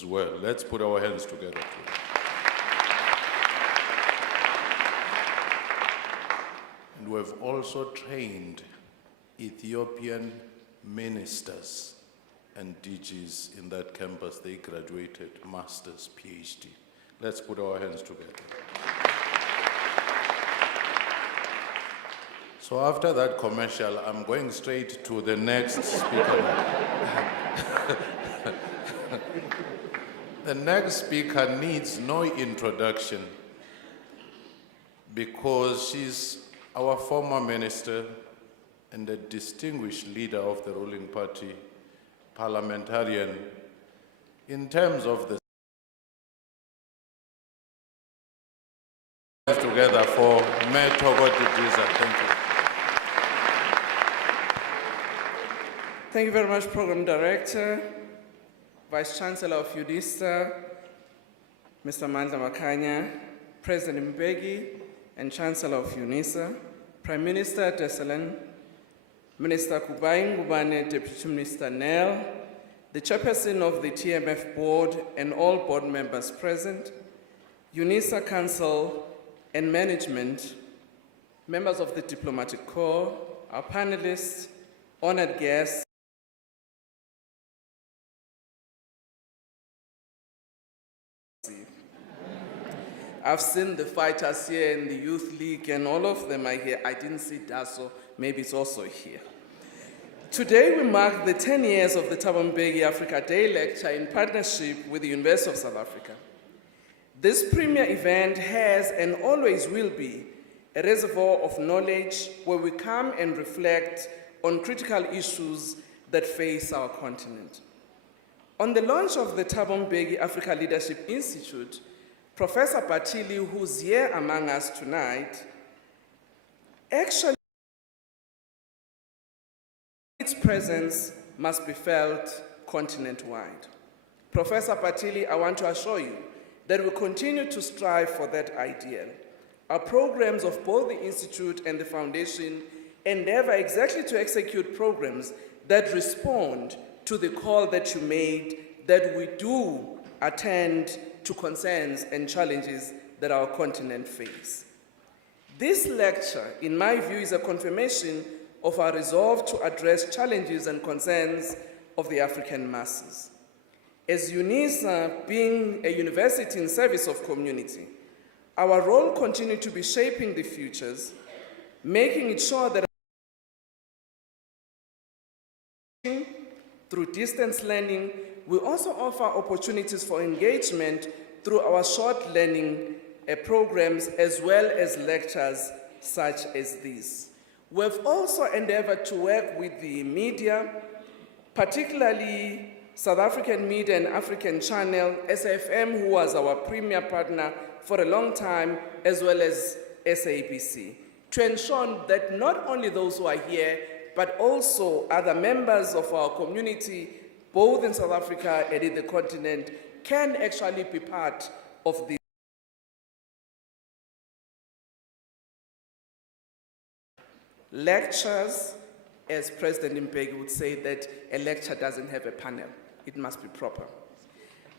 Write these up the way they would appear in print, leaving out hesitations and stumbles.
as well. Let's put our hands together for them. And we've also trained Ethiopian ministers and DGs in that campus. They graduated master's, PhD. Let's put our hands together. So after that commercial, I'm going straight to the next speaker. The next speaker needs no introduction because she's our former minister and a distinguished leader of the ruling party, parliamentarian, in terms of the together for Mayor Didiza. Thank you. Thank you very much, Program Director, Vice Chancellor of UNISA, Mr. Mandla Makanya, President Mbeki, and Chancellor of UNISA, Prime Minister Dessalegn, Minister Kubayi Ngubane, Deputy Minister Nel, the Chairperson of the TMF Board, and all board members present, UNISA Council and Management, members of the Diplomatic Corps, our panelists, honored guests, I've seen the fighters here in the Youth League and all of them are here. I didn't see Daso, maybe it's also here. Today we mark the 10 years of the Thabo Mbeki Africa Day Lecture in partnership with the University of South Africa. This premier event has and always will be a reservoir of knowledge where we come and reflect on critical issues that face our continent. On the launch of the Thabo Mbeki Africa Leadership Institute, Professor Batili, who's here among us tonight, actually its presence must be felt continent-wide. Professor Batili, I want to assure you that we continue to strive for that ideal. Our programs of both the Institute and the Foundation endeavor exactly to execute programs that respond to the call that you made, that we do attend to concerns and challenges that our continent face. This lecture, in my view, is a confirmation of our resolve to address challenges and concerns of the African masses. As UNISA, being a university in service of community, our role continues to be shaping the futures, making it sure that through distance learning, we also offer opportunities for engagement through our short learning programs as well as lectures such as these. We've also endeavored to work with the media, particularly South African Media and African Channel, SFM, who was our premier partner for a long time, as well as SABC, to ensure that not only those who are here, but also other members of our community, both in South Africa and in the continent, can actually be part of this. Lectures, as President Mbeki would say, that a lecture doesn't have a panel. It must be proper.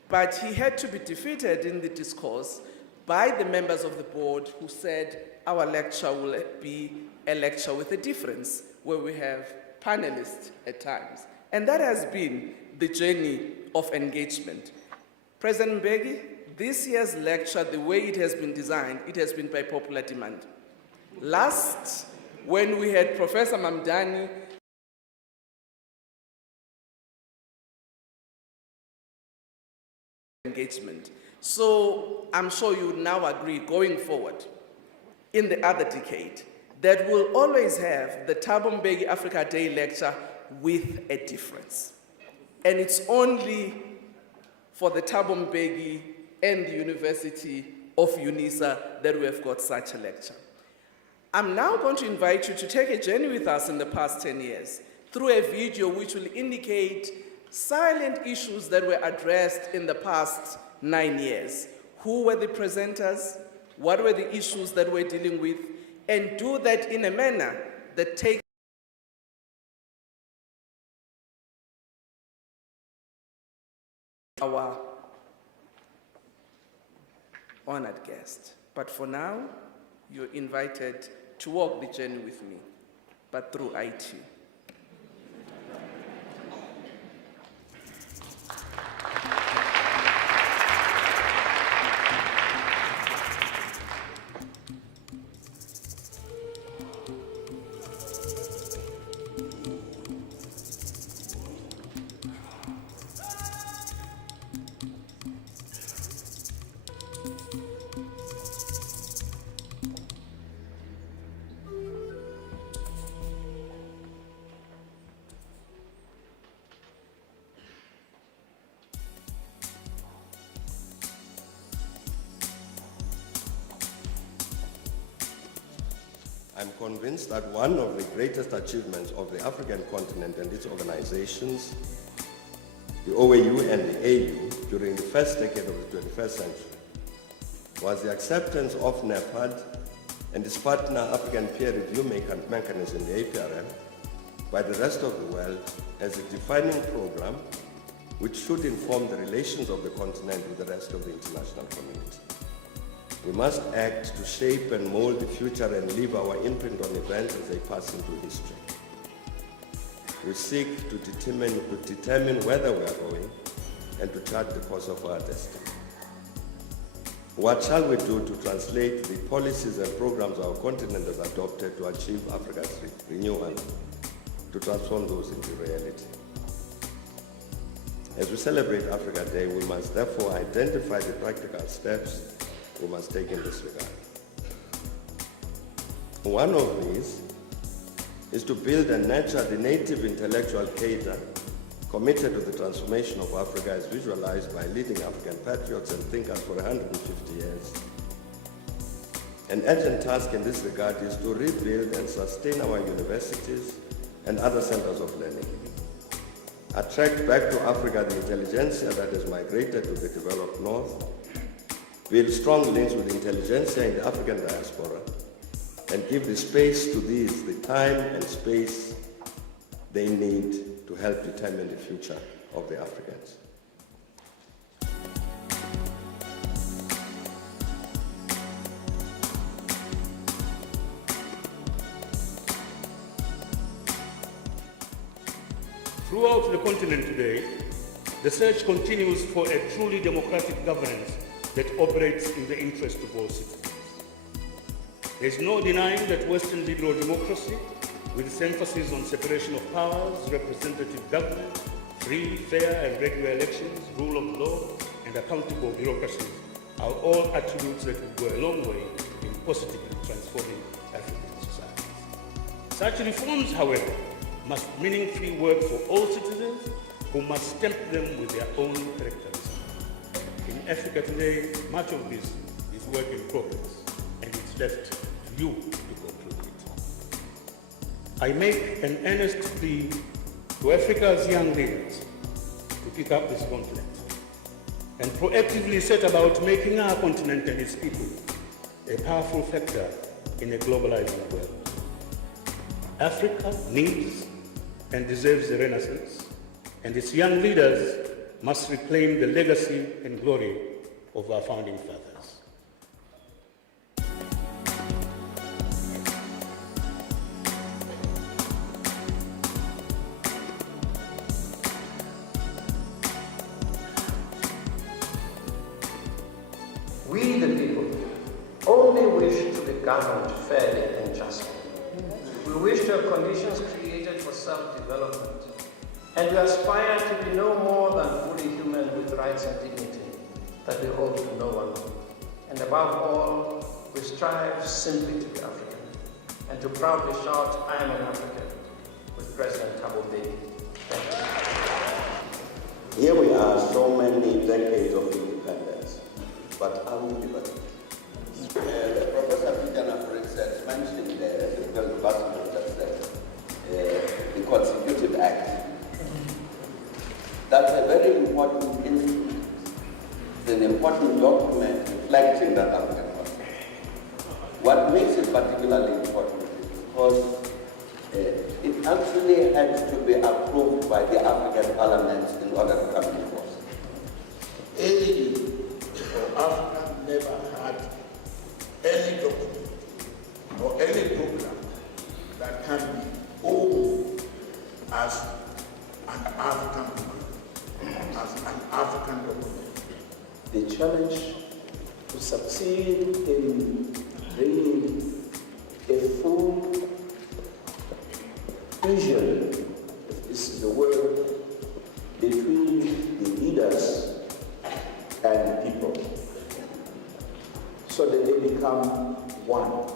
But he had to be defeated in the discourse by the members of the board who said our lecture will be a lecture with a difference, where we have panelists at times. And that has been the journey of engagement. President Mbeki, this year's lecture, the way it has been designed, it has been by popular demand. Last, when we had Professor Mamdani engagement. So I'm sure you would now agree, going forward, in the other decade, that we'll always have the Thabo Mbeki Africa Day Lecture with a difference. And it's only for the Thabo Mbeki and the University of UNISA that we have got such a lecture. I'm now going to invite you to take a journey with us in the past 10 years through a video which will indicate silent issues that were addressed in the past 9 years. Who were the presenters? What were the issues that we're dealing with? And do that in a manner that takes our honored guest. But for now, you're invited to walk the journey with me, but through IT. I'm convinced that one of the greatest achievements of the African continent and its organizations, the OAU and the AU, during the first decade of the 21st century, was the acceptance of NEPAD and its partner African peer review mechanism, the APRM, by the rest of the world as a defining program which should inform the relations of the continent with the rest of the international community. We must act to shape and mold the future and leave our imprint on events as they pass into history. We seek to determine whether we are going and to chart the course of our destiny. What shall we do to translate the policies and programs our continent has adopted to achieve Africa's renewal, to transform those into reality? As we celebrate Africa Day, we must therefore identify the practical steps we must take in this regard. One of these is to build and nurture the native intellectual cadre committed to the transformation of Africa as visualized by leading African patriots and thinkers for 150 years. An urgent task in this regard is to rebuild and sustain our universities and other centers of learning. Attract back to Africa the intelligentsia that has migrated to the developed North, build strong links with intelligentsia in the African diaspora, and give the space to these, the time and space they need to help determine the future of the Africans. Throughout the continent today, the search continues for a truly democratic governance that operates in the interest of all citizens. There is no denying that Western liberal democracy, with its emphasis on separation of powers, representative government, free, fair and regular elections, rule of law, and accountable bureaucracies, are all attributes that will go a long way in positively transforming African societies. Such reforms, however, must meaningfully work for all citizens who must stamp them with their own characteristics. In Africa today, much of this is work in progress, and it's left to you to conclude it. I make an earnest plea to Africa's young leaders to pick up this gauntlet and proactively set about making our continent and its people a powerful factor in a globalizing world. Africa needs and deserves a renaissance, and its young leaders must reclaim the legacy and glory of our founding fathers. We, the people, only wish to be governed fairly and justly. We wish to have conditions created for self-development, and we aspire to be no more than fully human with rights and dignity that we owe to no one. And above all, we strive simply to be African and to proudly shout, "I am an African," with President Thabo Mbeki. Thank you. Here we are, so many decades of independence, but are we liberated? Professor Vijana, for instance, mentioned because the Ambassador just said, the Constitutive Act. That's a very important instrument. It's an important document reflecting that African context. What makes it particularly important is because it actually had to be approved by the African parliaments in order to come into force. AU, or African never had any document or any program that can be owned as an African document, The challenge to succeed in bringing a full vision, if this is the word, between the leaders and people, so that they become one.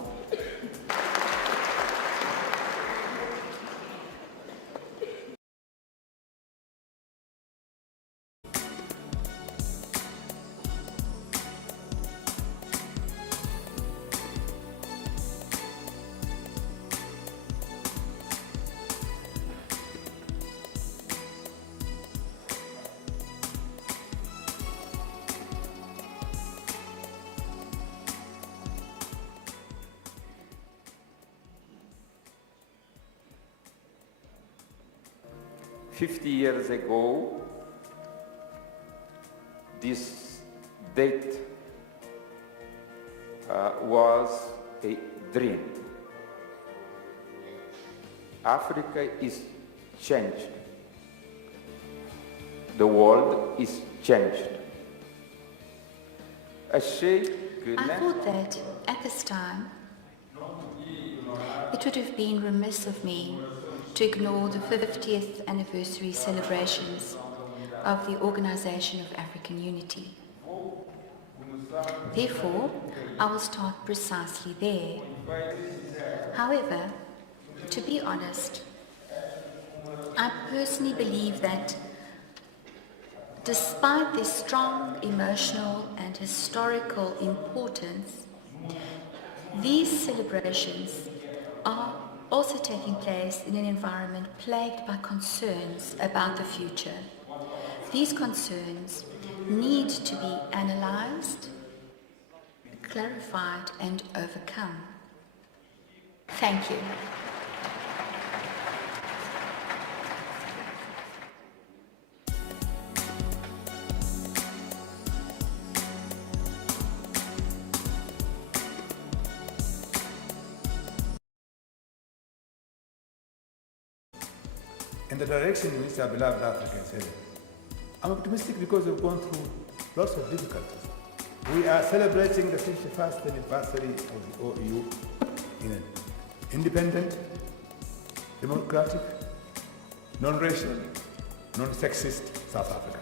Years ago, this date was a dream. Africa is changed. The world is changed. I thought that at this time it would have been remiss of me to ignore the 50th anniversary celebrations of the Organization of African Unity. Therefore, I will start precisely there. However, to be honest, I personally believe that despite their strong emotional and historical importance, these celebrations are also taking place in an environment plagued by concerns about the future. These concerns need to be analyzed, clarified, and overcome. Thank you. In the direction in which our beloved Africa is headed. I'm optimistic because we've gone through lots of difficulties. We are celebrating the 51st anniversary of the OEU in an independent, democratic, non-racial, non-sexist South Africa.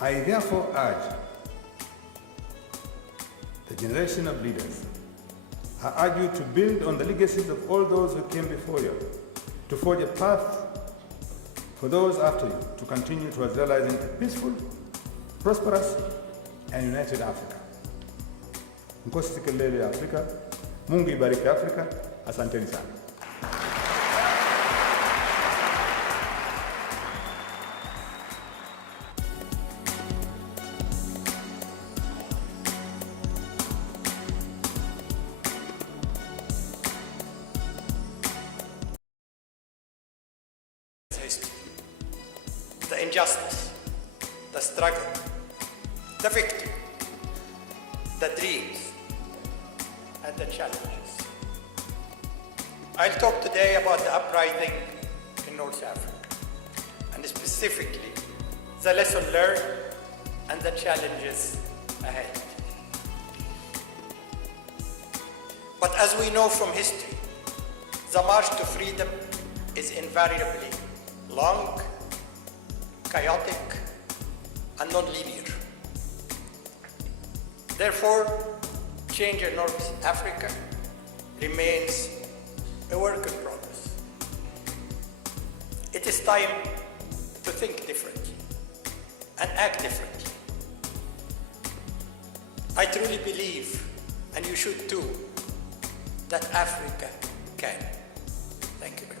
I therefore urge the generation of leaders. I urge you to build on the legacies of all those who came before you, to forge a path for those after you, to continue towards realizing a peaceful, prosperous, and united Africa. Nkosi sikelele ya Afrika, Mungu ibariki Afrika, asanteni sana. The injustice, the struggle, the victory, the dreams, and the challenges. I'll talk today about the uprising in North Africa, and specifically the lesson learned and the challenges ahead. But as we know from history, the march to freedom is invariably long, chaotic, and non-linear. Therefore, change in North Africa remains a work in progress. It is time to think differently and act differently. I truly believe, and you should too, that Africa can. Thank you very much.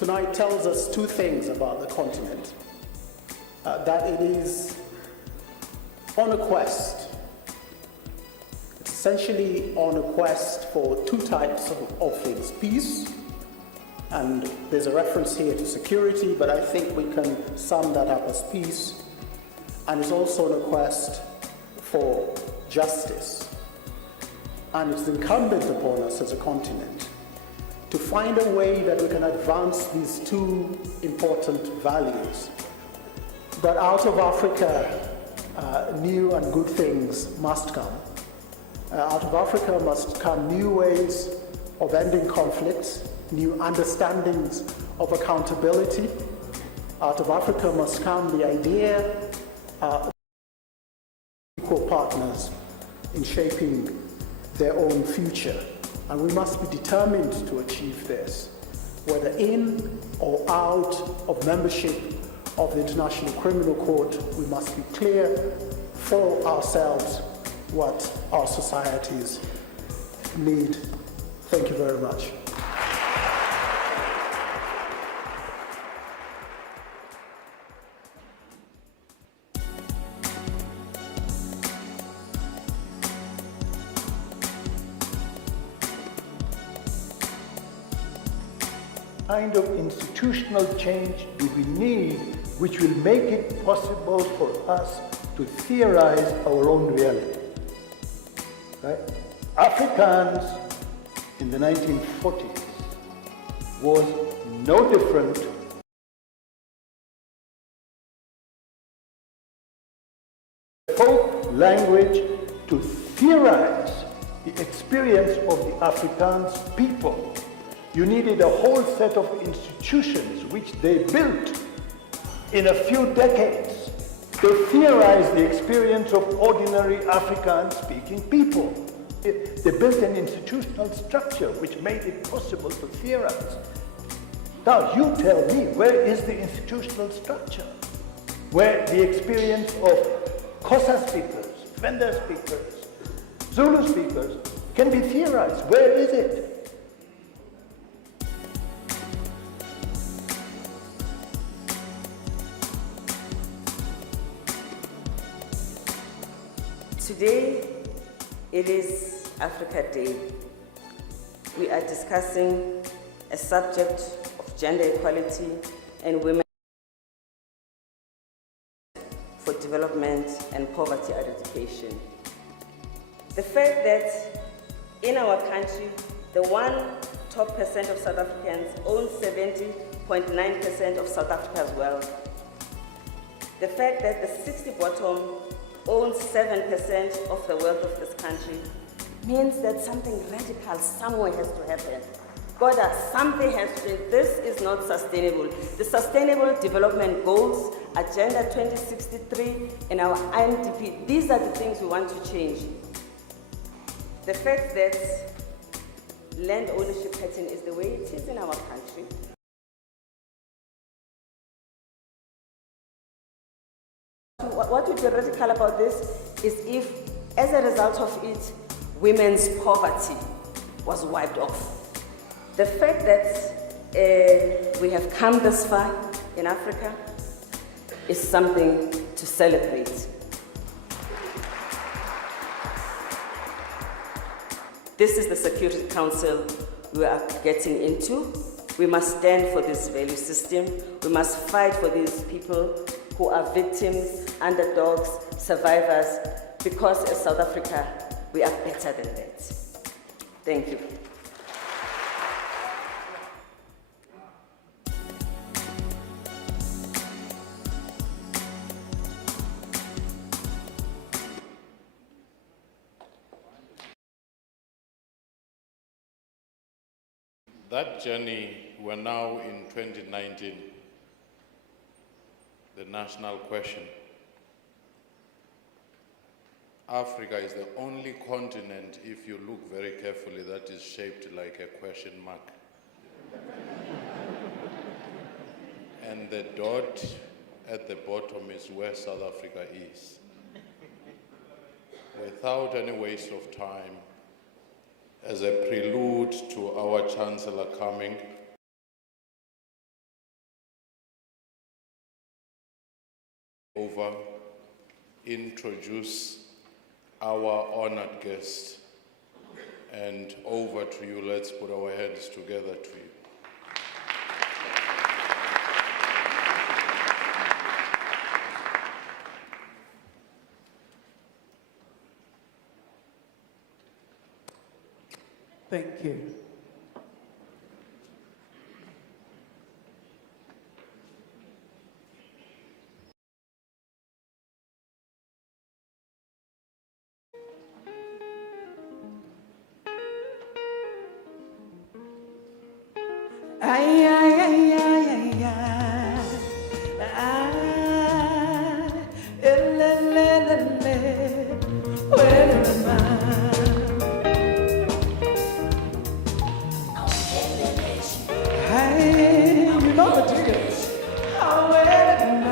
tonight tells us two things about the continent. That it is on a quest. It's essentially on a quest for two types of things: peace, and there's a reference here to security, but I think we can sum that up as peace. And it's also on a quest for justice. And it's incumbent upon us as a continent to find a way that we can advance these two important values. But out of Africa, new and good things must come. Out of Africa must come new ways of ending conflicts, new understandings of accountability. Out of Africa must come the idea of equal partners in shaping their own future. And we must be determined to achieve this, whether in or out of membership of the International Criminal Court. We must be clear for ourselves what our societies need. Thank you very much. Kind of institutional change do we need which will make it possible for us to theorize our own reality? Right? Afrikaans in the 1940s was no different folk language to theorize the experience of the Afrikaans people. You needed a whole set of institutions which they built in a few decades to theorize the experience of ordinary Afrikaans-speaking people. They built an institutional structure which made it possible to theorize. Now you tell me, where is the institutional structure? Where the experience of Xhosa speakers, Venda speakers, Zulu speakers can be theorized? Where is it? Today, it is Africa Day. We are discussing a subject of gender equality and women for development and poverty eradication. The fact that in our country, the top 1% of South Africans own 70.9% of South Africa's wealth. The fact that the 60 bottom owns 7% of the wealth of this country means that something radical somewhere has to happen. Something has to change. This is not sustainable. The Sustainable Development Goals, Agenda 2063, and our INDP, these are the things we want to change. The fact that land ownership pattern is the way it is in our country. What would be radical about this is if, as a result of it, women's poverty was wiped off. The fact that we have come this far in Africa is something to celebrate. This is the Security Council we are getting into. We must stand for this value system. We must fight for these people who are victims, underdogs, survivors, because as South Africa, we are better than that. Thank you. That journey, we're now in 2019, the national question. Africa is the only continent, if you look very carefully, that is shaped like a question mark. And the dot at the bottom is where South Africa is. Without any waste of time, as a prelude to our Chancellor coming, over, introduce our honored guest. And over to you. Let's put our hands together to you. Thank you. Ay, ay, ay, ay, ay, ay, le, le, le, le, where am I? Hey, you know the tickets. How am I?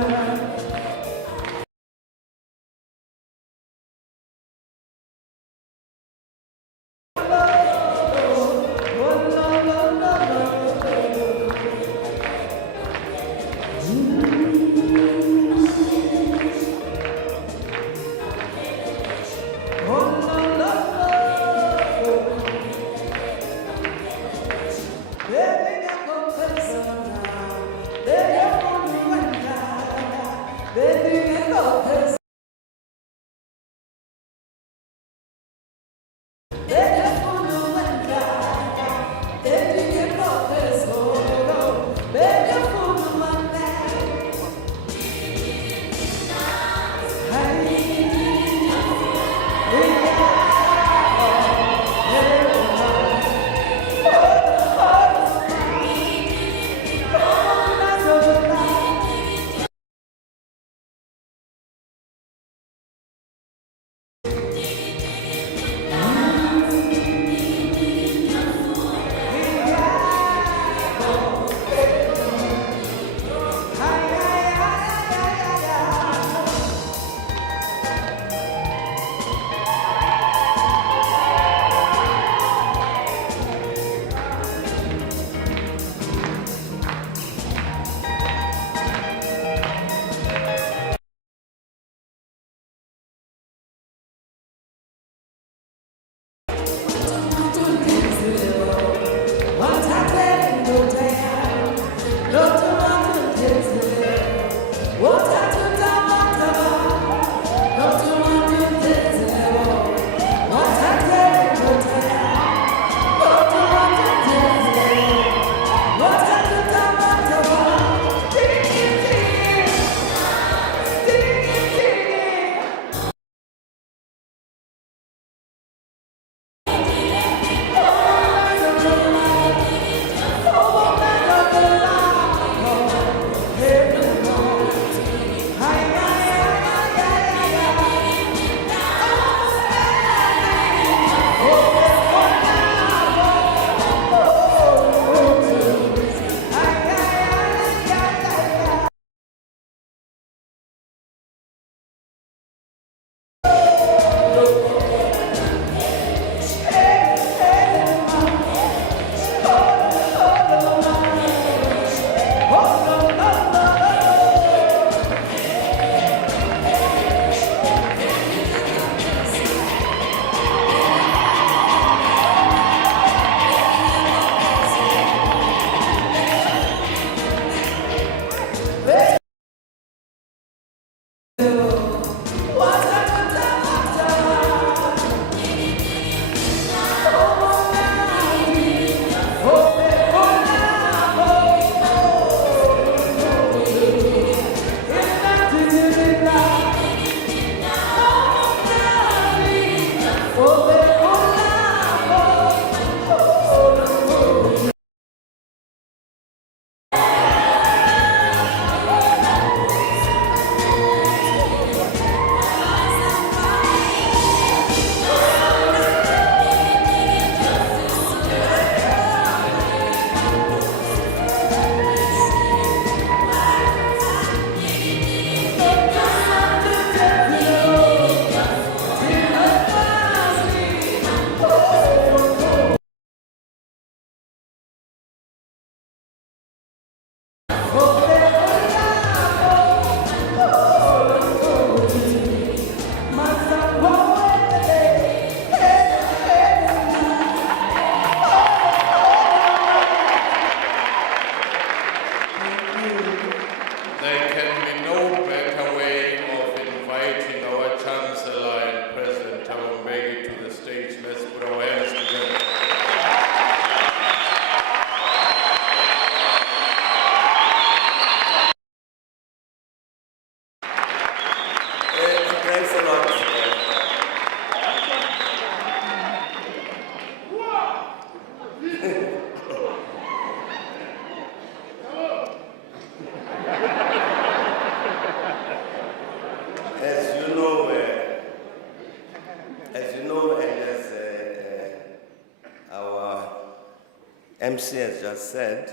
MC has just said,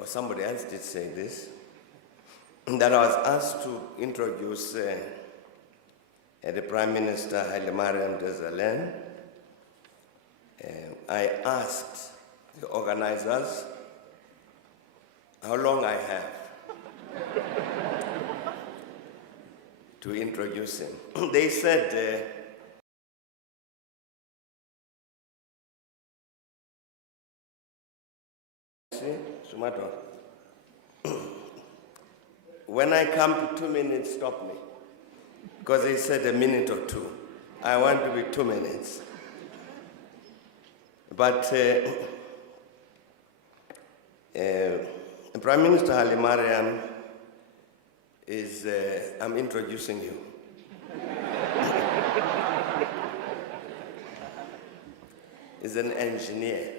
or somebody else did say this, that I was asked to introduce the Prime Minister Hailemariam Dessalegn. I asked the organizers how long I have to introduce him. They said, Sumato, when I come to 2 minutes, stop me. Because they said a minute or two. I want to be 2 minutes. But Prime Minister Hailemariam is, I'm introducing you. He's an engineer.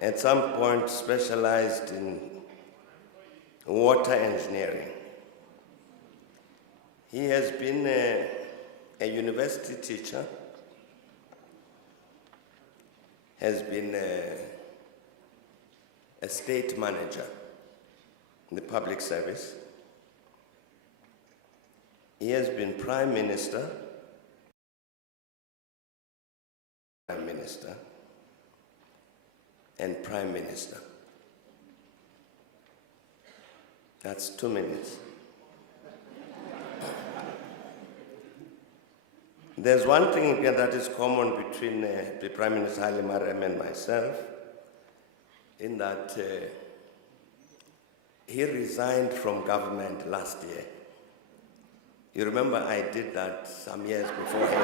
At some point specialized in water engineering. He has been a university teacher, has been a state manager in the public service. He has been Prime Minister, and Prime Minister. That's 2 minutes. There's one thing here that is common between the Prime Minister Hailemariam and myself, in that he resigned from government last year. You remember I did that some years before him.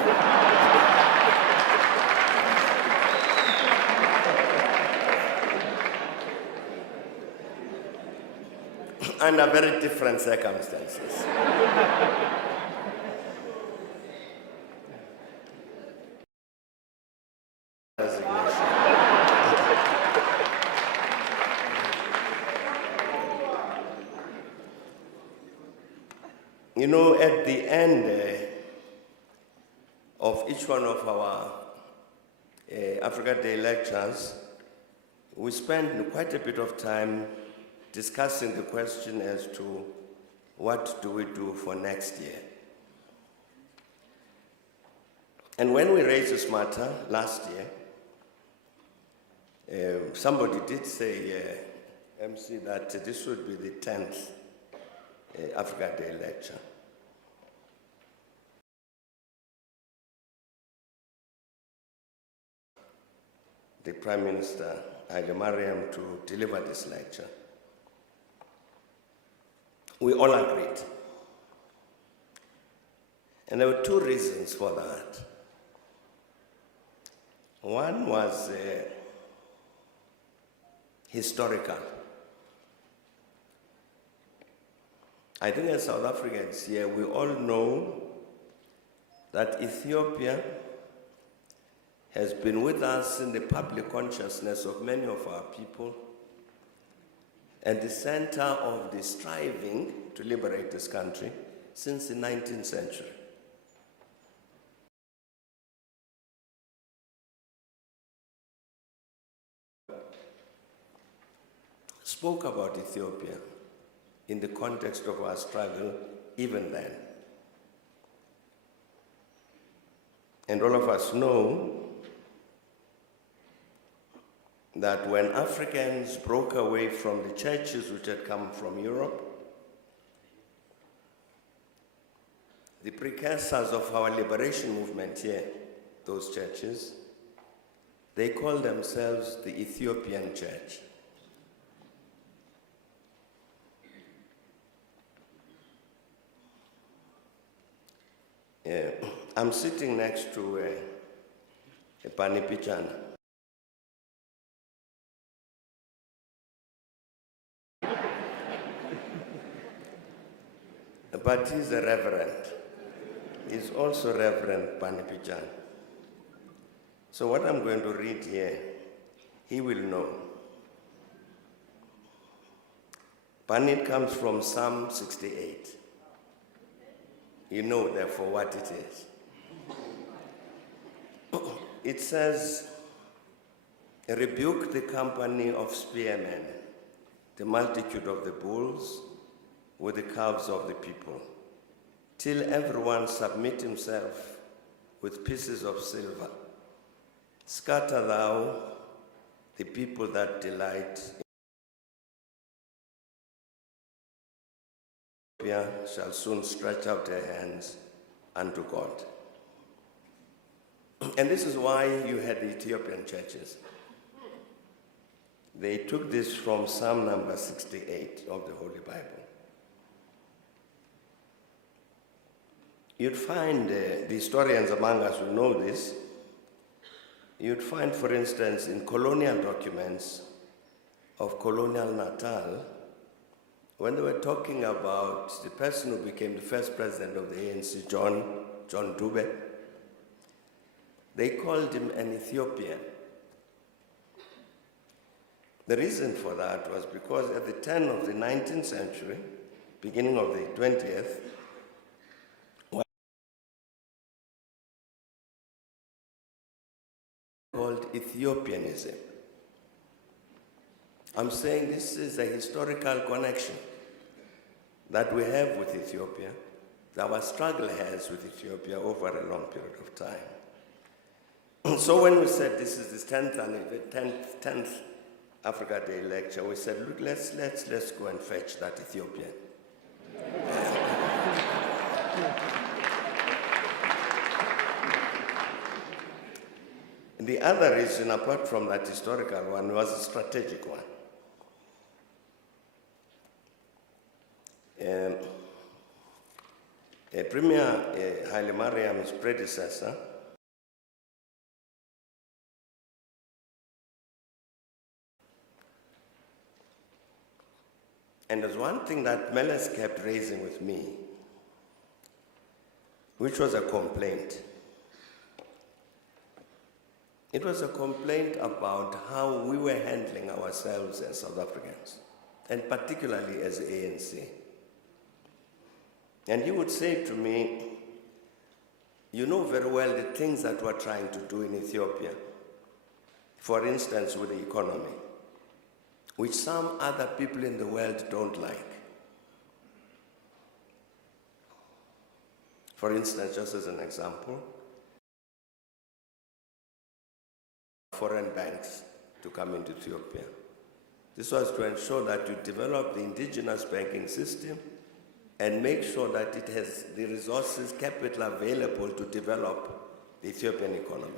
Under very different circumstances. You know, at the end of each one of our Africa Day lectures, we spend quite a bit of time discussing the question as to what do we do for next year. And when we raised this matter last year, somebody did say, MC, that this would be the 10th Africa Day lecture. The Prime Minister Hailemariam to deliver this lecture. We all agreed. And there were two reasons for that. One was historical. I think as South Africans here, we all know that Ethiopia has been with us in the public consciousness of many of our people and the center of the striving to liberate this country since the 19th century. Spoke about Ethiopia in the context of our struggle even then. And all of us know that when Africans broke away from the churches which had come from Europe, the precursors of our liberation movement here, those churches, they called themselves the Ethiopian Church. I'm sitting next to a Panipichana. But he's a reverend. He's also Reverend Panipichana. So what I'm going to read here, he will know. Panit comes from Psalm 68. You know, therefore, what it is. It says, rebuke the company of spearmen, the multitude of the bulls with the calves of the people, till everyone submit himself with pieces of silver. Scatter thou the people that delight in Ethiopia shall soon stretch out their hands unto God. And this is why you had the Ethiopian churches. They took this from Psalm number 68 of the Holy Bible. You'd find, the historians among us will know this, you'd find, for instance, in colonial documents of colonial Natal, when they were talking about the person who became the first president of the ANC, John Dube, they called him an Ethiopian. The reason for that was because at the turn of the 19th century, beginning of the 20th, called Ethiopianism. I'm saying this is a historical connection that we have with Ethiopia, that our struggle has with Ethiopia over a long period of time. So when we said this is the 10th Africa Day lecture, we said, look, let's go and fetch that Ethiopian. The other reason, apart from that historical one, was a strategic one. Premier Hailemariam's predecessor and there's one thing that Meles kept raising with me, which was a complaint. It was a complaint about how we were handling ourselves as South Africans, and particularly as the ANC. And he would say to me, you know very well the things that we're trying to do in Ethiopia, for instance, with the economy, which some other people in the world don't like. For instance, just as an example, foreign banks to come into Ethiopia. This was to ensure that you develop the indigenous banking system and make sure that it has the resources, capital available to develop the Ethiopian economy.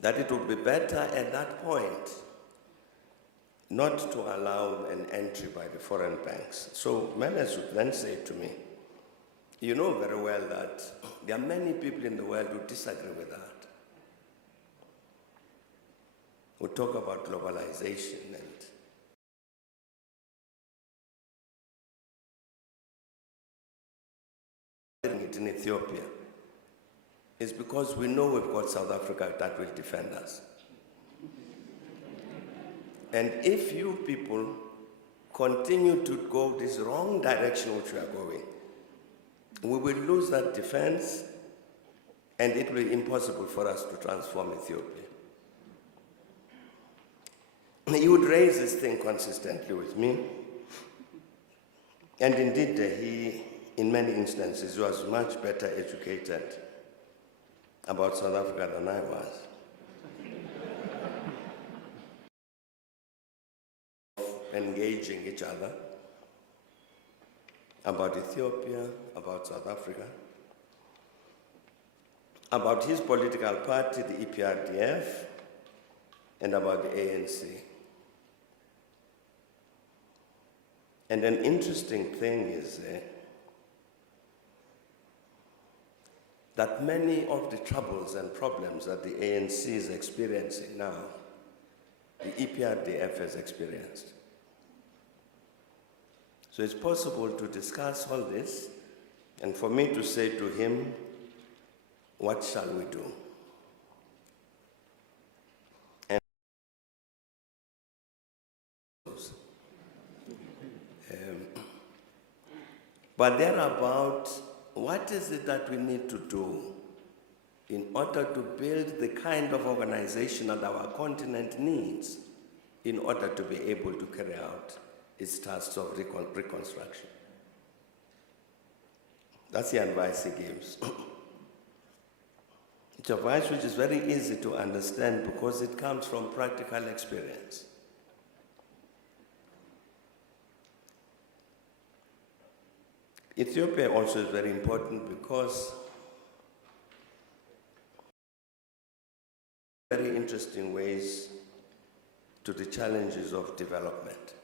That it would be better at that point not to allow an entry by the foreign banks. So Meles would then say to me, you know very well that there are many people in the world who disagree with that. We talk about globalization and it in Ethiopia is because we know we've got South Africa that will defend us. And if you people continue to go this wrong direction which we are going, we will lose that defense and it will be impossible for us to transform Ethiopia. He would raise this thing consistently with me. And indeed, he, in many instances, was much better educated about South Africa than I was. Engaging each other about Ethiopia, about South Africa, about his political party, the EPRDF, and about the ANC. And an interesting thing is that many of the troubles and problems that the ANC is experiencing now, the EPRDF has experienced. So it's possible to discuss all this and for me to say to him, what shall we do? But they're about what is it that we need to do in order to build the kind of organization that our continent needs in order to be able to carry out its tasks of reconstruction. That's the advice he gives. It's advice which is very easy to understand because it comes from practical experience. Ethiopia also is very important because very interesting ways to the challenges of development.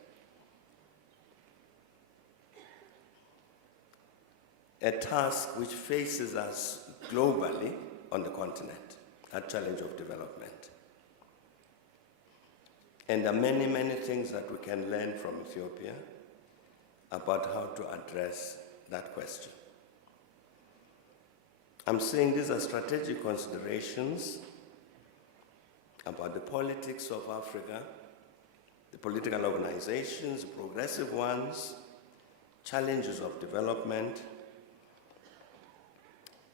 A task which faces us globally on the continent, a challenge of development. And there are many, many things that we can learn from Ethiopia about how to address that question. I'm saying these are strategic considerations about the politics of Africa, the political organizations, progressive ones, challenges of development.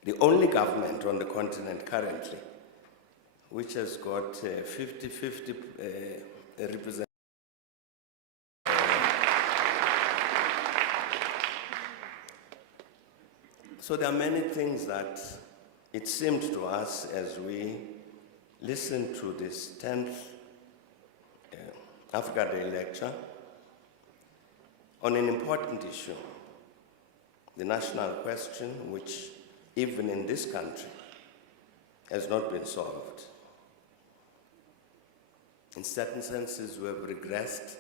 The only government on the continent currently which has got 50-50 representation. So there are many things that it seemed to us as we listened to this 10th Africa Day lecture on an important issue, the national question, which even in this country has not been solved. In certain senses, we have regressed.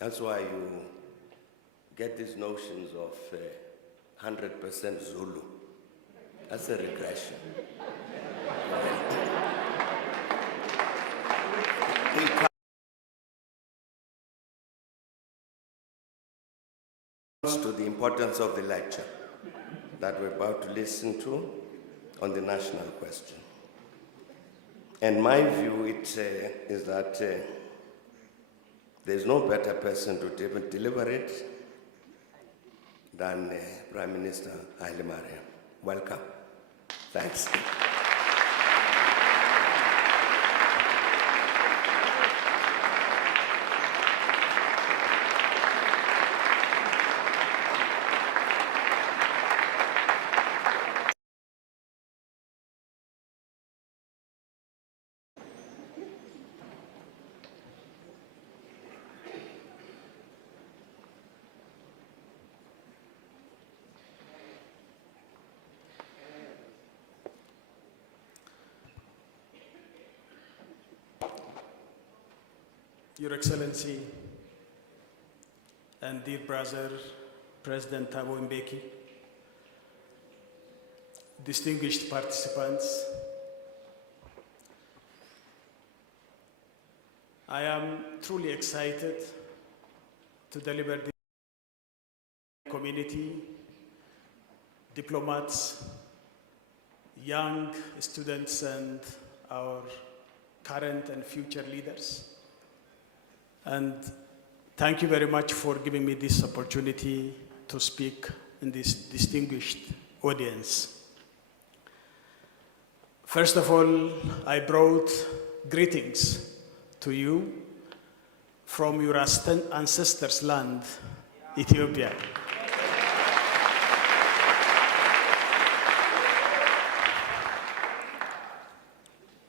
That's why you get these notions of 100% Zulu. That's a regression. To the importance of the lecture that we're about to listen to on the national question. And my view is that there's no better person to deliver it than Prime Minister Hailemariam. Welcome. Thanks. Your Excellency and dear brother, President Thabo Mbeki, distinguished participants, I am truly excited to deliver this community, diplomats, young students, and our current and future leaders. And thank you very much for giving me this opportunity to speak in this distinguished audience. First of all, I brought greetings to you from your ancestors' land, Ethiopia.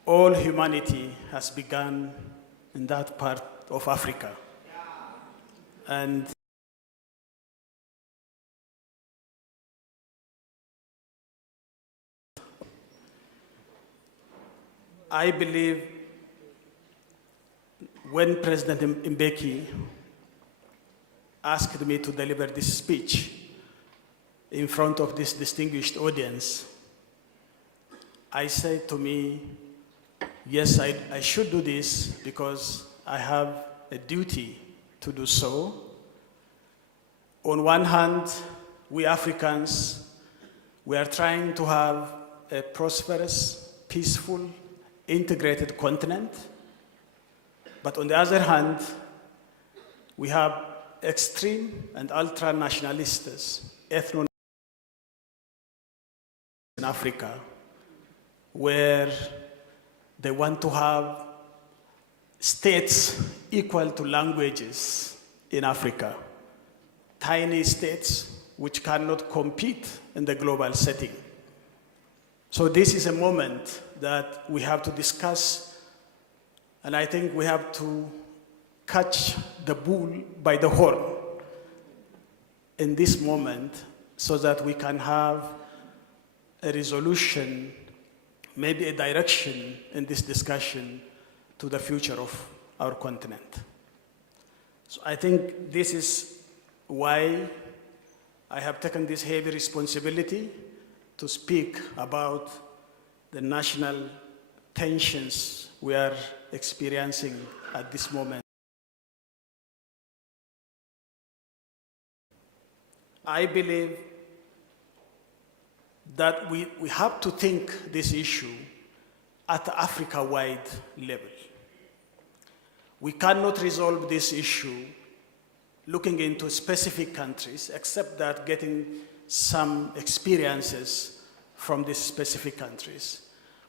All humanity has begun in that part of Africa. And I believe when President Mbeki asked me to deliver this speech in front of this distinguished audience, I said to me, yes, I should do this because I have a duty to do so. On one hand, we Africans, we are trying to have a prosperous, peaceful, integrated continent. But on the other hand, we have extreme and ultra-nationalists, ethno Africa where they want to have states equal to languages in Africa, tiny states which cannot compete in the global setting. So this is a moment that we have to discuss, and I think we have to catch the bull by the horn in this moment so that we can have a resolution, maybe a direction in this discussion to the future of our continent. So I think this is why I have taken this heavy responsibility to speak about the national tensions we are experiencing at this moment. I believe that we have to think this issue at the Africa-wide level. We cannot resolve this issue looking into specific countries, except that getting some experiences from these specific countries.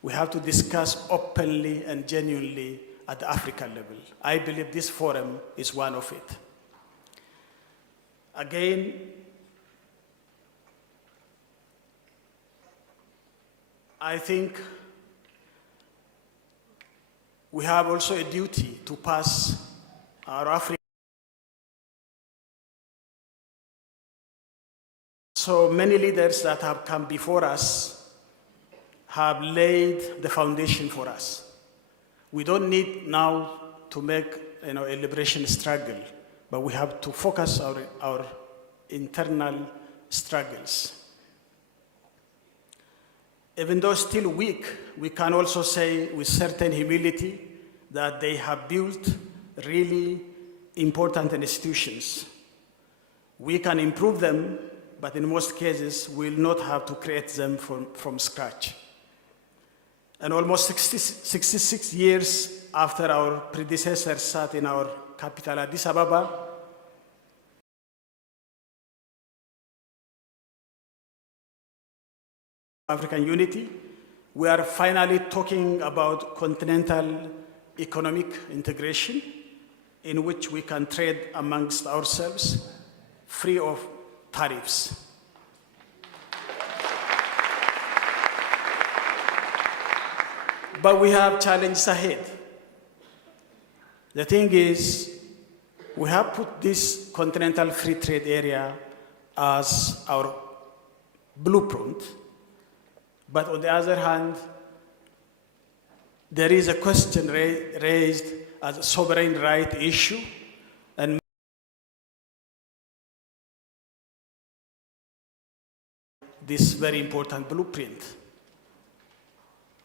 We have to discuss openly and genuinely at the African level. I believe this forum is one of it. Again, I think we have also a duty to pass our African. So many leaders that have come before us have laid the foundation for us. We don't need now to make a liberation struggle, but we have to focus our internal struggles. Even though still weak, we can also say with certain humility that they have built really important institutions. We can improve them, but in most cases, we will not have to create them from scratch. And almost 66 years after our predecessors sat in our capital, Addis Ababa, African unity, we are finally talking about continental economic integration in which we can trade amongst ourselves free of tariffs. But we have challenges ahead. The thing is, we have put this continental free trade area as our blueprint, but on the other hand, there is a question raised as a sovereign right issue, and this very important blueprint.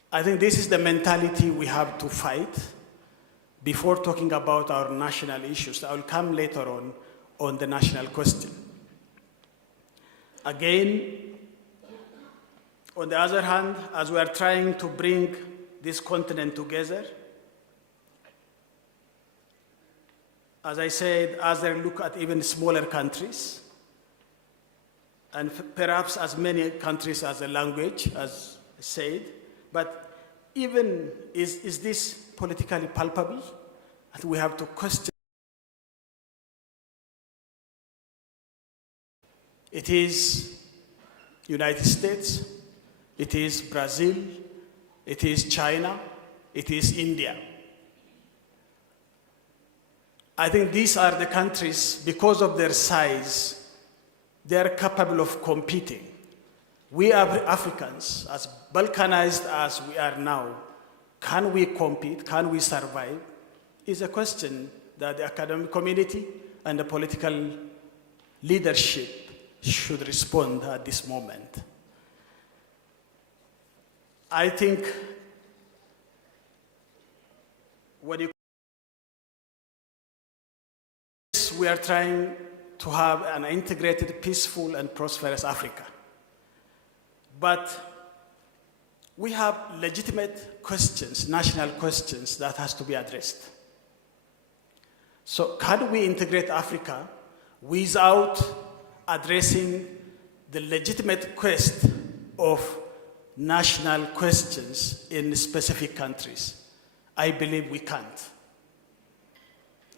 I think this is the mentality we have to fight before talking about our national issues. I will come later on the national question. Again, on the other hand, as we are trying to bring this continent together, as I said, as I look at even smaller countries, and perhaps as many countries as a language, as I said, but even is this politically palpable? And we have to question. It is United States, it is Brazil, it is China, it is India. I think these are the countries, because of their size, they are capable of competing. We are Africans, as balkanized as we are now, can we compete, can we survive, is a question that the academic community and the political leadership should respond at this moment. I think we are trying to have an integrated, peaceful, and prosperous Africa. But we have legitimate questions, national questions, that has to be addressed. So can we integrate Africa without addressing the legitimate quest of national questions in specific countries. I believe we can't.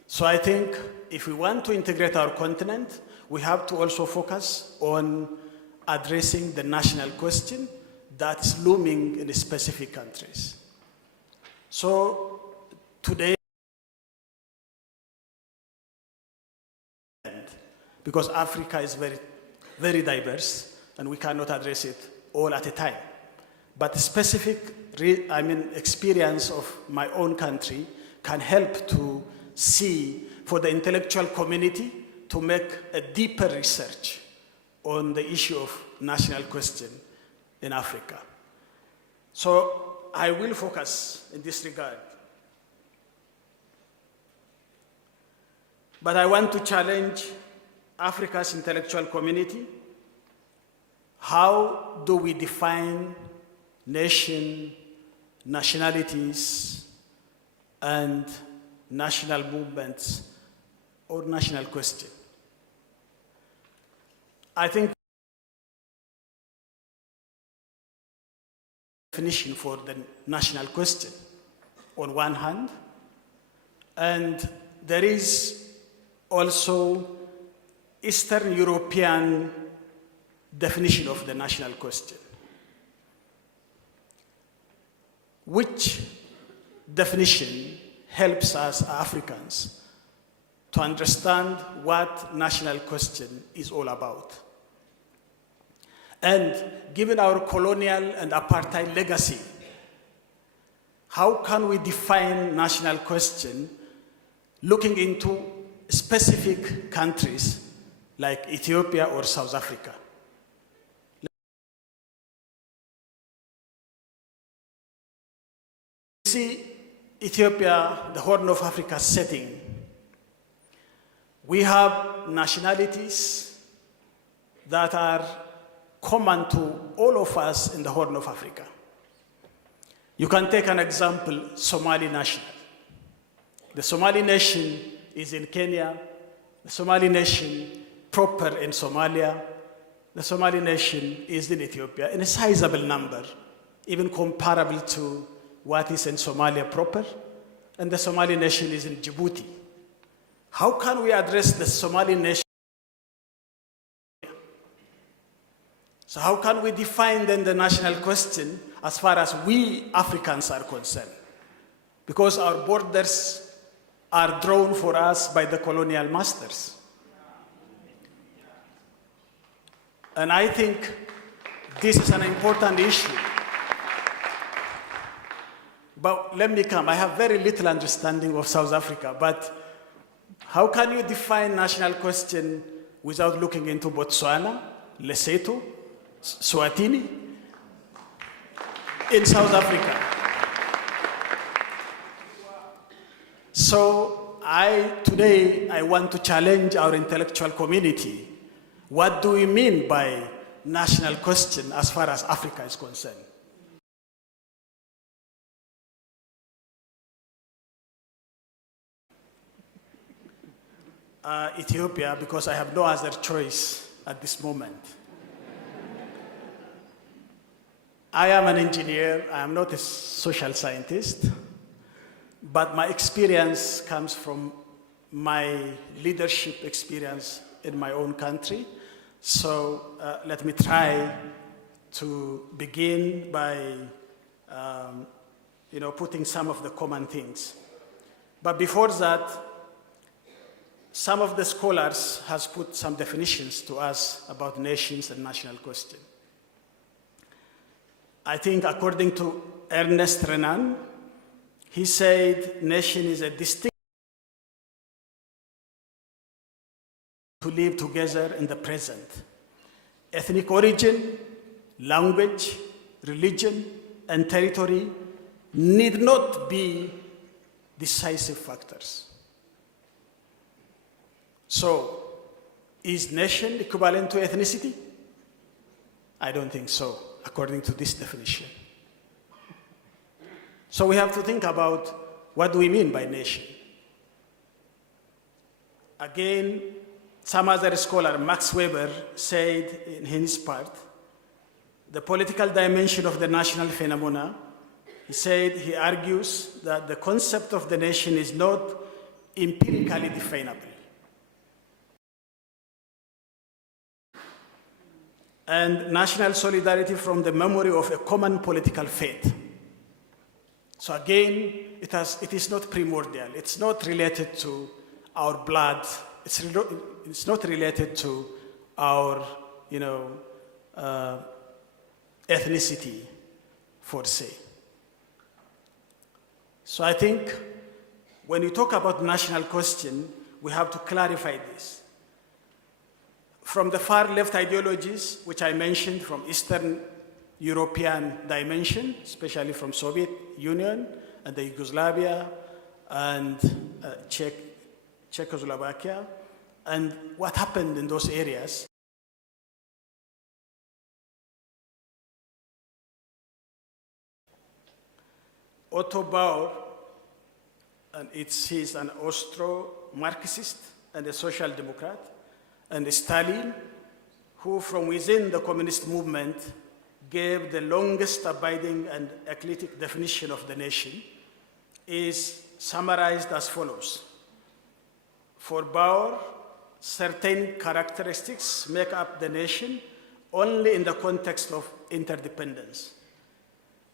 So I think if we want to integrate our continent, we have to also focus on addressing the national question that's looming in specific countries. So today, because Africa is very, very diverse and we cannot address it all at a time. But the specific experience of my own country can help to see for the intellectual community to make a deeper research on the issue of national question in Africa. So I will focus in this regard. But I want to challenge Africa's intellectual community. How do we define nation, nationalities, and national movements or national question? I think definition for the national question on one hand, and there is also Eastern European definition of the national question. Which definition helps us Africans to understand what national question is all about? And given our colonial and apartheid legacy, how can we define national question looking into specific countries like Ethiopia or South Africa? See Ethiopia, the Horn of Africa setting. We have nationalities that are common to all of us in the Horn of Africa. You can take an example, Somali nation. The Somali nation is in Kenya, the Somali nation proper in Somalia, the Somali nation is in Ethiopia in a sizable number, even comparable to what is in Somalia proper, and the Somali nation is in Djibouti. How can we address the Somali nation? So how can we define then the national question as far as we Africans are concerned? Because our borders are drawn for us by the colonial masters. And I think this is an important issue. But let me come. I have very little understanding of South Africa, but how can you define national question without looking into Botswana, Lesotho, Swatini, in South Africa? So today I want to challenge our intellectual community. What do we mean by national question as far as Africa is concerned? Ethiopia, because I have no other choice at this moment. I am an engineer, I am not a social scientist, but my experience comes from my leadership experience in my own country. So let me try to begin by putting some of the common things. But before that, some of the scholars has put some definitions to us about nations and national question. I think according to Ernest Renan, he said nation is a distinct to live together in the present. Ethnic origin, language, religion, and territory need not be decisive factors. So, is nation equivalent to ethnicity? I don't think so, according to this definition. So we have to think about what do we mean by nation. Again, some other scholar, Max Weber, said in his part, the political dimension of the national phenomena, he argues that the concept of the nation is not empirically definable. And national solidarity from the memory of a common political fate. So again, it is not primordial. It's not related to our blood. It's not related to our, ethnicity, per se. So I think when you talk about national question, we have to clarify this. From the far left ideologies, which I mentioned, from Eastern European dimension, especially from Soviet Union and the Yugoslavia and Czechoslovakia, and what happened in those areas. Otto Bauer, and he's an Austro-Marxist and a social democrat, and Stalin, who from within the communist movement gave the longest abiding and eclectic definition of the nation, is summarized as follows. For Bauer, certain characteristics make up the nation only in the context of interdependence.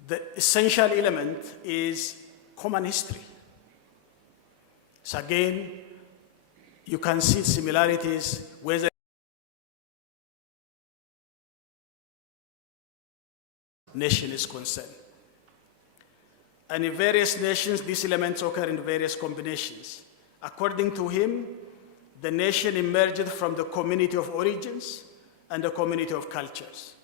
The essential element is common history. So again, you can see similarities whether nation is concerned. And in various nations, these elements occur in various combinations. According to him, the nation emerged from the community of origins and the community of cultures.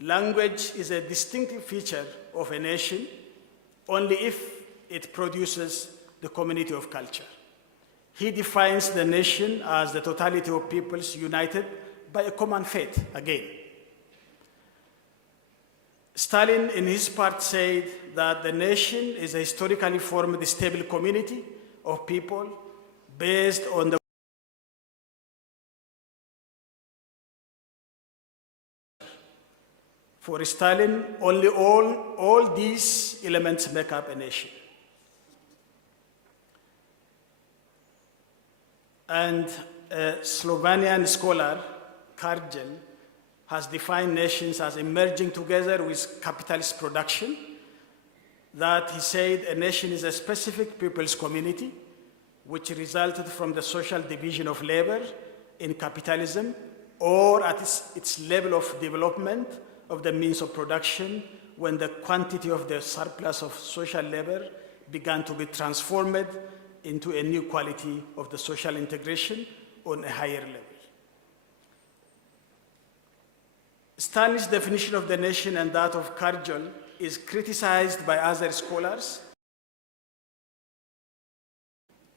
Language is a distinctive feature of a nation only if it produces the community of culture. He defines the nation as the totality of peoples united by a common fate, again. Stalin, in his part, said that the nation is a historically formed stable community of people based on the For Stalin, only all these elements make up a nation. And a Slovenian scholar, Kargel, has defined nations as emerging together with capitalist production, that he said a nation is a specific people's community which resulted from the social division of labor in capitalism or at its level of development of the means of production when the quantity of the surplus of social labor began to be transformed into a new quality of the social integration on a higher level. Stalin's definition of the nation and that of Kargel is criticized by other scholars,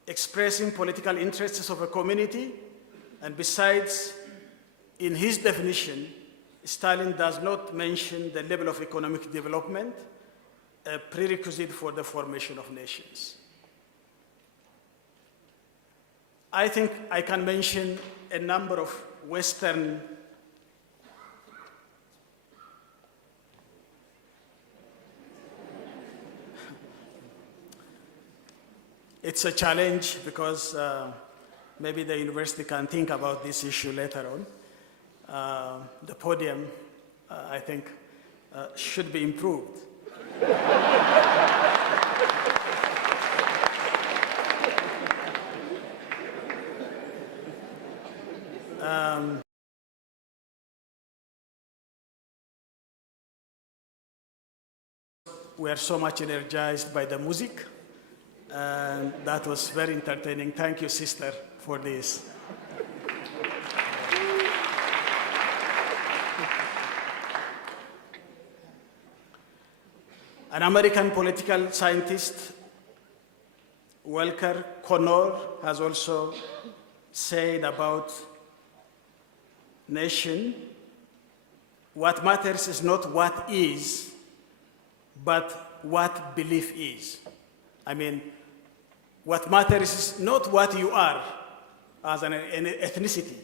expressing political interests of a community, and besides, in his definition, Stalin does not mention the level of economic development, a prerequisite for the formation of nations. I think I can mention a number of Western It's a challenge because maybe the university can think about this issue later on. The podium, I think, should be improved. We are so much energized by the music, and that was very entertaining. Thank you, sister, for this. An American political scientist, Walker Connor, has also said about nation, what matters is not what is, but what belief is. I mean, what matters is not what you are as an ethnicity,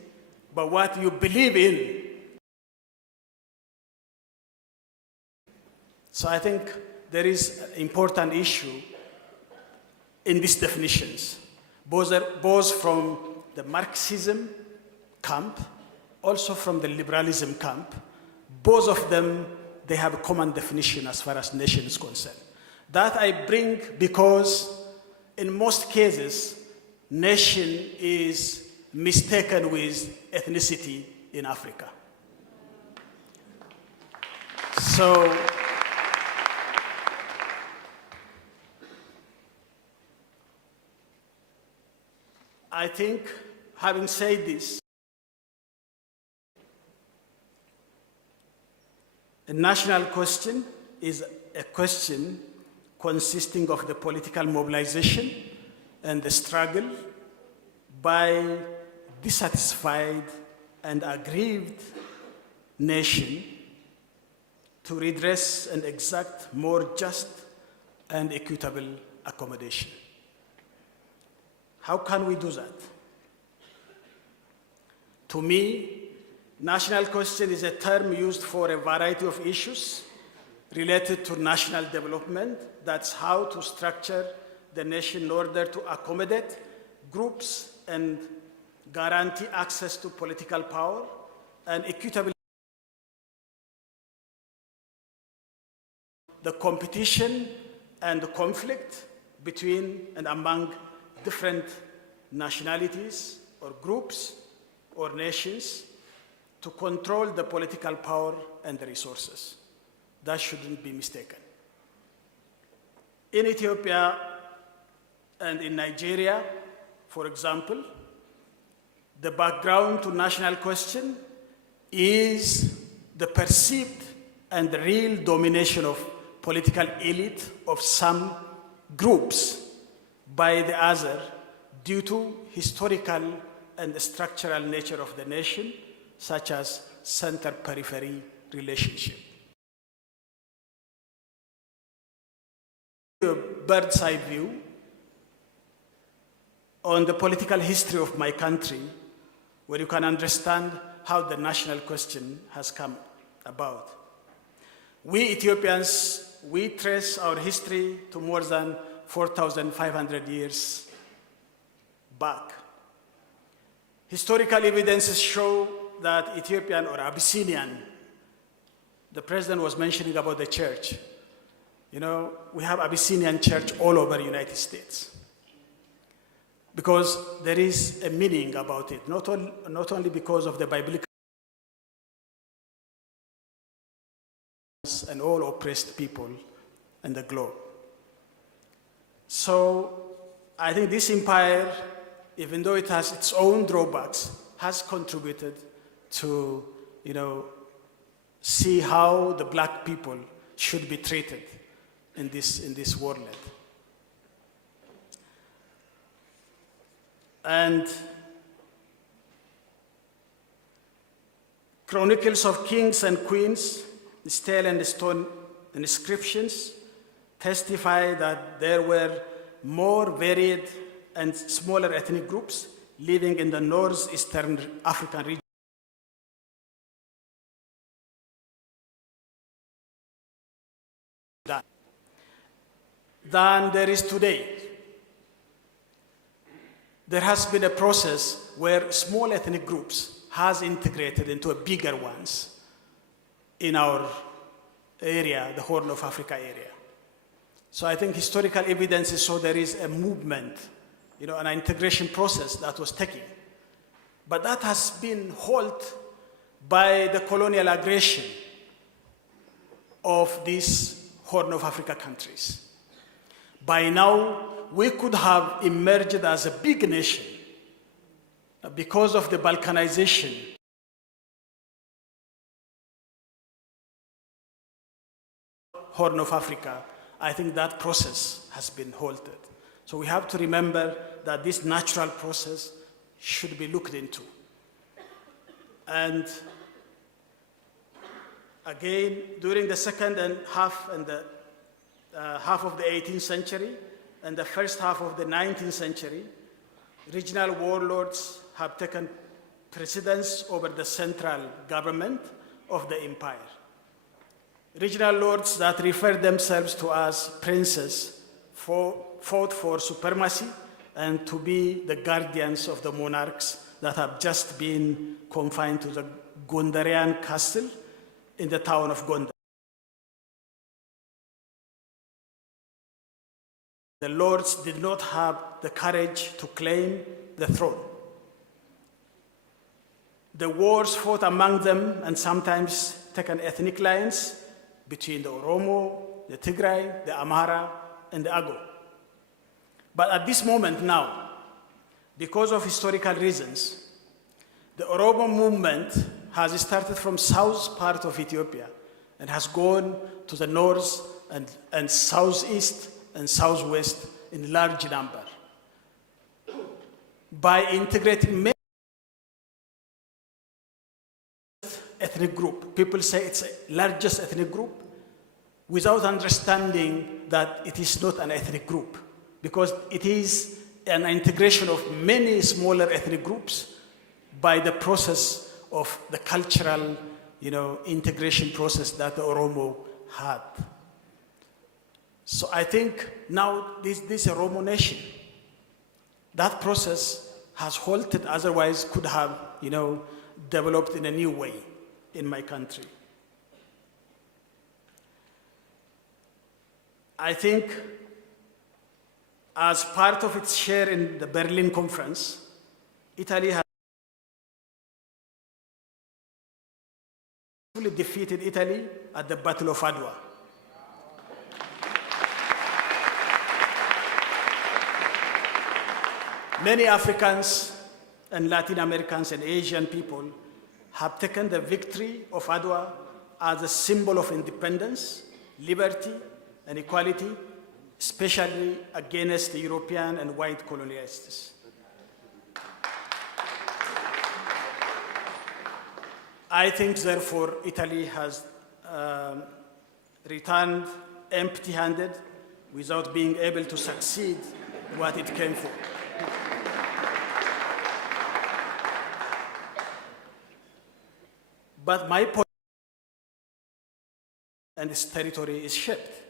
but what you believe in So I think there is an important issue in these definitions, both from the Marxism camp, also from the liberalism camp. Both of them, they have a common definition as far as nation is concerned. That I bring because in most cases, nation is mistaken with ethnicity in Africa. So, I think, having said this, a national question is a question consisting of the political mobilization and the struggle by dissatisfied and aggrieved nation to redress and exact more just and equitable accommodation. How can we do that? To me, national question is a term used for a variety of issues related to national development. That's how to structure the nation in order to accommodate groups and guarantee access to political power and equitable. The competition and the conflict between and among different nationalities or groups or nations to control the political power and the resources. That shouldn't be mistaken. In Ethiopia and in Nigeria, for example, the background to national question is the perceived and the real domination of political elite of some groups by the other due to historical and structural nature of the nation, such as center-periphery relationship. A bird's eye view on the political history of my country, where you can understand how the national question has come about. We Ethiopians, we trace our history to more than 4,500 years back. Historical evidences show that Ethiopian or Abyssinian, the president was mentioning about the church. You know, we have Abyssinian church all over the United States because there is a meaning about it, not only because of the biblical and all oppressed people in the globe. So I think this empire, even though it has its own drawbacks, has contributed to, see how the black people should be treated in this world. And chronicles of kings and queens, stele and stone inscriptions testify that there were more varied and smaller ethnic groups living in the northeastern African region than there is today. There has been a process where small ethnic groups has integrated into a bigger ones in our area, the Horn of Africa area. So I think historical evidences show there is a movement, an integration process that was taken. But that has been halted by the colonial aggression of these Horn of Africa countries. By now, we could have emerged as a big nation because of the Balkanization Horn of Africa. I think that process has been halted. So we have to remember that this natural process should be looked into. And again, during the second half and the half of the 18th century and the first half of the 19th century, regional warlords have taken precedence over the central government of the empire. regional lords that refer themselves to as princes fought for supremacy and to be the guardians of the monarchs that have just been confined to the Gondarian castle in the town of Gondar. The lords did not have the courage to claim the throne. The wars fought among them and sometimes taken ethnic lines between the Oromo, the Tigray, the Amhara, and the Ago. But at this moment now, because of historical reasons, the Oromo movement has started from south part of Ethiopia and has gone to the north and southeast and southwest in large number. By integrating many ethnic group, people say it's the largest ethnic group, without understanding that it is not an ethnic group, because it is an integration of many smaller ethnic groups by the process of the cultural, integration process that the Oromo had. So I think now this Oromo nation, that process has halted, otherwise could have, developed in a new way in my country. I think as part of its share in the Berlin Conference, Italy has fully defeated Italy at the Battle of Adwa. Many Africans and Latin Americans and Asian people have taken the victory of Adwa as a symbol of independence, liberty, and equality, especially against the European and white colonialists. I think, therefore, Italy has returned empty-handed without being able to succeed what it came for. But my point and its territory is shaped.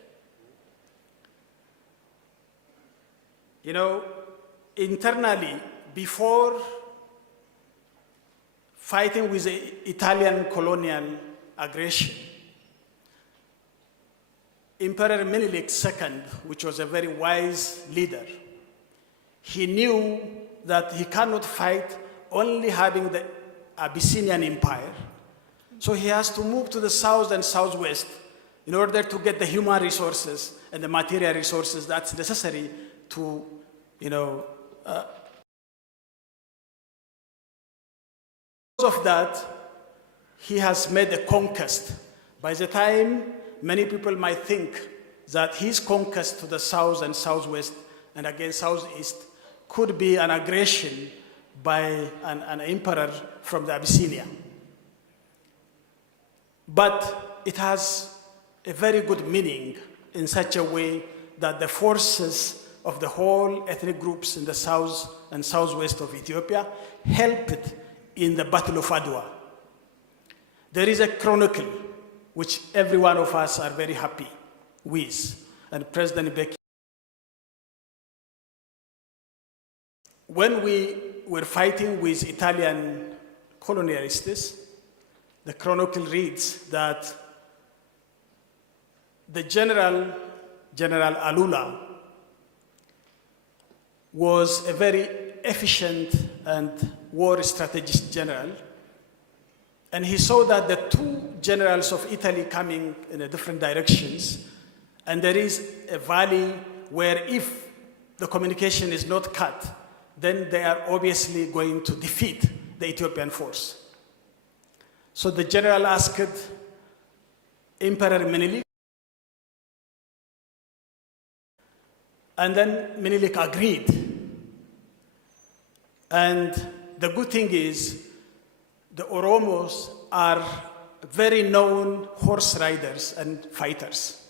Internally, before fighting with the Italian colonial aggression, Emperor Meles II, which was a very wise leader, he knew that he cannot fight only having the Abyssinian Empire. So he has to move to the south and southwest in order to get the human resources and the material resources that's necessary to, because of that, he has made a conquest. By the time many people might think that his conquest to the south and southwest and again southeast could be an aggression by an emperor from the Abyssinia. But it has a very good meaning in such a way that the forces of the whole ethnic groups in the south and southwest of Ethiopia helped in the Battle of Adwa. There is a chronicle which every one of us are very happy with, and President Mbeki. When we were fighting with Italian colonialists, the chronicle reads that the General Alula was a very efficient and war strategist general, and he saw that the two generals of Italy coming in different directions, and there is a valley where if the communication is not cut, then they are obviously going to defeat the Ethiopian force. So the general asked Emperor Menelik, and then Menelik agreed. And the good thing is, the Oromos are very known horse riders and fighters.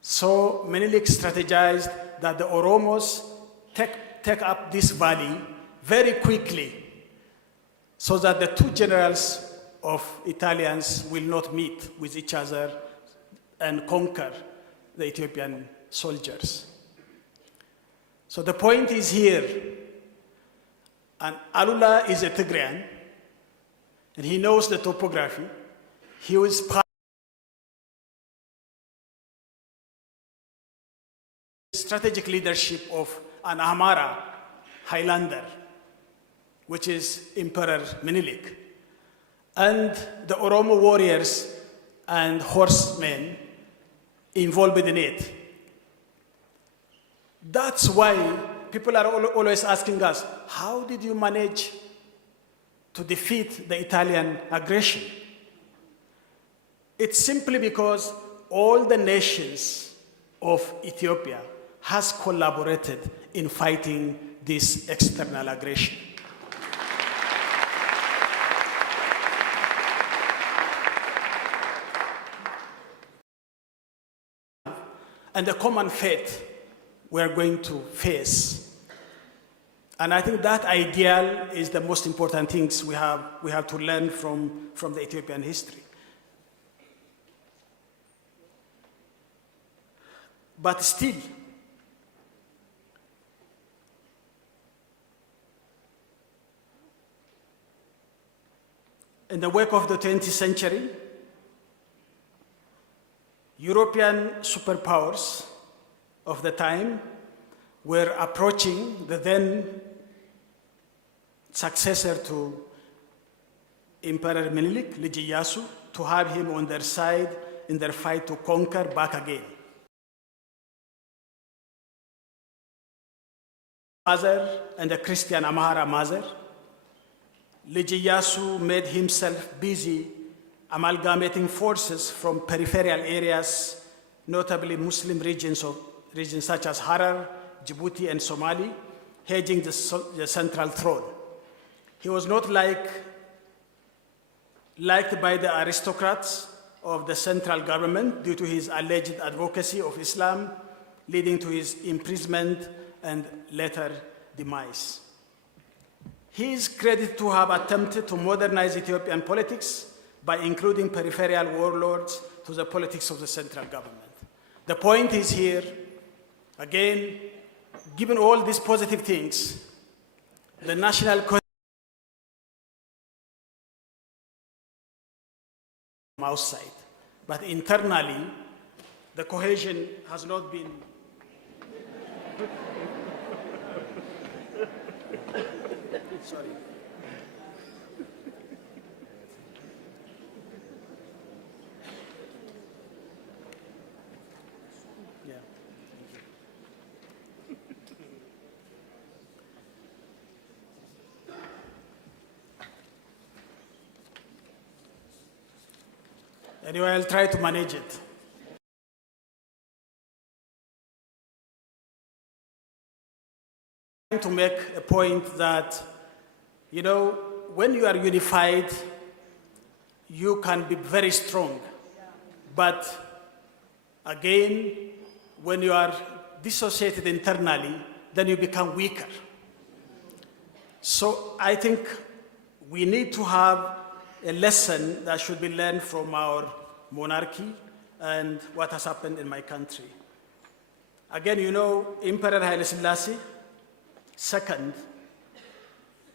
So Menelik strategized that the Oromos take up this valley very quickly, so that the two generals of Italians will not meet with each other and conquer the Ethiopian soldiers. So the point is here, and Alula is a Tigrayan, and he knows the topography. He was part of the strategic leadership of an Amhara Highlander, which is Emperor Menelik, and the Oromo warriors and horsemen involved in it. That's why people are always asking us, how did you manage to defeat the Italian aggression? It's simply because all the nations of Ethiopia has collaborated in fighting this external aggression. And the common fate we're going to face. And I think that ideal is the most important things we have to learn from the Ethiopian history. But still, in the wake of the 20th century, European superpowers of the time were approaching the then successor to Emperor Menelik, Liji Iyasu, to have him on their side in their fight to conquer back again. Mother and a Christian Amhara mother, Liji Iyasu made himself busy amalgamating forces from peripheral areas, notably Muslim regions such as Harar, Djibouti, and Somali, hedging the central throne. He was not liked by the aristocrats of the central government due to his alleged advocacy of Islam, leading to his imprisonment and later demise. He is credited to have attempted to modernize Ethiopian politics by including peripheral warlords to the politics of the central government. The point is here, again, given all these positive things, the national cohesion from outside, but internally, the cohesion has not been sorry. Yeah. Anyway, I'll try to manage it. To make a point that, you know, when you are unified, you can be very strong. But again, when you are dissociated internally, then you become weaker. So I think we need to have a lesson that should be learned from our monarchy and what has happened in my country. Again, you know, Emperor Haile Selassie II,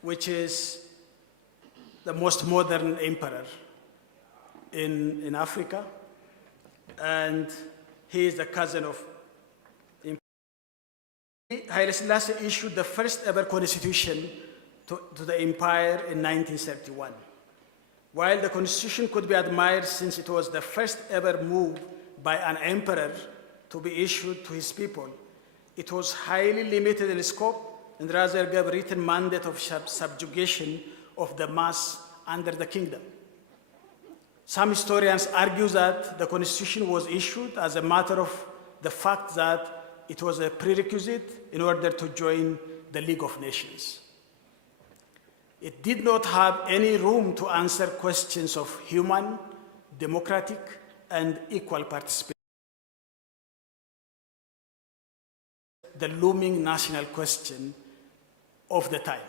which is the most modern emperor in Africa, and he is the cousin of Haile Selassie issued the first ever constitution to the empire in 1931. While the constitution could be admired since it was the first ever move by an emperor to be issued to his people, it was highly limited in scope and rather gave a written mandate of subjugation of the mass under the kingdom. Some historians argue that the constitution was issued as a matter of the fact that it was a prerequisite in order to join the League of Nations. It did not have any room to answer questions of human, democratic, and equal participation. The looming national question of the time.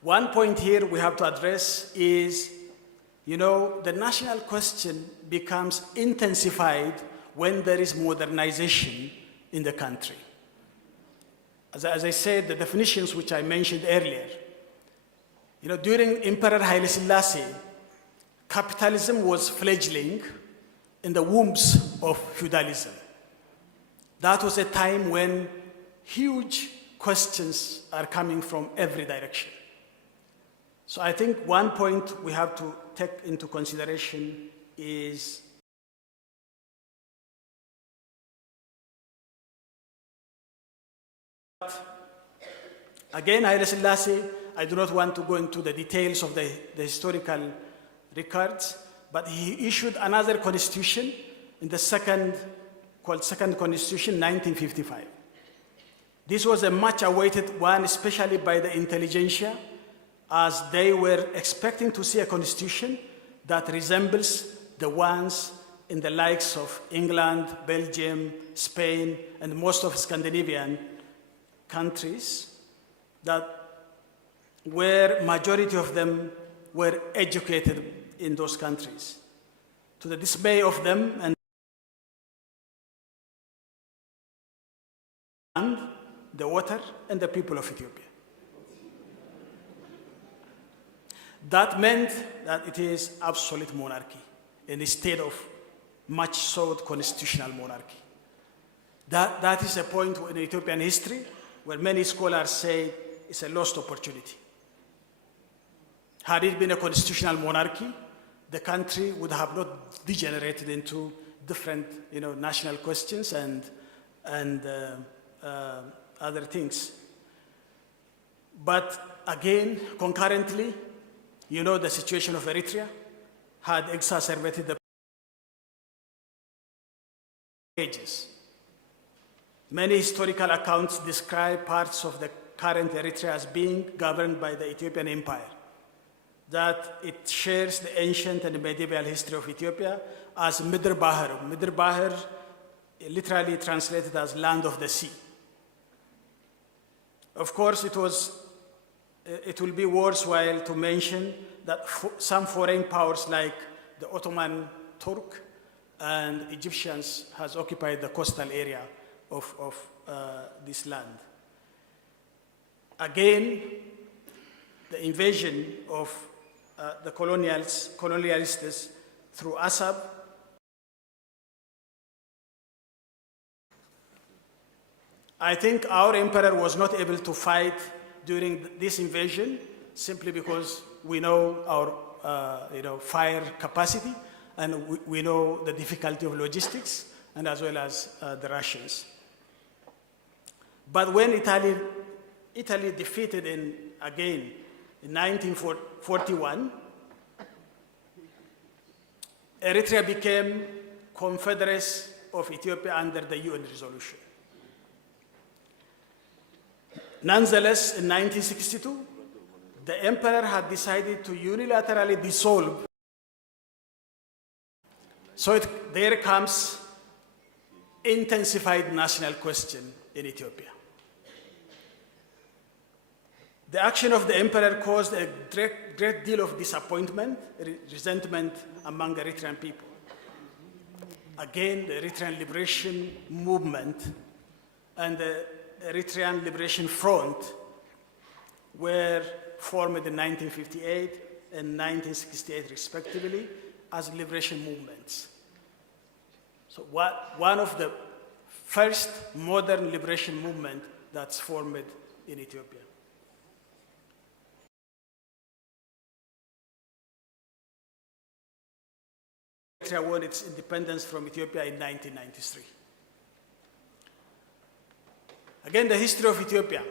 One point here we have to address is you know, the national question becomes intensified when there is modernization in the country. As I said, the definitions which I mentioned earlier, you know, during Emperor Haile Selassie, capitalism was fledgling in the wombs of feudalism. That was a time when huge questions are coming from every direction. So I think one point we have to take into consideration is again, Haile Selassie, I do not want to go into the details of the historical records, but he issued another constitution in the called Second Constitution, 1955. This was a much awaited one, especially by the intelligentsia, as they were expecting to see a constitution that resembles the ones in the likes of England, Belgium, Spain, and most of Scandinavian countries, that where majority of them were educated in those countries, to the dismay of them and the water and the people of Ethiopia. That meant that it is absolute monarchy instead of much sought constitutional monarchy. That is a point in Ethiopian history where many scholars say it's a lost opportunity. Had it been a constitutional monarchy, the country would have not degenerated into different, you know, national questions and other things. But again, concurrently, you know, the situation of Eritrea had exacerbated the ages. Many historical accounts describe parts of the current Eritrea as being governed by the Ethiopian Empire, that it shares the ancient and medieval history of Ethiopia as Midr Bahar. Midr Bahar literally translated as land of the sea. Of course, it will be worthwhile to mention that some foreign powers like the Ottoman Turk and Egyptians has occupied the coastal area of this land. Again, the invasion of the colonialists through Assab I think our emperor was not able to fight during this invasion simply because we know our fire capacity and we know the difficulty of logistics and as well as the Russians. But when Italy defeated in 1941, Eritrea became Confederacy of Ethiopia under the UN resolution. Nonetheless, in 1962, the emperor had decided to unilaterally dissolve. So there comes intensified national question in Ethiopia. The action of the emperor caused a great deal of disappointment, resentment among Eritrean people. Again, the Eritrean Liberation Movement and the Eritrean Liberation Front were formed in 1958 and 1968 respectively as liberation movements. So one of the first modern liberation movement that's formed in Ethiopia. Eritrea won its independence from Ethiopia in 1993. Again, the history of Ethiopia.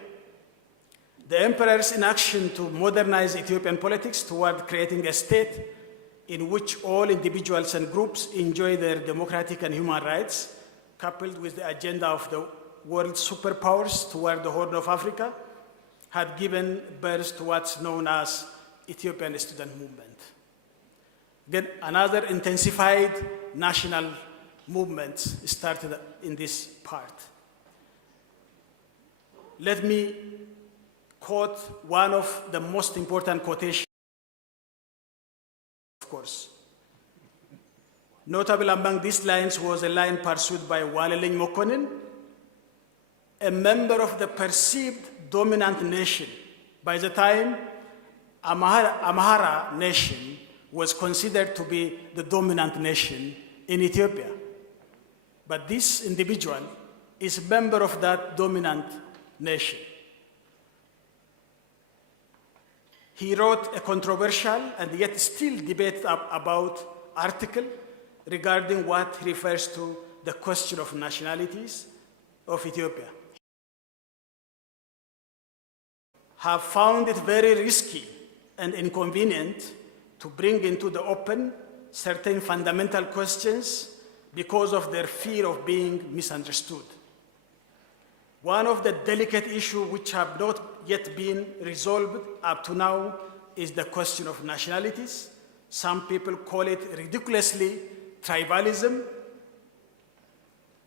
The emperor's inaction to modernize Ethiopian politics toward creating a state in which all individuals and groups enjoy their democratic and human rights, coupled with the agenda of the world's superpowers toward the Horn of Africa, had given birth to what's known as Ethiopian student movement. Then another intensified national movement started in this part. Let me quote one of the most important quotations of course. Notable among these lines was a line pursued by Waleleng Mokonnen, a member of the perceived dominant nation. By the time, Amhara nation was considered to be the dominant nation in Ethiopia. But this individual is a member of that dominant nation. He wrote a controversial and yet still debated about article regarding what he refers to the question of nationalities of Ethiopia. Have found it very risky and inconvenient to bring into the open certain fundamental questions because of their fear of being misunderstood. One of the delicate issues which have not yet been resolved up to now is the question of nationalities. Some people call it ridiculously tribalism,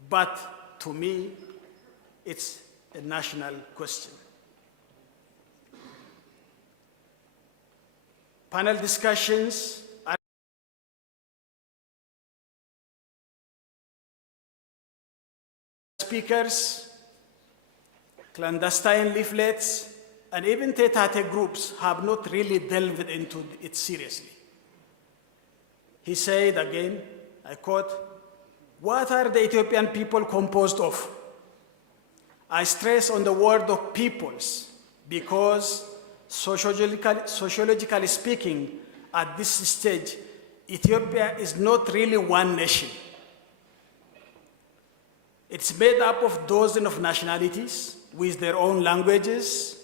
but to me, it's a national question. Panel discussions are speakers, clandestine leaflets, and even tete-a-tete groups have not really delved into it seriously. He said again, I quote, "What are the Ethiopian people composed of?" I stress on the word of peoples because sociologically speaking, at this stage, Ethiopia is not really one nation. It's made up of dozens of nationalities with their own languages,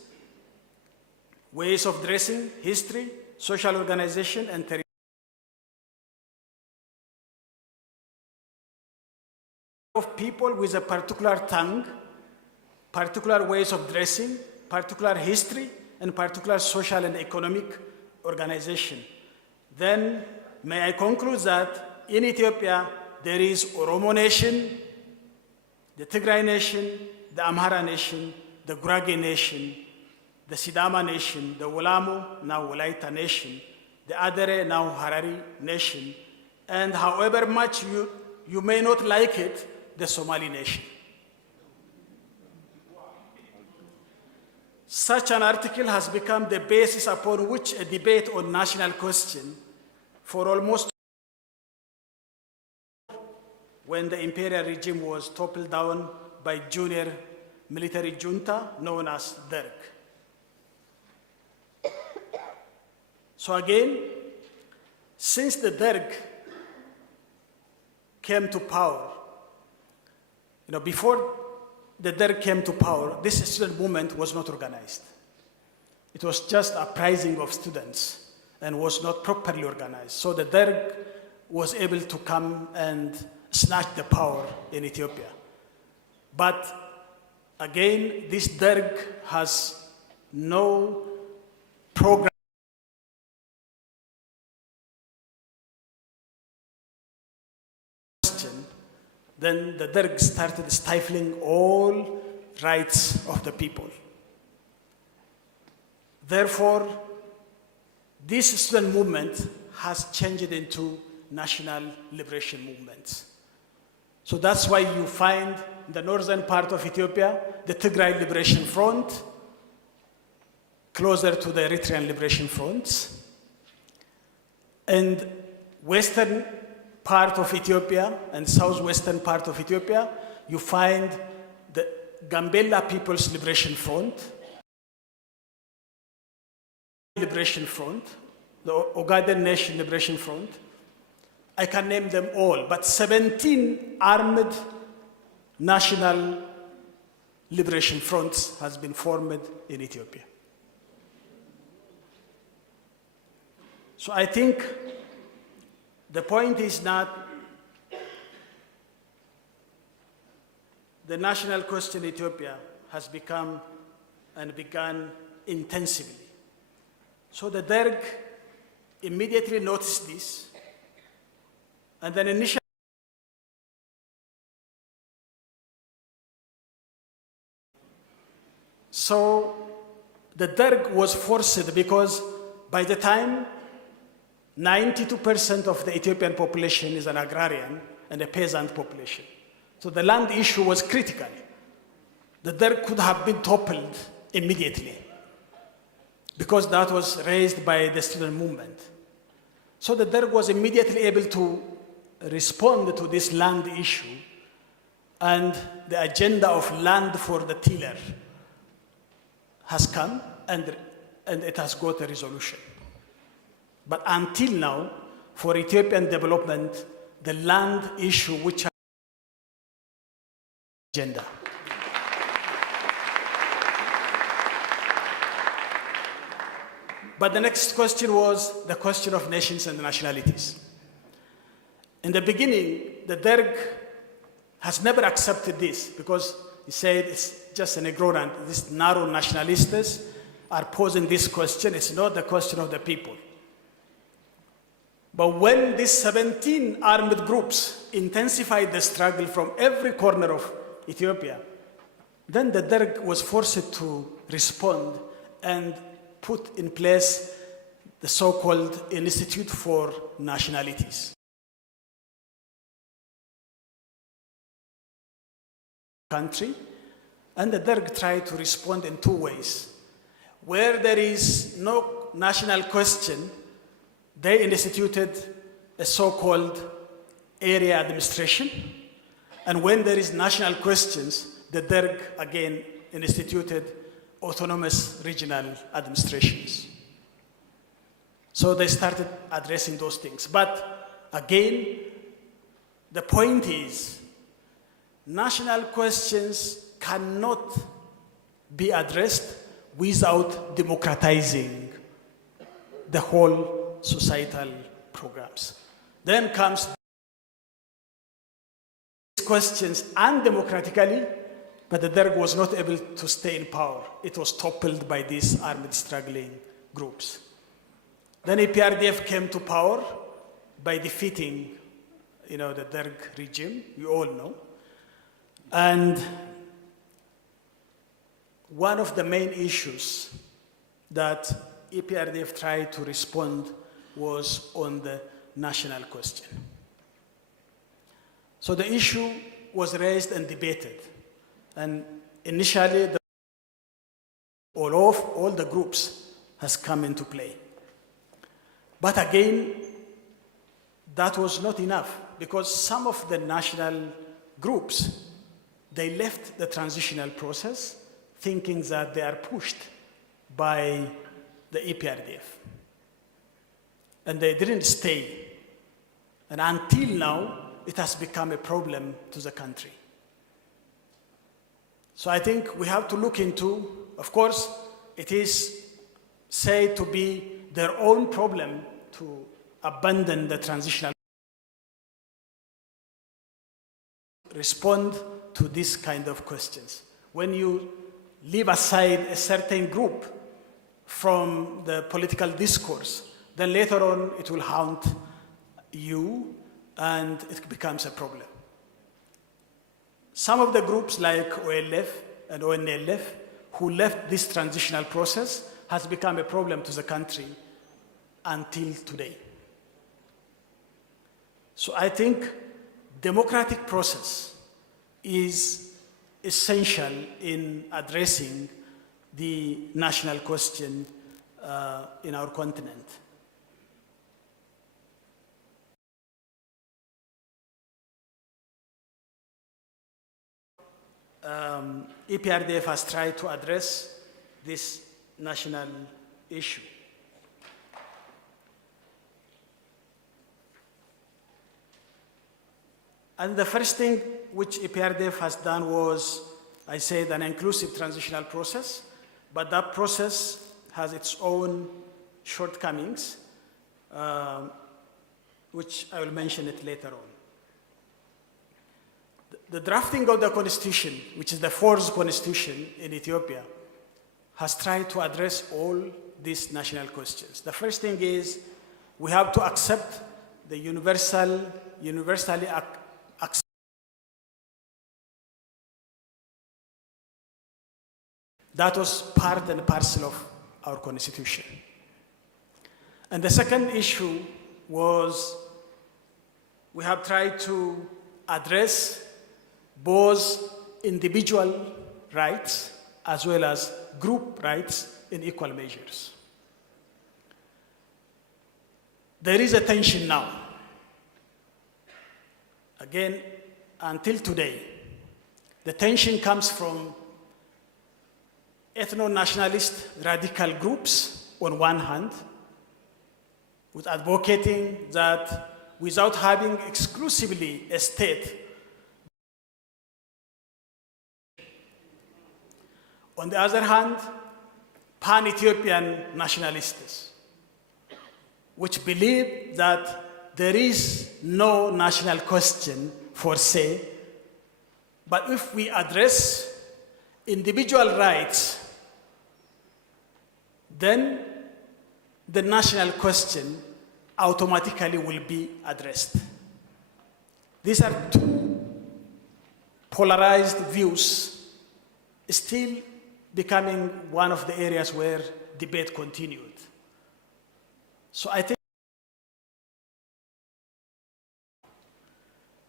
ways of dressing, history, social organization, and territory. Of people with a particular tongue, particular ways of dressing, particular history, and particular social and economic organization. Then, may I conclude that in Ethiopia, there is Oromo nation, the Tigray nation, the Amhara nation, the Gurage nation, the Sidama nation, the Wolamo, now Wolaita nation, the Adere, now Harari nation, and however much you may not like it, the Somali nation. Such an article has become the basis upon which a debate on national question for almost when the imperial regime was toppled down by junior military junta known as Derg. So again, since the Derg came to power, before the Derg came to power, this student movement was not organized. It was just a uprising of students and was not properly organized. So the Derg was able to come and snatch the power in Ethiopia. But again, this Derg has no program. Then the Derg started stifling all rights of the people. Therefore, this student movement has changed into national liberation movements. So that's why you find in the northern part of Ethiopia, the Tigray Liberation Front, closer to the Eritrean Liberation Fronts, and western part of Ethiopia and southwestern part of Ethiopia, you find the Gambella People's Liberation Front, the Ogaden Nation Liberation Front. I can name them all, but 17 armed national liberation fronts has been formed in Ethiopia. So I think the point is not the national question in Ethiopia has become and begun intensively. So the Derg immediately noticed this, and then initially so the Derg was forced because by the time 92% of the Ethiopian population is an agrarian and a peasant population. So the land issue was critical. The Derg could have been toppled immediately because that was raised by the student movement. So the Derg was immediately able to respond to this land issue, and the agenda of land for the tiller has come, and it has got a resolution. But until now, for Ethiopian development, the land issue which has agenda. But the next question was the question of nations and nationalities. In the beginning, the Derg has never accepted this because he said it's just an ignorant, these narrow nationalists are posing this question. It's not the question of the people. But when these 17 armed groups intensified the struggle from every corner of Ethiopia, then the Derg was forced to respond and put in place the so-called Institute for Nationalities. Country, and the Derg tried to respond in two ways. Where there is no national question, they instituted a so-called area administration, and when there is national questions, the Derg again instituted autonomous regional administrations. So they started addressing those things. But again, the point is, national questions cannot be addressed without democratizing the whole societal programs. Then comes questions undemocratically, but the Derg was not able to stay in power. It was toppled by these armed struggling groups. Then EPRDF came to power by defeating, the Derg regime, you all know. And one of the main issues that EPRDF tried to respond was on the national question. So the issue was raised and debated. And initially, all the groups has come into play. But again, that was not enough because some of the national groups, they left the transitional process thinking that they are pushed by the EPRDF. And they didn't stay. And until now, it has become a problem to the country. So I think we have to look into, of course, it is said to be their own problem to abandon the transitional, respond to this kind of questions. When you leave aside a certain group from the political discourse, then later on it will haunt you and it becomes a problem. Some of the groups like OLF and ONLF who left this transitional process has become a problem to the country until today. So I think democratic process is essential in addressing the national question in our continent. EPRDF has tried to address this national issue. And the first thing which EPRDF has done was, I said, an inclusive transitional process, but that process has its own shortcomings, which I will mention it later on. The drafting of the constitution, which is the fourth constitution in Ethiopia, has tried to address all these national questions. The first thing is we have to accept the universally accept. That was part and parcel of our constitution. And the second issue was we have tried to address both individual rights as well as group rights in equal measures. There is a tension now. Again, until today, the tension comes from ethno-nationalist radical groups on one hand, with advocating that without having exclusively a state, on the other hand, pan-Ethiopian nationalists, which believe that there is no national question for se, but if we address individual rights, then the national question automatically will be addressed. These are two polarized views, still becoming one of the areas where debate continued. So I think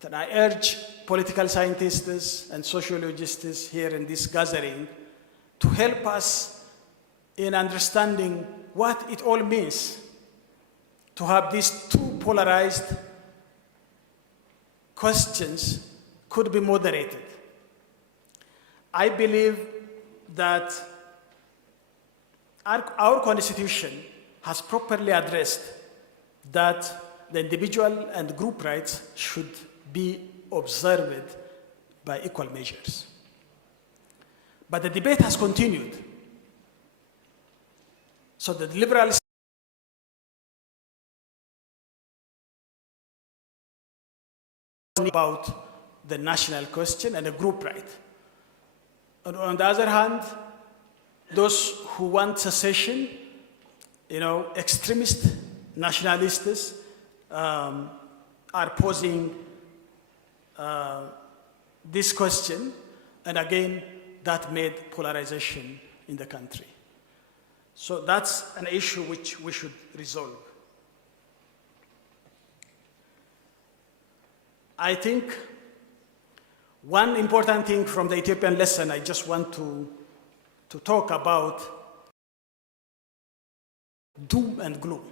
that I urge political scientists and sociologists here in this gathering to help us in understanding what it all means to have these two polarized questions could be moderated. I believe that our constitution has properly addressed that the individual and group rights should be observed by equal measures. But the debate has continued. So the liberals about the national question and the group right. And on the other hand, those who want secession, extremist nationalists are posing this question, and again, that made polarization in the country. So that's an issue which we should resolve. I think one important thing from the Ethiopian lesson I just want to talk about, doom and gloom.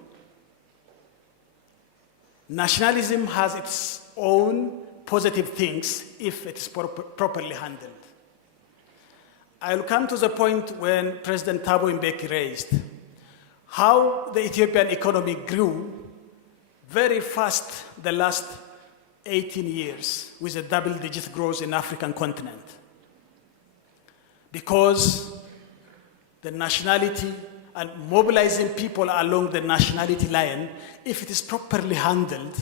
Nationalism has its own positive things if it is properly handled. I'll come to the point when President Thabo Mbeki raised how the Ethiopian economy grew very fast the last 18 years with a double-digit growth in the African continent. Because the nationality and mobilizing people along the nationality line, if it is properly handled,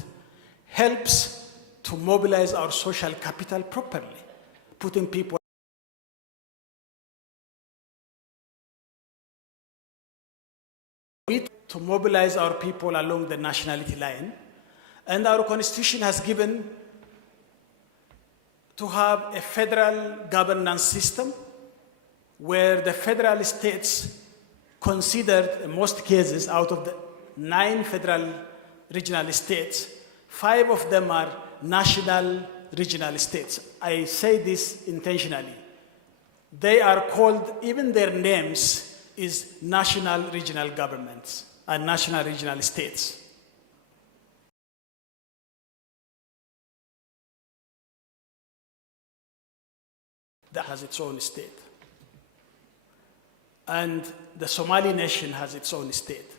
helps to mobilize our social capital properly, putting people to mobilize our people along the nationality line. And our constitution has given to have a federal governance system where the federal states considered, in most cases, out of the 9 federal regional states, 5 of them are national regional states. I say this intentionally. They are called, even their names is national regional governments and national regional states. That has its own state. And the Somali nation has its own state.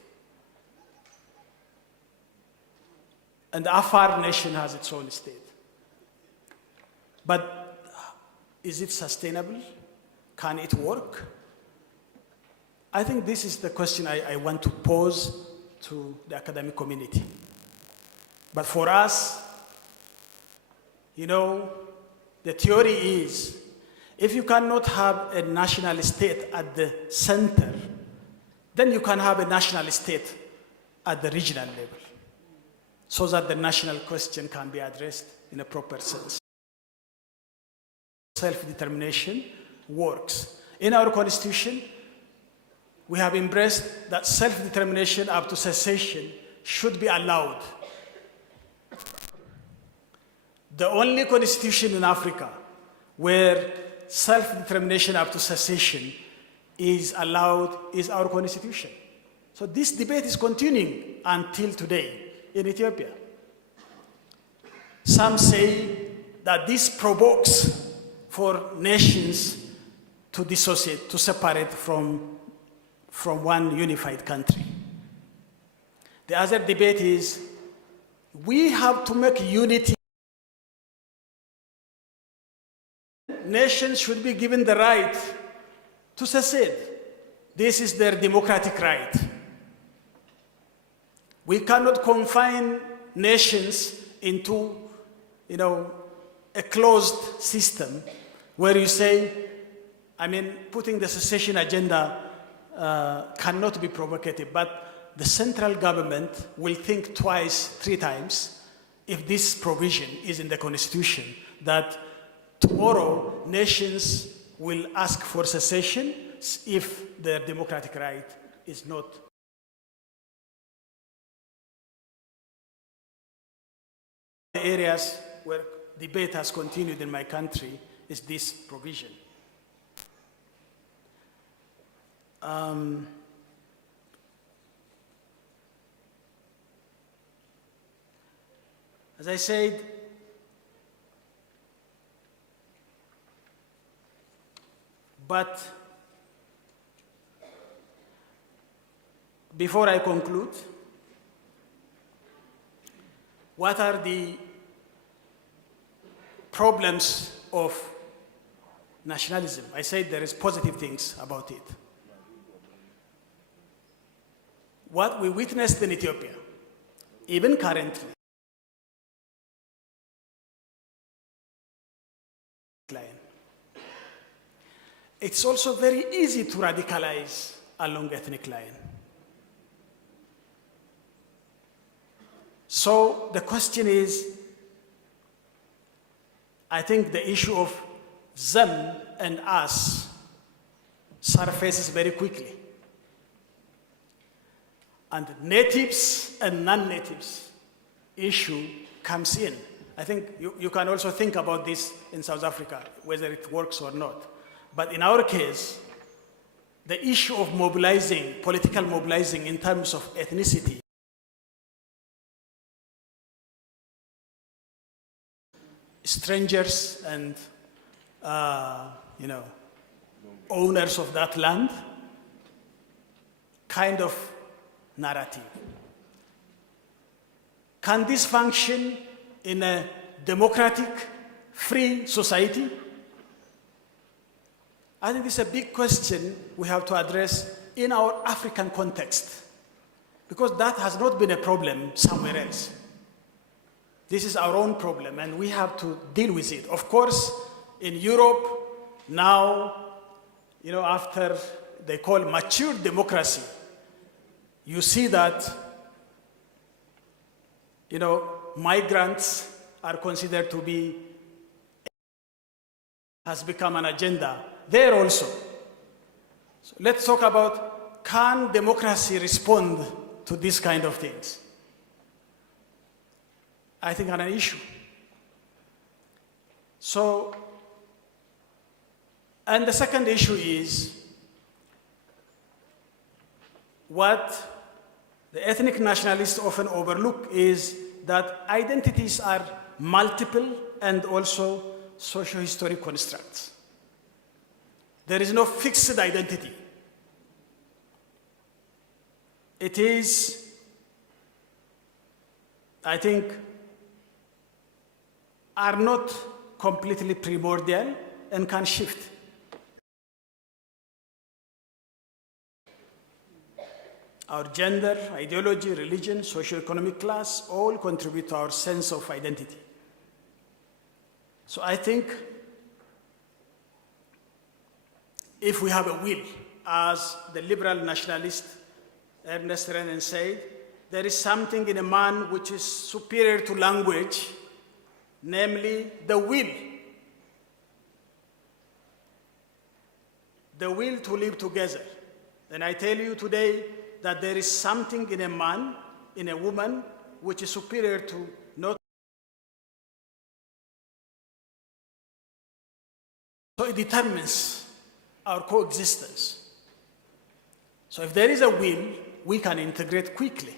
And the Afar nation has its own state. But is it sustainable? Can it work? I think this is the question I want to pose to the academic community. But for us, the theory is, if you cannot have a national state at the center, then you can have a national state at the regional level, so that the national question can be addressed in a proper sense. Self-determination works. In our constitution, we have embraced that self-determination up to secession should be allowed. The only constitution in Africa where self-determination up to secession is allowed is our constitution. So this debate is continuing until today in Ethiopia. Some say that this provokes for nations to dissociate, to separate from one unified country. The other debate is we have to make unity. Nations should be given the right to secede. This is their democratic right. We cannot confine nations into, a closed system where you say, putting the secession agenda cannot be provocative, but the central government will think twice, 3 times, if this provision is in the constitution, that tomorrow nations will ask for secession if their democratic right is not. The areas where debate has continued in my country is this provision. As I said, but before I conclude, what are the problems of nationalism? I said there is positive things about it. What we witnessed in Ethiopia, even currently, it's also very easy to radicalize along ethnic line. So the question is, I think the issue of them and us surfaces very quickly. And natives and non-natives issue comes in. I think you can also think about this in South Africa, whether it works or not. But in our case, the issue of mobilizing, political mobilizing in terms of ethnicity, strangers and owners of that land, kind of narrative. Can this function in a democratic, free society? I think this is a big question we have to address in our African context, because that has not been a problem somewhere else. This is our own problem, and we have to deal with it. Of course, in Europe, now, after they call mature democracy, you see that, migrants are considered to be, has become an agenda there also. So let's talk about, can democracy respond to these kind of things? I think are an issue. So, and the second issue is what the ethnic nationalists often overlook is that identities are multiple and also socio-historic constructs. There is no fixed identity. It is, I think, are not completely primordial and can shift. Our gender, ideology, religion, socioeconomic class all contribute to our sense of identity. So I think if we have a will, as the liberal nationalist Ernest Renan said, there is something in a man which is superior to language, namely the will to live together. And I tell you today that there is something in a man in a woman which is superior to not. So it determines our coexistence. So if there is a will, we can integrate quickly.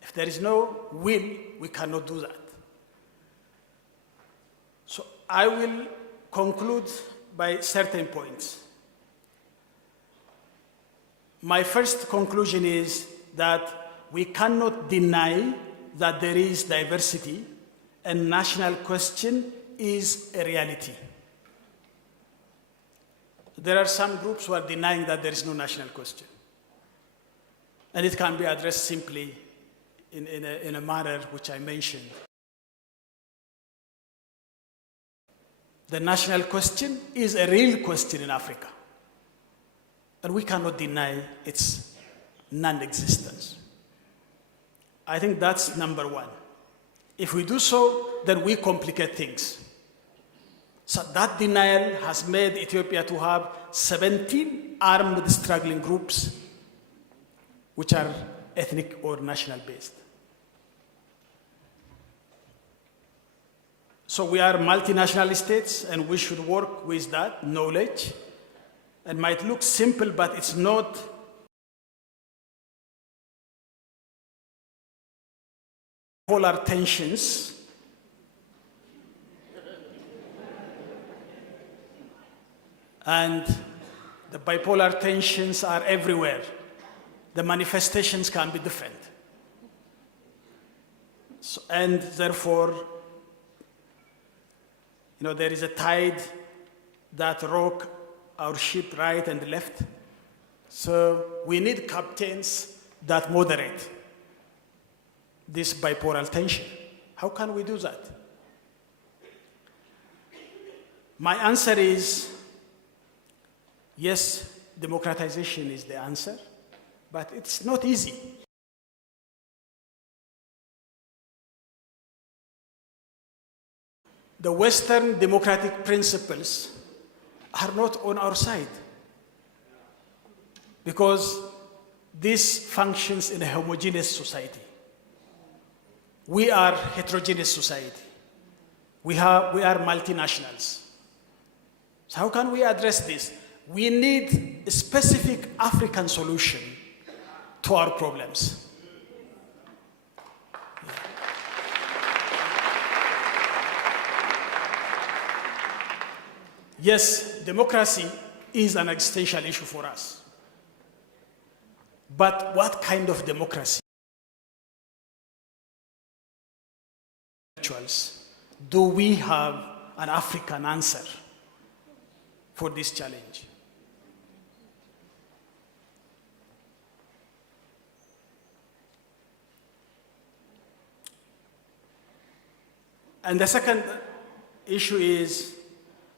If there is no will, we cannot do that. So I will conclude by certain points. My first conclusion is that we cannot deny that there is diversity and national question is a reality. There are some groups who are denying that there is no national question. And it can be addressed simply in a manner which I mentioned. The national question is a real question in Africa. And we cannot deny its non-existence. I think that's number one. If we do so, then we complicate things. So that denial has made Ethiopia to have 17 armed struggling groups which are ethnic or national based. So we are multinational states and we should work with that knowledge. It might look simple, but it's not. Polar tensions and the bipolar tensions are everywhere. The manifestations can be different. So, and therefore, there is a tide that rock our ship right and left. So we need captains that moderate this bipolar tension. How can we do that? My answer is, yes, democratization is the answer, but it's not easy. The Western democratic principles are not on our side because this functions in a homogeneous society. We are a heterogeneous society. We are multinationals. So how can we address this? We need a specific African solution to our problems. Yes, democracy is an existential issue for us. But what kind of democracy do we have an African answer for this challenge? And the second issue is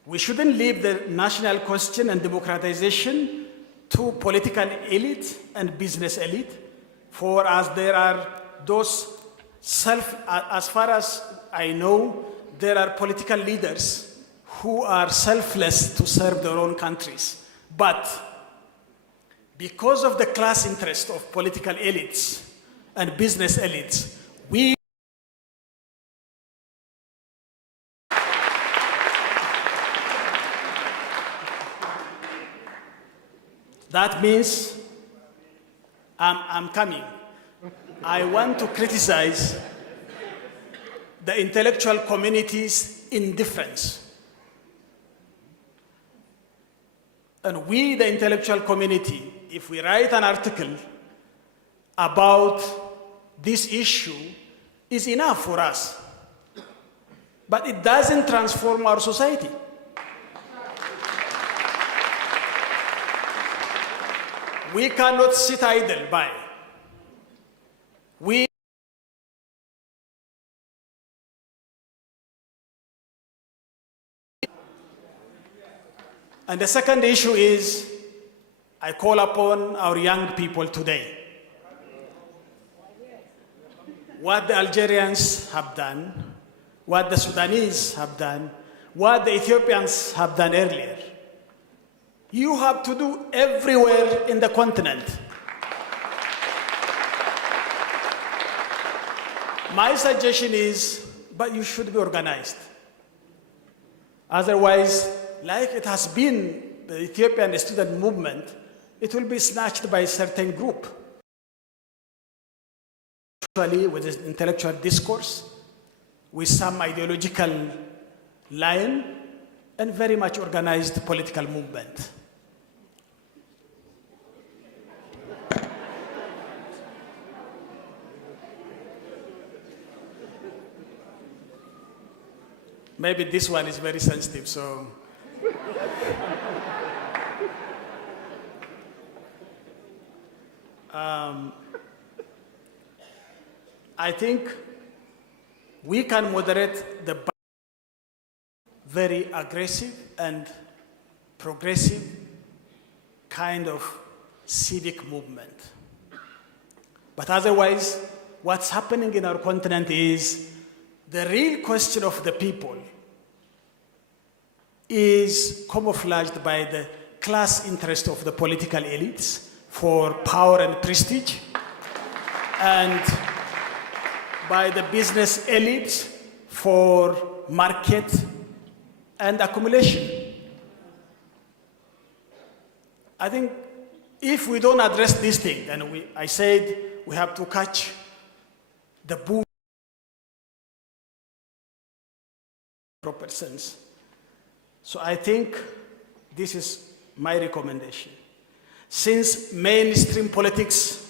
we shouldn't leave the national question and democratization to political elite and business elite, for as there are those as far as I know, there are political leaders who are selfless to serve their own countries. But because of the class interest of political elites and business elites, that means I'm coming. I want to criticize the intellectual community's indifference. And we, the intellectual community, if we write an article about this issue, is enough for us. But it doesn't transform our society. We cannot sit idle by. And the second issue is, I call upon our young people today. What the Algerians have done, what the Sudanese have done, what the Ethiopians have done earlier, you have to do everywhere in the continent. My suggestion is, but you should be organized. Otherwise, like it has been the Ethiopian student movement, it will be snatched by a certain group. Actually, with this intellectual discourse, with some ideological line, and very much organized political movement. Maybe this one is very sensitive, so. I think we can moderate the very aggressive and progressive kind of civic movement. But otherwise, what's happening in our continent is the real question of the people is camouflaged by the class interest of the political elites for power and prestige, and by the business elites for market and accumulation. I think if we don't address this thing, and I said we have to catch the boom in proper sense. So I think this is my recommendation. Since mainstream politics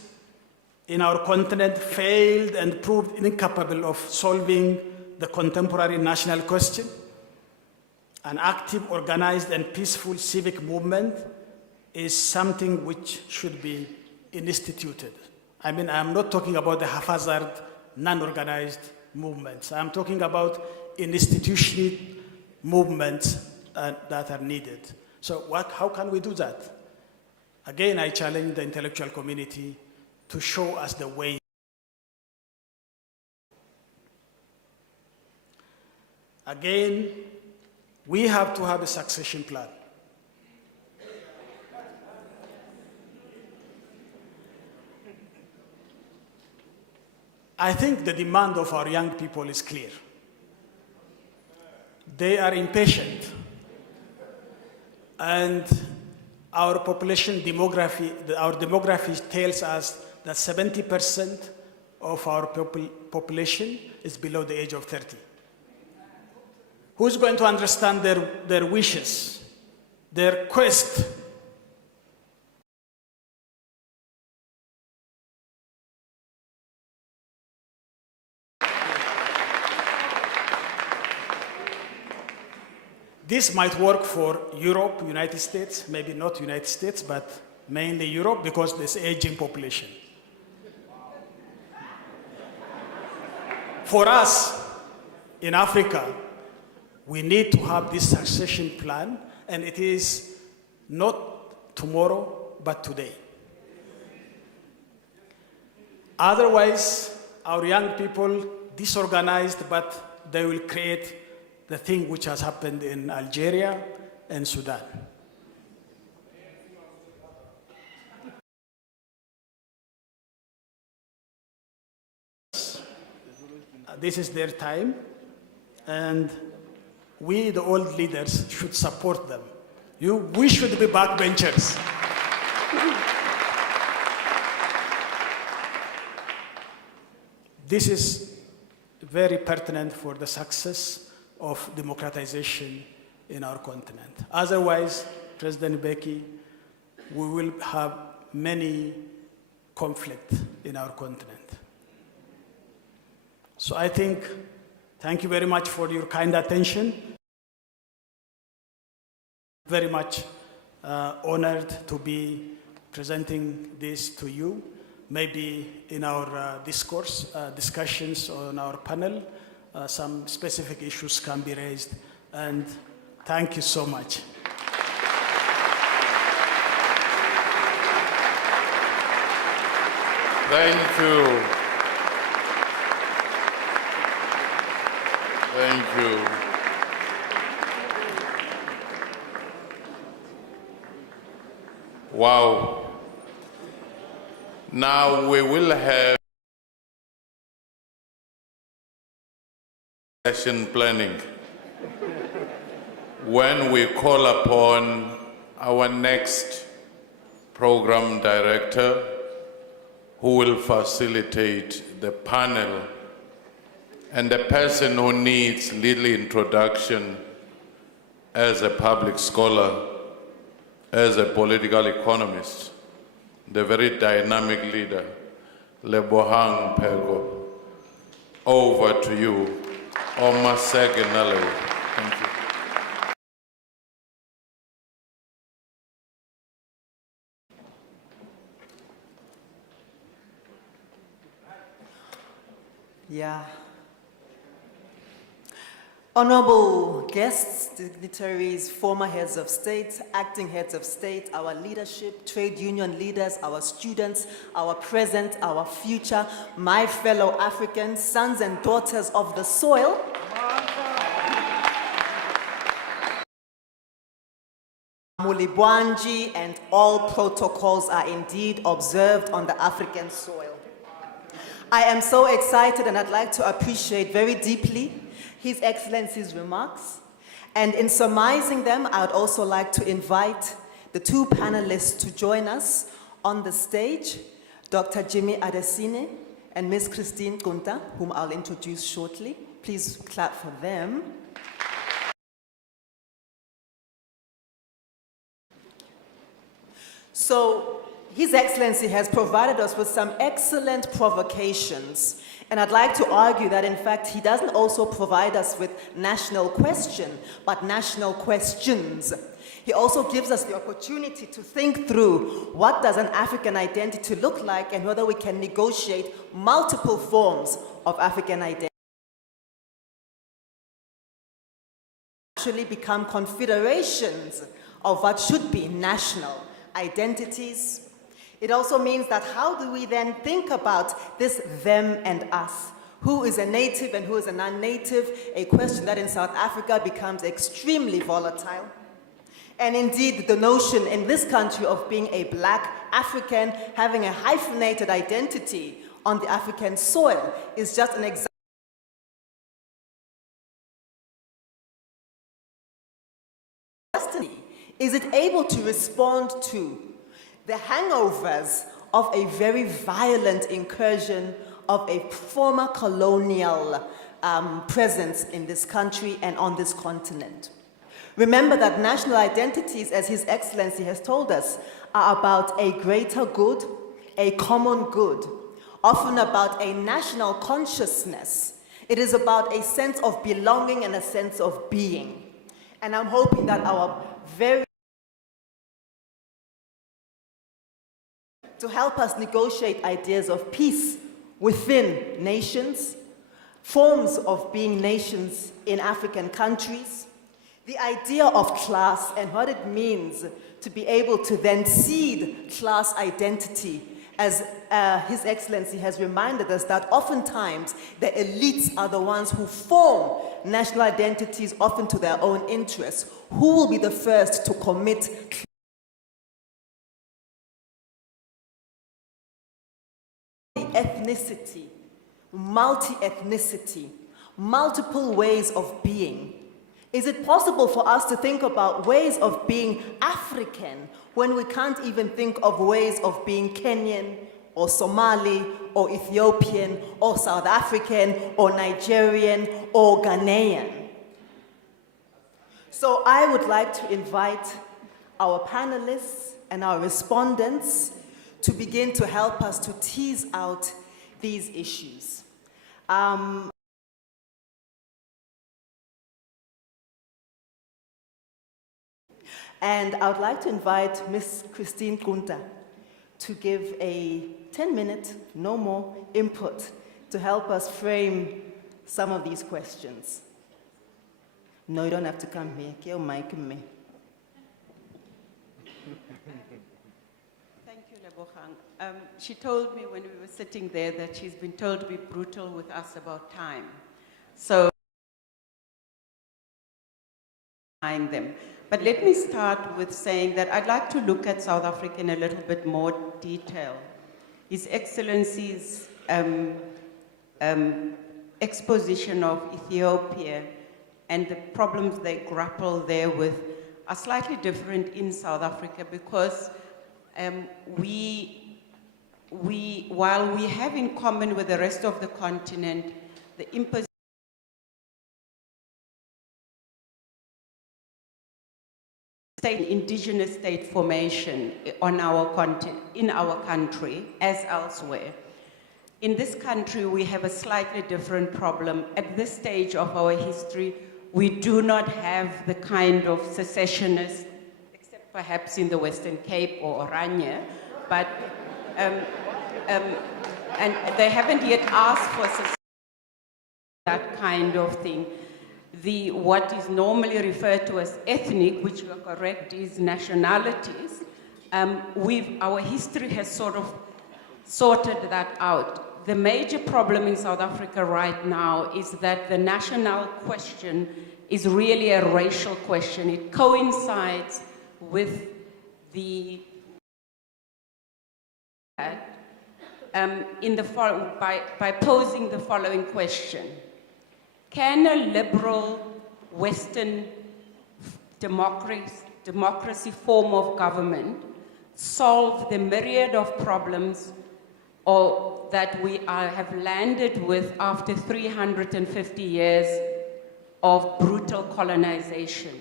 in our continent failed and proved incapable of solving the contemporary national question, an active, organized, and peaceful civic movement is something which should be instituted. I mean, I'm not talking about the haphazard, non-organized movements. I'm talking about institutional movements that are needed. So how can we do that? Again, I challenge the intellectual community to show us the way. Again, we have to have a succession plan. I think the demand of our young people is clear. They are impatient. And our population demography, our demography tells us that 70% of our population is below the age of 30. Who's going to understand their wishes, their quest? This might work for Europe, United States, maybe not United States, but mainly Europe because there's aging population. For us in Africa, we need to have this succession plan, and it is not tomorrow, but today. Otherwise, our young people, disorganized, but they will create the thing which has happened in Algeria and Sudan. This is their time, and we, the old leaders, should support them. We should be backbenchers. This is very pertinent for the success of democratization in our continent. Otherwise, President Mbeki, we will have many conflicts in our continent. So I think, thank you very much for your kind attention. Very much honored to be presenting this to you. Maybe in our discussions on our panel, some specific issues can be raised. And thank you so much. Thank you. Thank you. Wow. Now we will have succession planning when we call upon our next program director who will facilitate the panel and the person who needs little introduction as a public scholar, as a political economist, the very dynamic leader, Lebohang Pego. Over to you, Oma Segenale. Thank you. Yeah. Honorable guests, dignitaries, former heads of state, acting heads of state, our leadership, trade union leaders, our students, our present, our future, my fellow Africans, sons and daughters of the soil. Mulibwanji, and all protocols are indeed observed on the African soil. I am so excited, and I'd like to appreciate very deeply His Excellency's remarks. And in surmising them, I would also like to invite the two panelists to join us on the stage, Dr. Jimmy Adesina and Ms. Christine Kunta, whom I'll introduce shortly. Please clap for them. So, His Excellency has provided us with some excellent provocations, and I'd like to argue that, in fact, he doesn't also provide us with national question, but national questions. He also gives us the opportunity to think through what does an African identity look like and whether we can negotiate multiple forms of African identity. Actually become confederations of what should be national identities. It also means that how do we then think about this them and us? Who is a native and who is a non-native? A question that in South Africa becomes extremely volatile. And indeed, the notion in this country of being a black African, having a hyphenated identity on the African soil is just an example. Is it able to respond to the hangovers of a very violent incursion of a former colonial presence in this country and on this continent? Remember that national identities, as His Excellency has told us, are about a greater good, a common good, often about a national consciousness. It is about a sense of belonging and a sense of being. And I'm hoping that our very to help us negotiate ideas of peace within nations, forms of being nations in African countries, the idea of class and what it means to be able to then seed class identity, as His Excellency has reminded us that oftentimes the elites are the ones who form national identities, often to their own interests. Who will be the first to commit ethnicity, multi-ethnicity, multiple ways of being? Is it possible for us to think about ways of being African when we can't even think of ways of being Kenyan or Somali or Ethiopian or South African or Nigerian or Ghanaian? So I would like to invite our panelists and our respondents to begin to help us to tease out these issues. And I would like to invite Ms. Christine Kunta to give a 10-minute, no more, input to help us frame some of these questions. No, you don't have to come here. Kill Mike and me. She told me when we were sitting there that she's been told to be brutal with us about time. So, them. But let me start with saying that I'd like to look at South Africa in a little bit more detail. His Excellency's exposition of Ethiopia and the problems they grapple there with are slightly different in South Africa because while we have in common with the rest of the continent the imposition indigenous state formation on our continent, in our country as elsewhere. In this country, we have a slightly different problem. At this stage of our history, we do not have the kind of secessionists, except perhaps in the Western Cape or Oranje, but and they haven't yet asked for that kind of thing. What is normally referred to as ethnic, which you are correct, is nationalities. Our history has sort of sorted that out. The major problem in South Africa right now is that the national question is really a racial question. It coincides with the by posing the following question. Can a liberal Western democracy form of government solve the myriad of problems that we have landed with after 350 years of brutal colonization,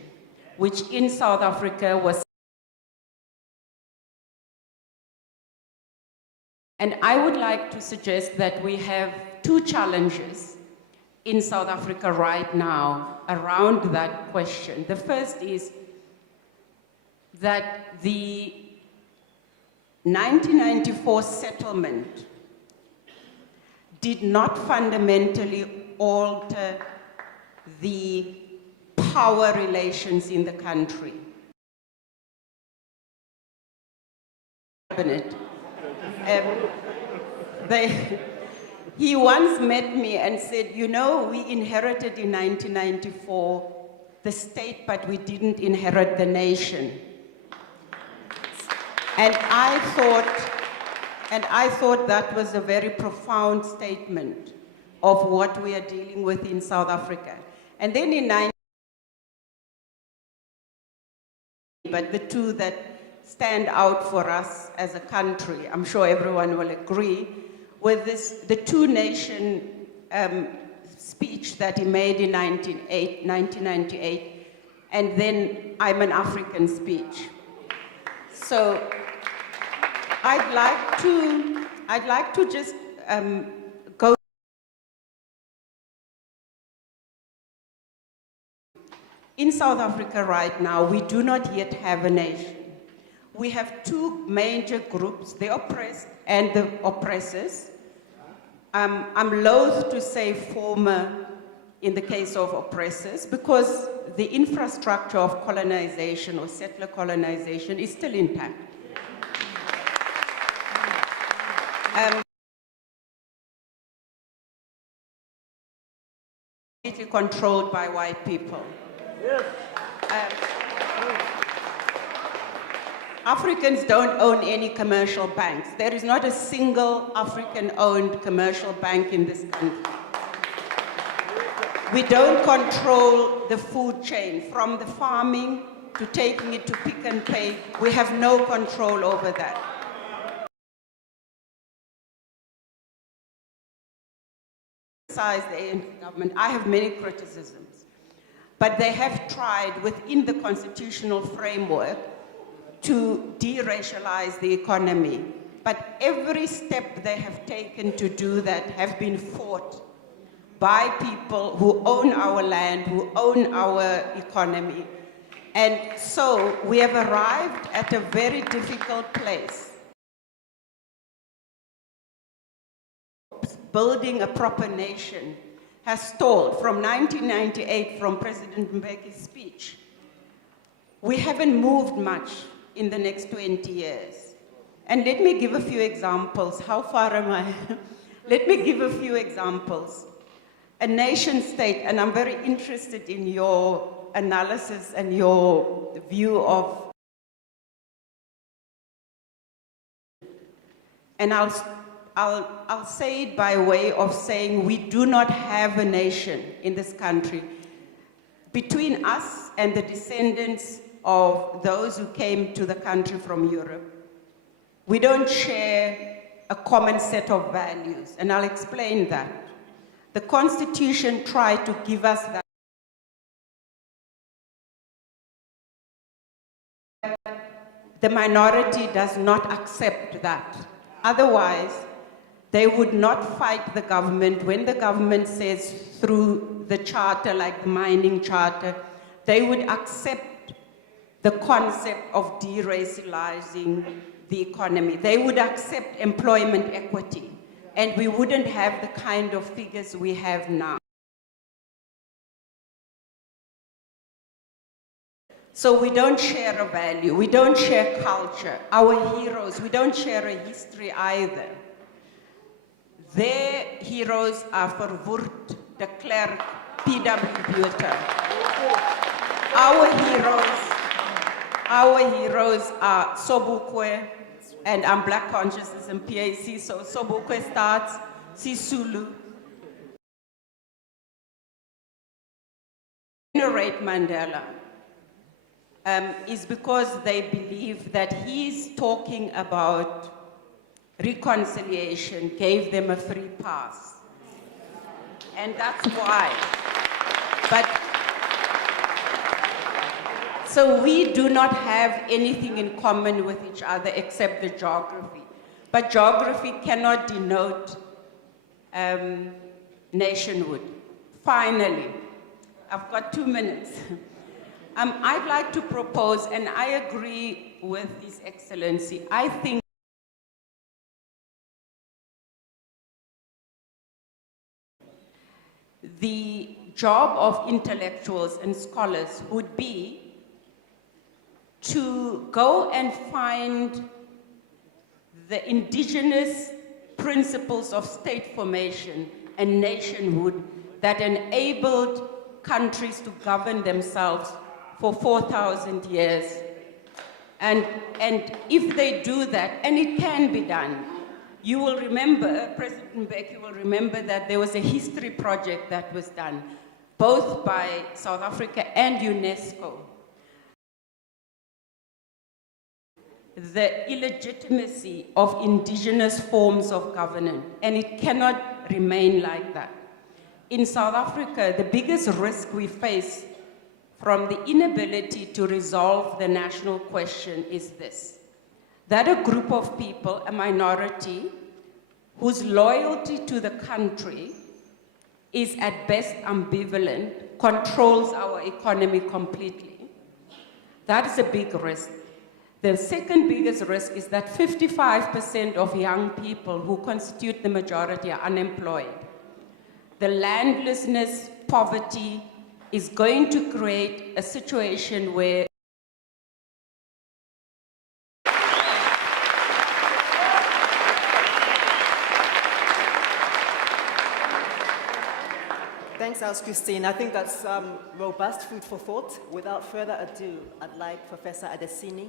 which in South Africa was. And I would like to suggest that we have two challenges in South Africa right now around that question. The first is that the 1994 settlement did not fundamentally alter the power relations in the country. He once met me and said, you know, we inherited in 1994 the state, but we didn't inherit the nation. And I thought that was a very profound statement of what we are dealing with in South Africa. And then in but the two that stand out for us as a country, I'm sure everyone will agree, with the two-nation speech that he made in 1998, and then I'm an African speech. So I'd like to just go. In South Africa right now, we do not yet have a nation. We have two major groups, the oppressed and the oppressors. I'm loath to say former in the case of oppressors because the infrastructure of colonization or settler colonization is still intact. Completely controlled by white people. Yes. Africans don't own any commercial banks. There is not a single African-owned commercial bank in this country. We don't control the food chain, from the farming to taking it to pick and pay. We have no control over that. The ANC government, I have many criticisms, but they have tried within the constitutional framework to de-racialize the economy. But every step they have taken to do that have been fought by people who own our land, who own our economy. And so we have arrived at a very difficult place. Building a proper nation has stalled from 1998, from President Mbeki's speech. We haven't moved much in the next 20 years. And let me give a few examples. How far am I? Let me give a few examples. A nation state, and I'm very interested in your analysis and your view of, and I'll I'll say it by way of saying we do not have a nation in this country. Between us and the descendants of those who came to the country from Europe, we don't share a common set of values, and I'll explain that. The Constitution tried to give us that. The minority does not accept that. Otherwise, they would not fight the government when the government says through the charter, like the mining charter, they would accept the concept of deracializing the economy. They would accept employment equity, and we wouldn't have the kind of figures we have now. So we don't share a value, we don't share culture. Our heroes, we don't share a history either. Their heroes are Verwoerd, de Klerk, P.W. Botha. Our heroes are Sobukwe, and I'm Black Consciousness and PAC, so Sobukwe starts, Sisulu. Venerate Mandela is because they believe that he's talking about reconciliation, gave them a free pass. And that's why. So we do not have anything in common with each other except the geography. But geography cannot denote nationhood. Finally, I've got 2 minutes. I'd like to propose, and I agree with His Excellency, I think the job of intellectuals and scholars would be to go and find the indigenous principles of state formation and nationhood that enabled countries to govern themselves for 4,000 years. And if they do that, and it can be done, you will remember, President Mbeki will remember that there was a history project that was done, both by South Africa and UNESCO. The illegitimacy of indigenous forms of governance, and it cannot remain like that. In South Africa, the biggest risk we face from the inability to resolve the national question is this: that a group of people, a minority, whose loyalty to the country is at best ambivalent, controls our economy completely. That is a big risk. The second biggest risk is that 55% of young people who constitute the majority are unemployed. The landlessness, poverty, is going to create a situation where Thanks, Alice Christine. I think that's robust food for thought. Without further ado, I'd like Professor Adesina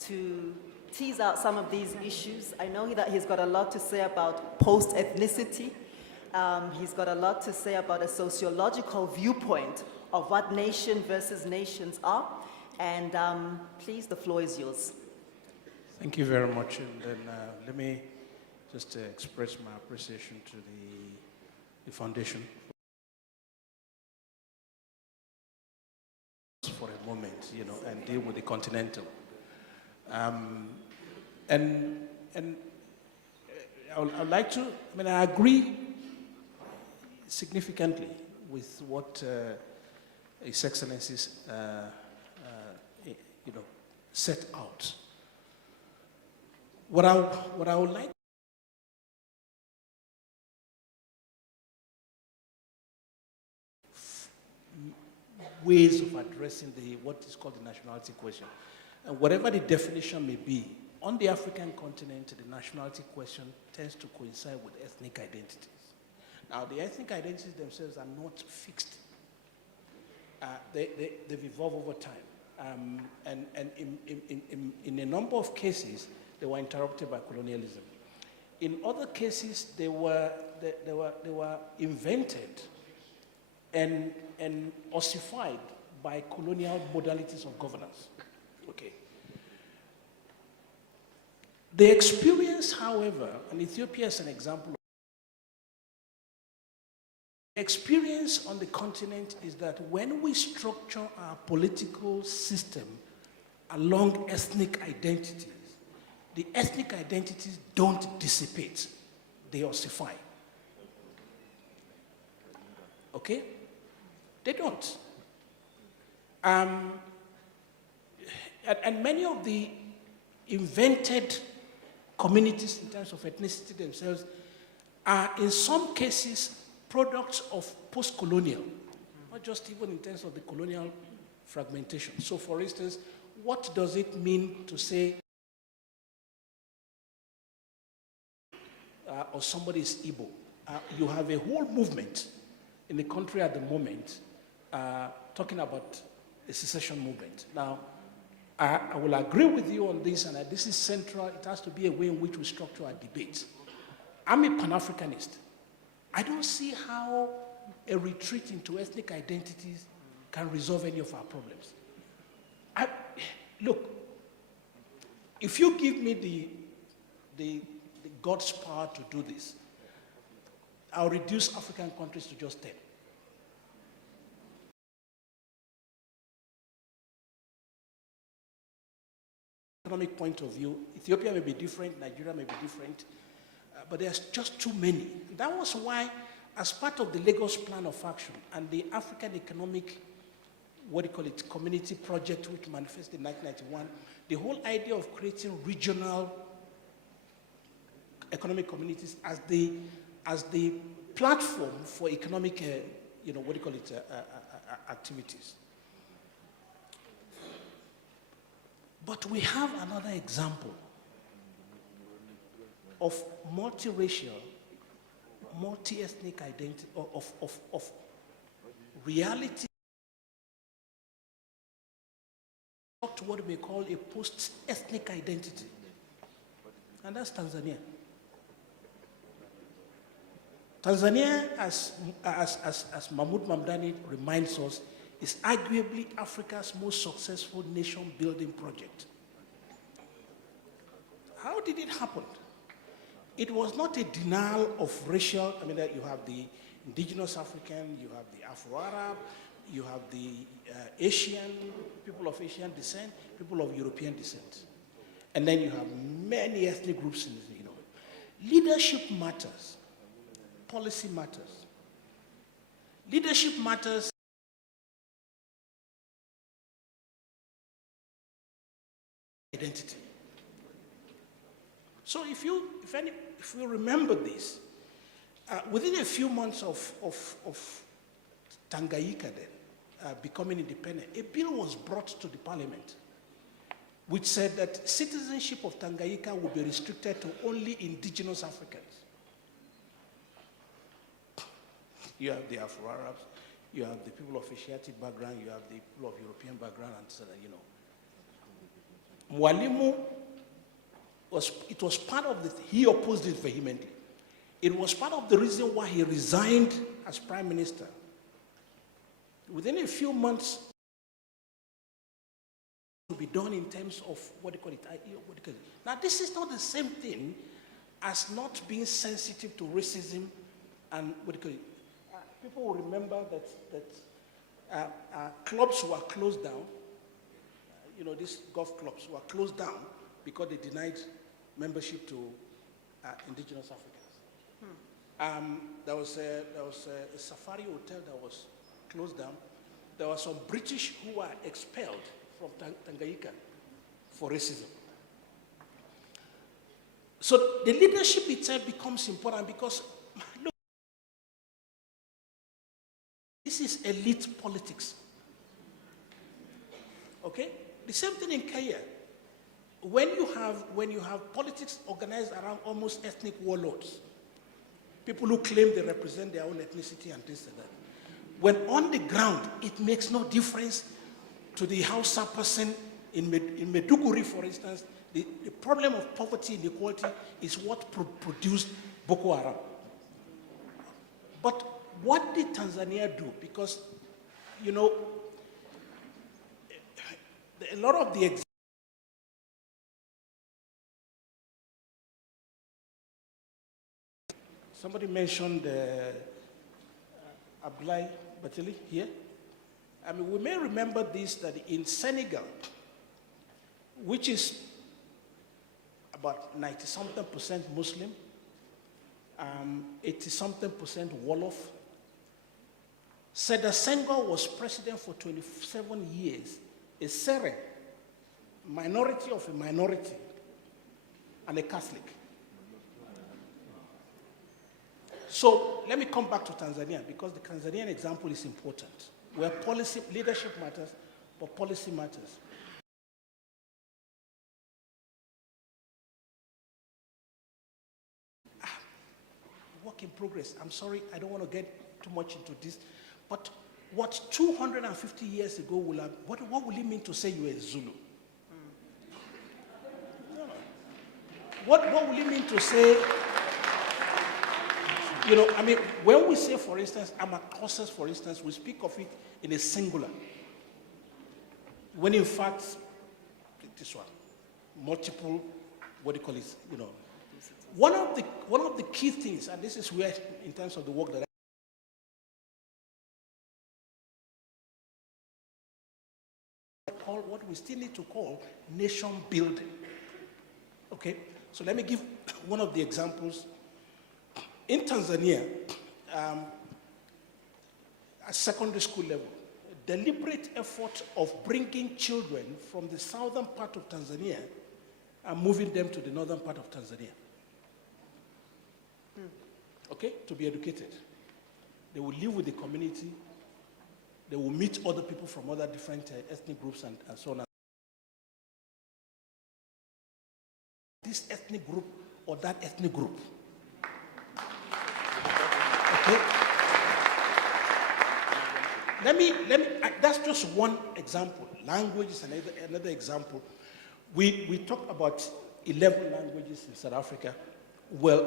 to tease out some of these issues. I know that he's got a lot to say about post-ethnicity. He's got a lot to say about a sociological viewpoint of what nation versus nations are. And please, the floor is yours. Thank you very much. And then let me just express my appreciation to the foundation for a moment, you know, and deal with the continental. And I'd like to, I agree significantly with what His Excellency's, set out. What I would like ways of addressing what is called the nationality question. And whatever the definition may be, on the African continent, the nationality question tends to coincide with ethnic identities. Now, the ethnic identities themselves are not fixed. They've evolved over time. And in a number of cases, they were interrupted by colonialism. In other cases, they were invented and ossified by colonial modalities of governance. Okay. The experience, however, and Ethiopia is an example. Experience on the continent is that when we structure our political system along ethnic identities, the ethnic identities don't dissipate, they ossify. Okay? They don't. And many of the invented communities in terms of ethnicity themselves are in some cases products of post-colonial, not just even in terms of the colonial fragmentation. So for instance, what does it mean to say or somebody is Igbo? You have a whole movement in the country at the moment talking about a secession movement. Now, I will agree with you on this, and this is central. It has to be a way in which we structure our debate. I'm a Pan-Africanist. I don't see how a retreat into ethnic identities can resolve any of our problems. Look, if you give me the God's power to do this, I'll reduce African countries to just 10. Economic point of view, Ethiopia may be different, Nigeria may be different, but there's just too many. That was why, as part of the Lagos Plan of Action and the African Economic, Community Project, which manifested in 1991, the whole idea of creating regional economic communities as the platform for economic, activities. But we have another example of multiracial, multi-ethnic identity, of reality to what we call a post-ethnic identity. And that's Tanzania. Tanzania, as Mahmoud Mamdani reminds us, is arguably Africa's most successful nation-building project. How did it happen? It was not a denial of racial, you have the indigenous African, you have the Afro-Arab, you have the Asian, people of Asian descent, people of European descent. And then you have many ethnic groups in this, Leadership matters. Policy matters. Leadership matters. Identity. So if you remember this, within a few months of Tanganyika then becoming independent, a bill was brought to the parliament which said that citizenship of Tanganyika would be restricted to only indigenous Africans. You have the Afro-Arabs, you have the people of Asiatic background, you have the people of European background, and so that, Mwalimu, it was part of the, he opposed it vehemently. It was part of the reason why he resigned as Prime Minister. Within a few months, to be done in terms of Now, this is not the same thing as not being sensitive to racism and people will remember that clubs were closed down. These golf clubs were closed down because they denied membership to indigenous Africans. There was a safari hotel that was closed down. There were some British who were expelled from Tanganyika for racism. So the leadership itself becomes important because, look, this is elite politics. Okay? The same thing in Kenya. When you have politics organized around almost ethnic warlords, people who claim they represent their own ethnicity and things like that, when on the ground, it makes no difference to the Hausa person In Maiduguri, for instance, the problem of poverty and inequality is what produced Boko Haram. But what did Tanzania do? Because, you know, a lot of the somebody mentioned Abdoulaye Batili here. I mean, we may remember this, that in Senegal, which is about 90-something% Muslim, 80-something% Wolof, Seda Senghor was president for 27 years, a Sere, minority of a minority, and a Catholic. So let me come back to Tanzania, because the Tanzanian example is important, where policy, leadership matters, but policy matters. Work in progress. I'm sorry, I don't want to get too much into this, but what 250 years ago will have, what will it mean to say you're a Zulu? What will it mean to say, you know, I mean, when we say, for instance, Amakosas, for instance, we speak of it in a singular. When in fact, this one, multiple, what do you call it, you know. One of the key things, and this is where, in terms of the work that I call, what we still need to call nation building. Okay, so let me give one of the examples. In Tanzania, at secondary school level, a deliberate effort of bringing children from the southern part of Tanzania and moving them to the northern part of Tanzania. Okay, to be educated. They will live with the community. They will meet other people from other different ethnic groups and so on. This ethnic group or that ethnic group. Okay. Let me. That's just one example. Language is another example. We talked about 11 languages in South Africa. Well,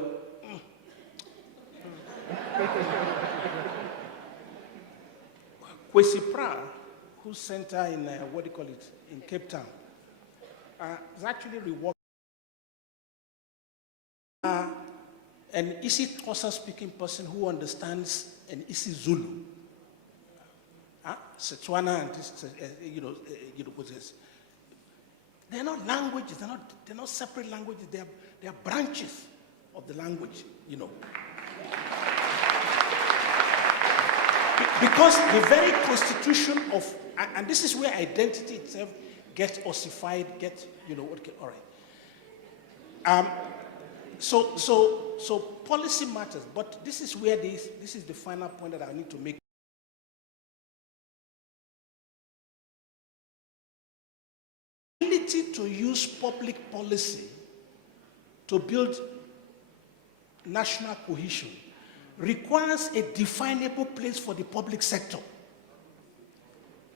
Kwesi Pra, whose center in what do you call it, in Cape Town, is actually reworking. An Isi Xhosa speaking person who understands an Isi Zulu, Setswana, and this, what's this? They're not languages. They're not separate languages. They are branches of the language. You know. Because the very constitution of, and this is where identity itself gets ossified, gets, all right. So policy matters, but this is where this is the final point that I need to make. The ability to use public policy to build national cohesion requires a definable place for the public sector.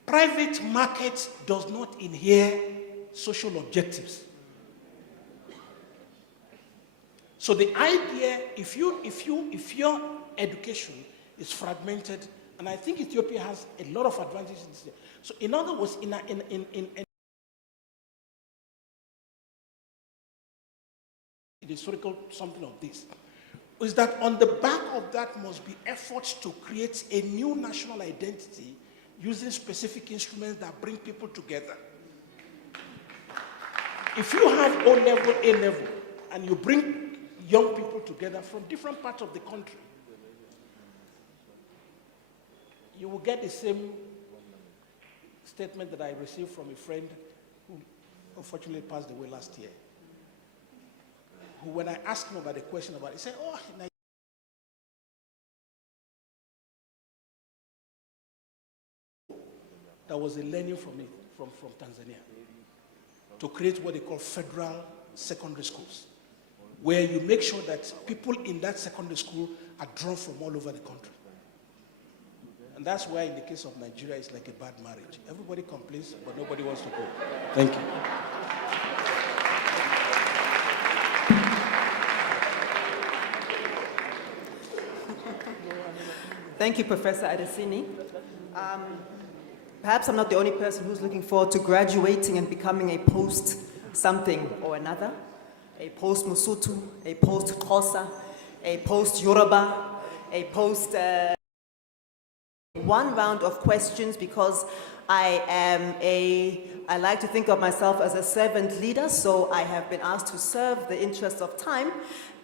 Private market does not inherit social objectives. So the idea, if your education is fragmented, and I think Ethiopia has a lot of advantages in this. So in other words, in historical something of this, is that on the back of that must be efforts to create a new national identity using specific instruments that bring people together. If you have O-level, A-level, and you bring young people together from different parts of the country, you will get the same statement that I received from a friend who unfortunately passed away last year, who, when I asked him about the question about it, he said, oh, that was a learning from it, from Tanzania, to create what they call federal secondary schools, where you make sure that people in that secondary school are drawn from all over the country. And that's why in the case of Nigeria, it's like a bad marriage. Everybody complains, but nobody wants to go. Thank you. Thank you, Professor Adesina. Perhaps I'm not the only person who's looking forward to graduating and becoming a post-something or another. A post-Musutu, a post-Xhosa, a post-Yoruba, a post... one round of questions because I like to think of myself as a servant leader, so I have been asked to serve the interest of time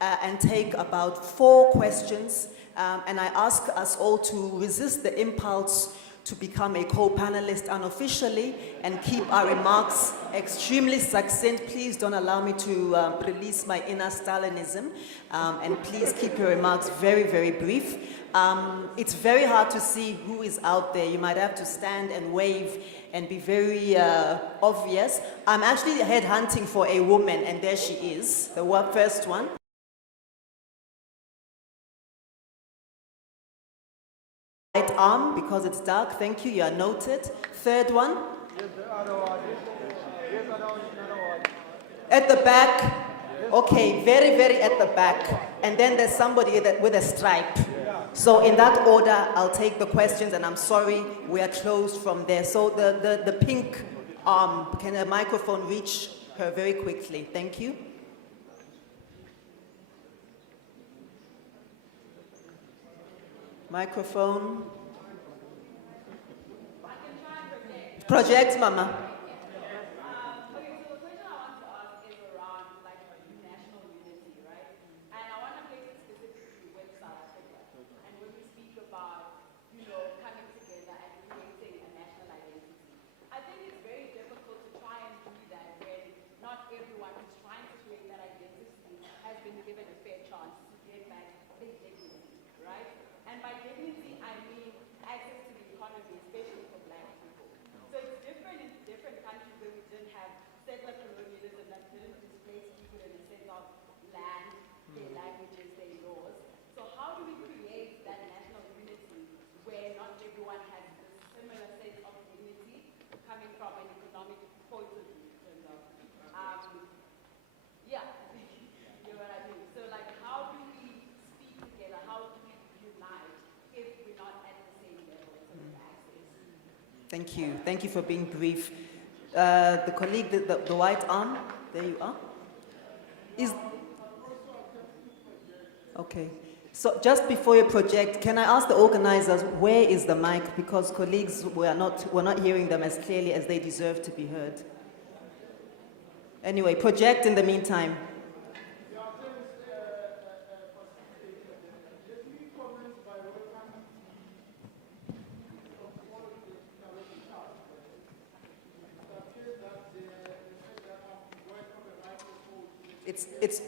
and take about 4 questions. And I ask us all to resist the impulse to become a co-panelist unofficially and keep our remarks extremely succinct. Please don't allow me to release my inner Stalinism, and please keep your remarks very, very brief. It's very hard to see who is out there. You might have to stand and wave and be very obvious. I'm actually headhunting for a woman, and there she is, the first one. Right arm, because it's dark, thank you, you are noted. Third one. At the back, okay, very, very at the back. And then there's somebody with a stripe. So in that order, I'll take the questions, and I'm sorry, we are closed from there. So the pink arm, can a microphone reach her very quickly? Thank you. Microphone. Project, Mama. Thank you. Thank you for being brief. The colleague, the white arm, there you are. Okay. So just before you project, can I ask the organizers, where is the mic? Because colleagues, we're not hearing them as clearly as they deserve to be heard. Anyway, project in the meantime.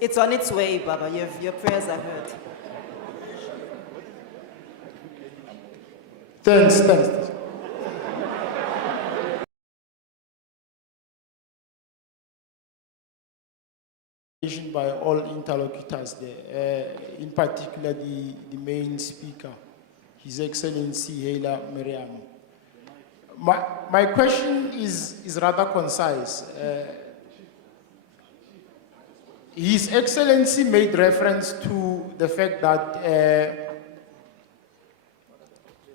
It's on its way, Baba. Your prayers are heard. Thanks. By all interlocutors there, in particular the main speaker, His Excellency Hailemariam. My question is rather concise. His Excellency made reference to the fact that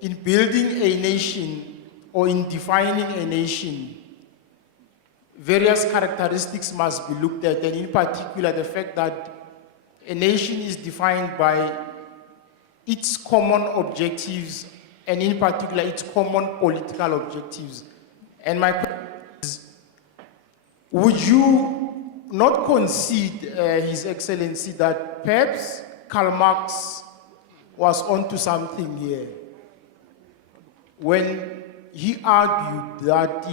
in building a nation or in defining a nation, various characteristics must be looked at, and in particular the fact that a nation is defined by its common objectives, and in particular its common political objectives. And my question is, would you not concede, His Excellency, that perhaps Karl Marx was onto something here when he argued that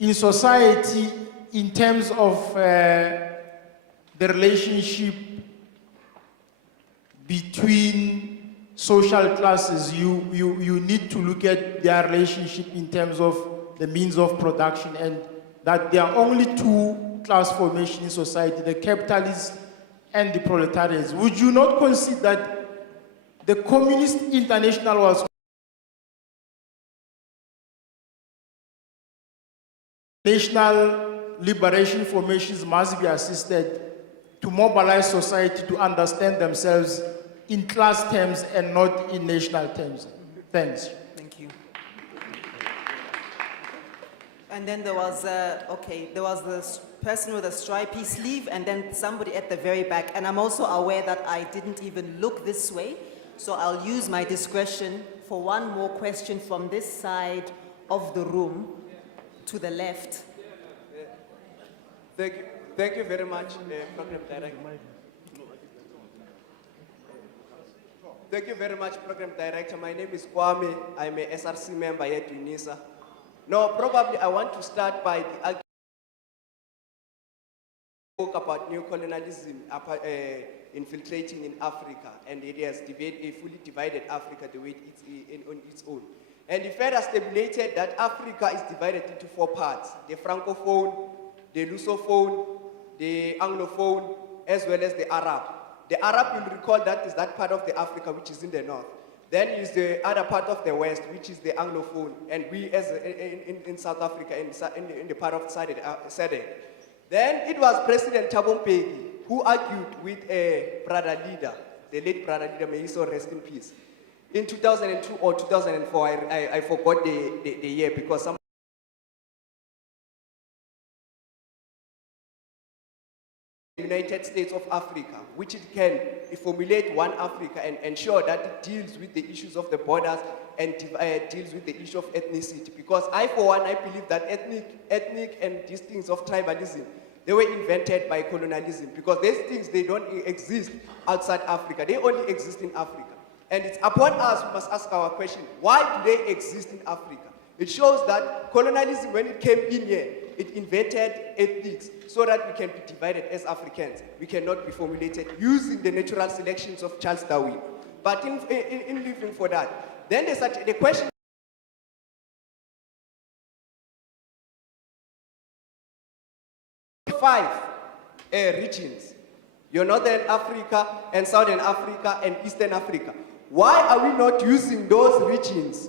in society, in terms of the relationship between social classes, you need to look at their relationship in terms of the means of production, and that there are only 2 class formations in society, the capitalists and the proletarians. Would you not concede that The Communist International was national liberation formations must be assisted to mobilize society to understand themselves in class terms and not in national terms. Thanks. Thank you. And then there was, there was the person with a stripy sleeve and then somebody at the very back. And I'm also aware that I didn't even look this way, so I'll use my discretion for one more question from this side of the room to the left. Thank you very much, Program Director. Thank you very much, Program Director. My name is Kwame. I'm a SRC member here at UNISA. Now, probably I want to start by the argument about neocolonialism infiltrating in Africa, and it has fully divided Africa the way it's on its own. And the Fed has stipulated that Africa is divided into 4 parts: the Francophone, the Lusophone, the Anglophone, as well as the Arab. The Arab, you'll recall, that is that part of the Africa which is in the north. Then is the other part of the west, which is the Anglophone, and we as in South Africa, in the part of SADC. Then it was President Thabo Mbeki who argued with a brother leader, the late brother leader, may he so rest in peace, in 2002 or 2004, I forgot the year, because some United States of Africa, which it can formulate one Africa and ensure that it deals with the issues of the borders and deals with the issue of ethnicity. Because I, for one, I believe that ethnic and these things of tribalism, they were invented by colonialism, because these things, they don't exist outside Africa. They only exist in Africa. And it's upon us, we must ask our question, why do they exist in Africa? It shows that colonialism, when it came in here, it invented ethics so that we can be divided as Africans. We cannot be formulated using the natural selections of Charles Darwin. But in living for that, then there's the question. Five regions: your Northern Africa and Southern Africa and Eastern Africa. Why are we not using those regions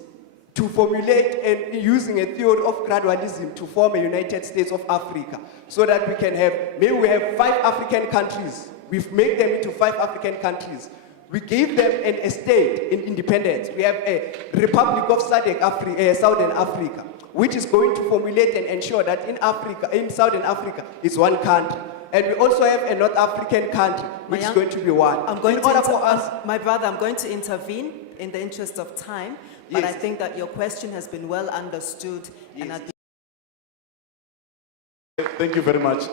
to formulate and using a theory of gradualism to form a United States of Africa, so that we can have, maybe we have 5 African countries. We've made them into 5 African countries. We gave them a state in independence. We have a Republic of Southern Africa, which is going to formulate and ensure that in Africa, in Southern Africa, it's one country. And we also have a North African country, which is going to be one. My brother, I'm going to intervene in the interest of time. But yes, I think that your question has been well understood. Yes. Thank you very much.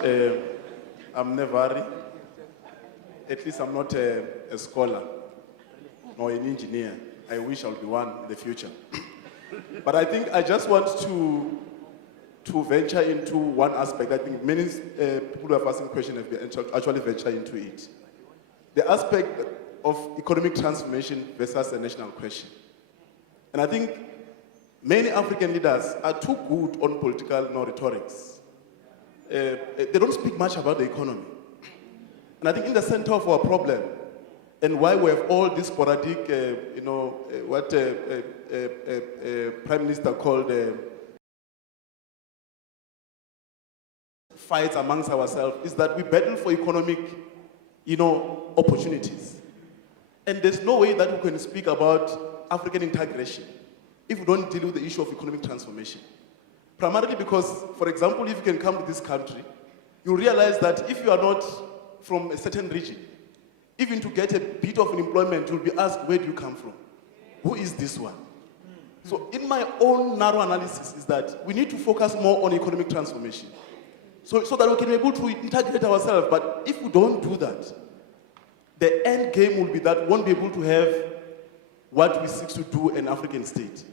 I'm Nevari. At least I'm not a scholar nor an engineer. I wish I'll be one in the future. But I think I just want to venture into one aspect. I think many people who have asked the question have actually ventured into it. The aspect of economic transformation versus a national question. And I think many African leaders are too good on political rhetorics. They don't speak much about the economy. And I think in the center of our problem, and why we have all this sporadic, what Prime Minister called fights amongst ourselves, is that we battle for economic, opportunities. And there's no way that we can speak about African integration if we don't deal with the issue of economic transformation. Primarily because, for example, if you can come to this country, you realize that if you are not from a certain region, even to get a bit of employment, you'll be asked, where do you come from? Who is this one? So in my own narrow analysis is that we need to focus more on economic transformation so that we can be able to integrate ourselves. But if we don't do that, the end game will be that we won't be able to have what we seek to do in an African state.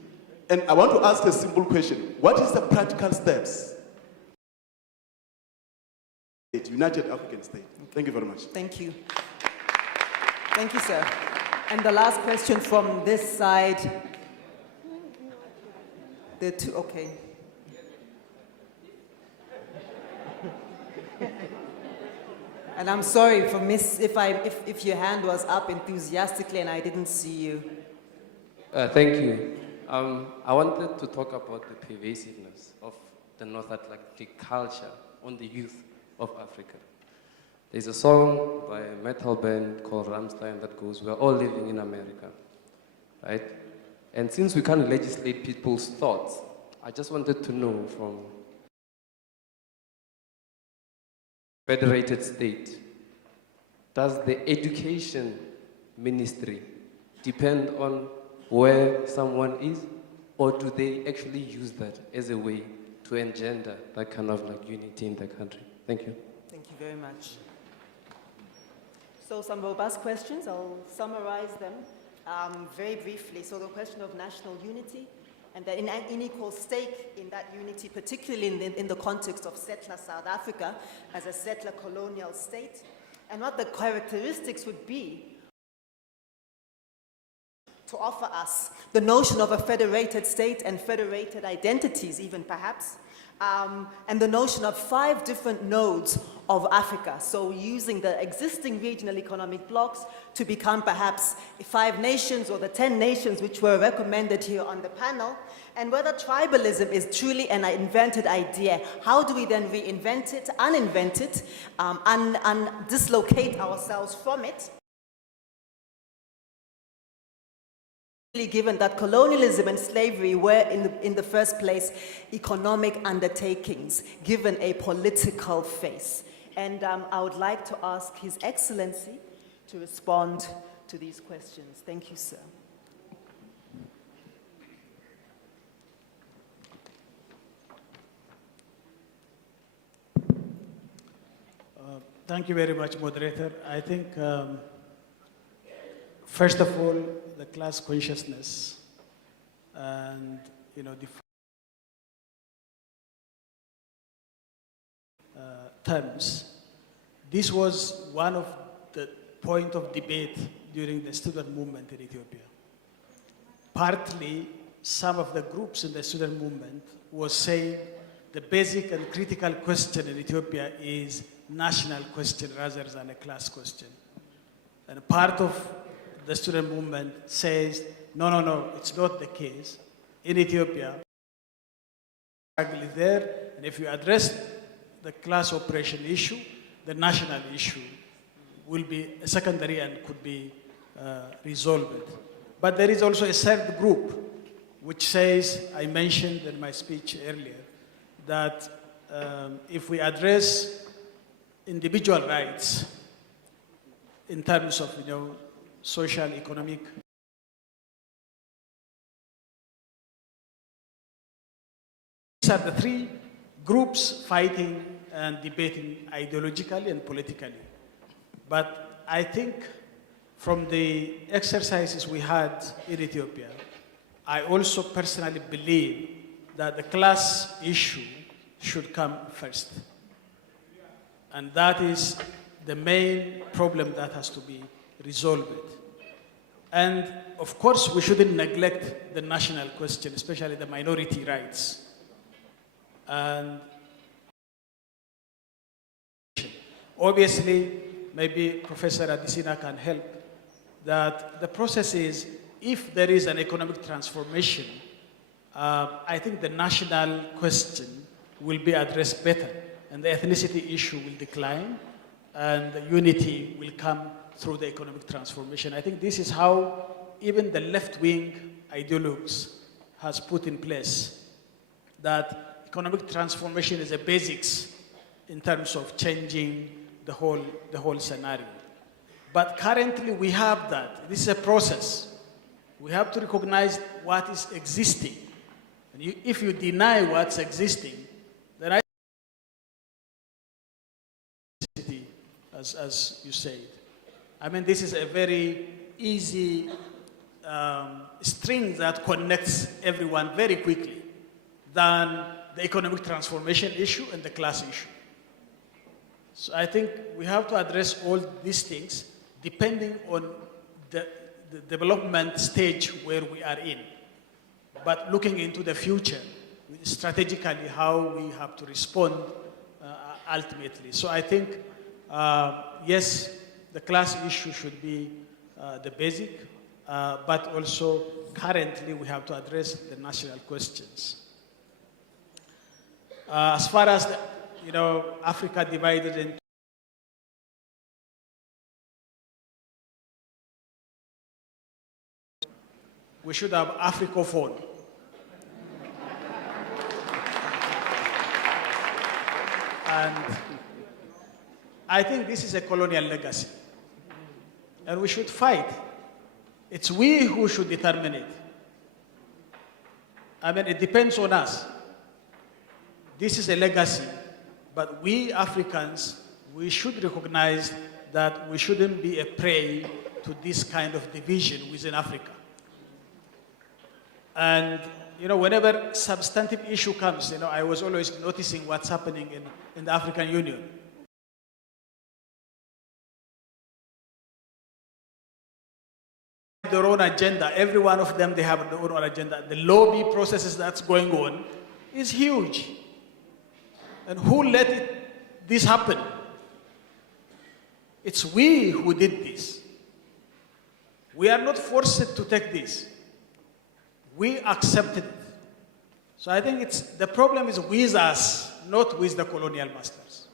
And I want to ask a simple question. What is the practical steps? United African State. Thank you very much. Thank you. Thank you, sir. And the last question from this side. Okay. And I'm sorry if your hand was up enthusiastically and I didn't see you. Thank you. I wanted to talk about the pervasiveness of the North Atlantic culture on the youth of Africa. There's a song by a metal band called Rammstein that goes, "We're all living in America," right? And since we can't legislate people's thoughts, I just wanted to know from federated state, does the education ministry depend on where someone is, or do they actually use that as a way to engender that kind of unity in the country? Thank you. Thank you very much. So some robust questions, I'll summarize them very briefly. So the question of national unity and the unequal stake in that unity, particularly in the context of settler South Africa as a settler colonial state, and what the characteristics would be to offer us the notion of a federated state and federated identities even perhaps, and the notion of 5 different nodes of Africa. So using the existing regional economic blocks to become perhaps 5 nations or the 10 nations which were recommended here on the panel, and whether tribalism is truly an invented idea. How do we then reinvent it, uninvent it, and dislocate ourselves from it? Given that colonialism and slavery were in the first place economic undertakings, given a political face. And I would like to ask His Excellency to respond to these questions. Thank you, sir. Thank you very much, moderator. I think, first of all, the class consciousness and, the terms. This was one of the point of debate during the student movement in Ethiopia. Partly, some of the groups in the student movement was saying the basic and critical question in Ethiopia is national question rather than a class question. And part of the student movement says, no, it's not the case. In Ethiopia, struggle is there, and if you address the class oppression issue, the national issue will be secondary and could be resolved. But there is also a third group which says, I mentioned in my speech earlier, that if we address individual rights in terms of, social, economic, these are the 3 groups fighting and debating ideologically and politically. But I think from the exercises we had in Ethiopia, I also personally believe that the class issue should come first. And that is the main problem that has to be resolved. And of course, we shouldn't neglect the national question, especially the minority rights. And obviously, maybe Professor Adesina can help, that the process is, if there is an economic transformation, I think the national question will be addressed better, and the ethnicity issue will decline, and the unity will come through the economic transformation. I think this is how even the left-wing ideologues has put in place, that economic transformation is a basics in terms of changing the whole scenario. But currently we have that. This is a process. We have to recognize what is existing. And if you deny what's existing, then as you said. I mean, this is a very easy string that connects everyone very quickly than the economic transformation issue and the class issue. So I think we have to address all these things depending on the development stage where we are in. But looking into the future, strategically how we have to respond ultimately. So I think Yes, the class issue should be the basic, but also currently we have to address the national questions. As far as Africa divided into we should have Africophone. And I think this is a colonial legacy. And we should fight. It's we who should determine it. I mean, it depends on us. This is a legacy, but we Africans, we should recognize that we shouldn't be a prey to this kind of division within Africa. And, whenever substantive issue comes, I was always noticing what's happening in the African Union. Their own agenda, every one of them, they have their own agenda. The lobby processes that's going on is huge. And who let this happen? It's we who did this. We are not forced to take this. We accepted it. So I think the problem is with us, not with the colonial masters.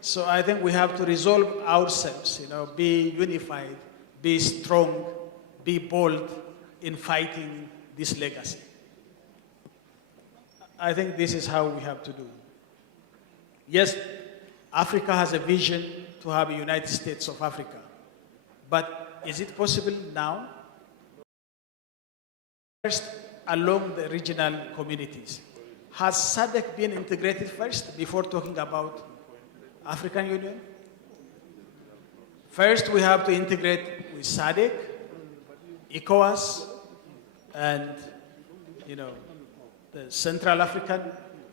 So I think we have to resolve ourselves, be unified, be strong, be bold in fighting this legacy. I think this is how we have to do. Yes, Africa has a vision to have a United States of Africa. But is it possible now? First, along the regional communities. Has SADC been integrated first before talking about African Union? First, we have to integrate with SADC, ECOWAS, and, the Central African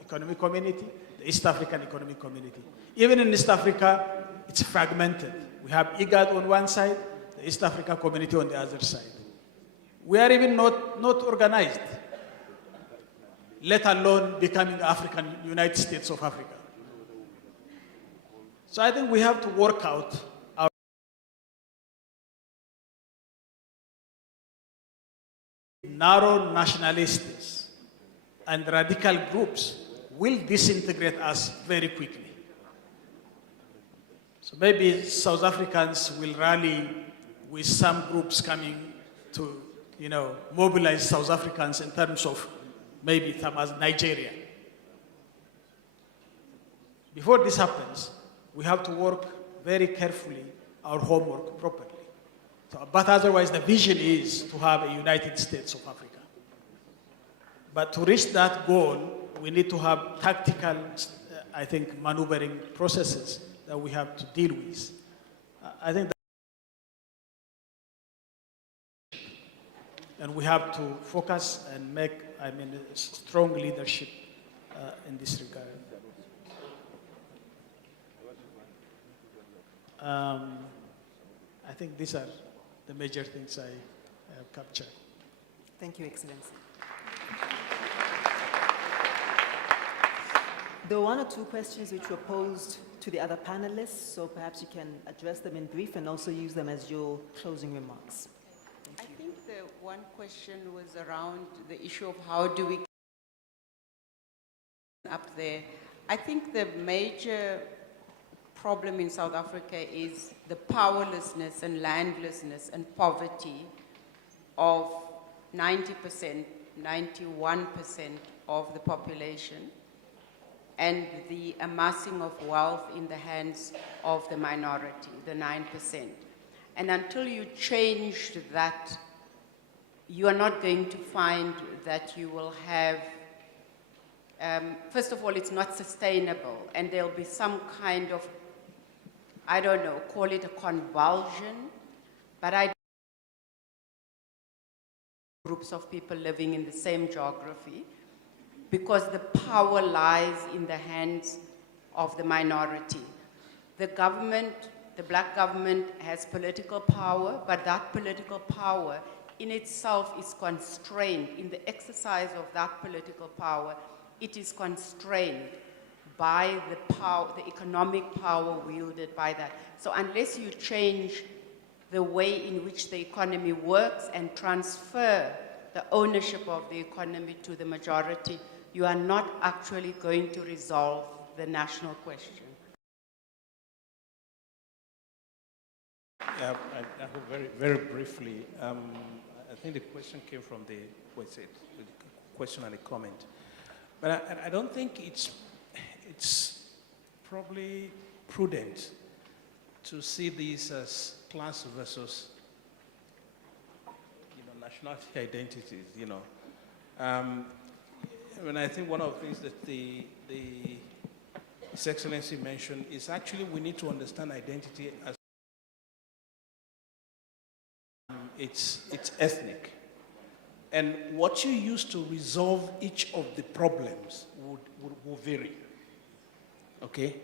Economic Community, the East African Economic Community. Even in East Africa, it's fragmented. We have IGAD on one side, the East Africa Community on the other side. We are even not organized, let alone becoming African United States of Africa. So I think we have to work out our narrow nationalists and radical groups will disintegrate us very quickly. So maybe South Africans will rally with some groups coming to mobilize South Africans in terms of maybe as Nigeria. Before this happens, we have to work very carefully our homework properly. But otherwise, the vision is to have a United States of Africa. But to reach that goal, we need to have tactical, maneuvering processes that we have to deal with. I think and we have to focus and make, strong leadership in this regard. I think these are the major things I have captured. Thank you, Excellency. There were one or two questions which were posed to the other panelists, so perhaps you can address them in brief and also use them as your closing remarks. I think the one question was around the issue of how do we up there. I think the major problem in South Africa is the powerlessness and landlessness and poverty of 90%, 91% of the population, and the amassing of wealth in the hands of the minority, the 9%. And until you change that, you are not going to find that you will have, first of all, it's not sustainable, and there'll be some kind of, I don't know, call it a convulsion, but groups of people living in the same geography, because the power lies in the hands of the minority. The government, the black government, has political power, but that political power in itself is constrained. In the exercise of that political power, it is constrained by the power, the economic power wielded by that. So unless you change the way in which the economy works and transfer the ownership of the economy to the majority, you are not actually going to resolve the national question. Yeah, very briefly, I think the question came from the question and a comment. But I don't think it's probably prudent to see these as class versus, nationality identities, And I think one of the things that His Excellency mentioned is actually we need to understand identity as it's ethnic. And what you use to resolve each of the problems will vary, okay?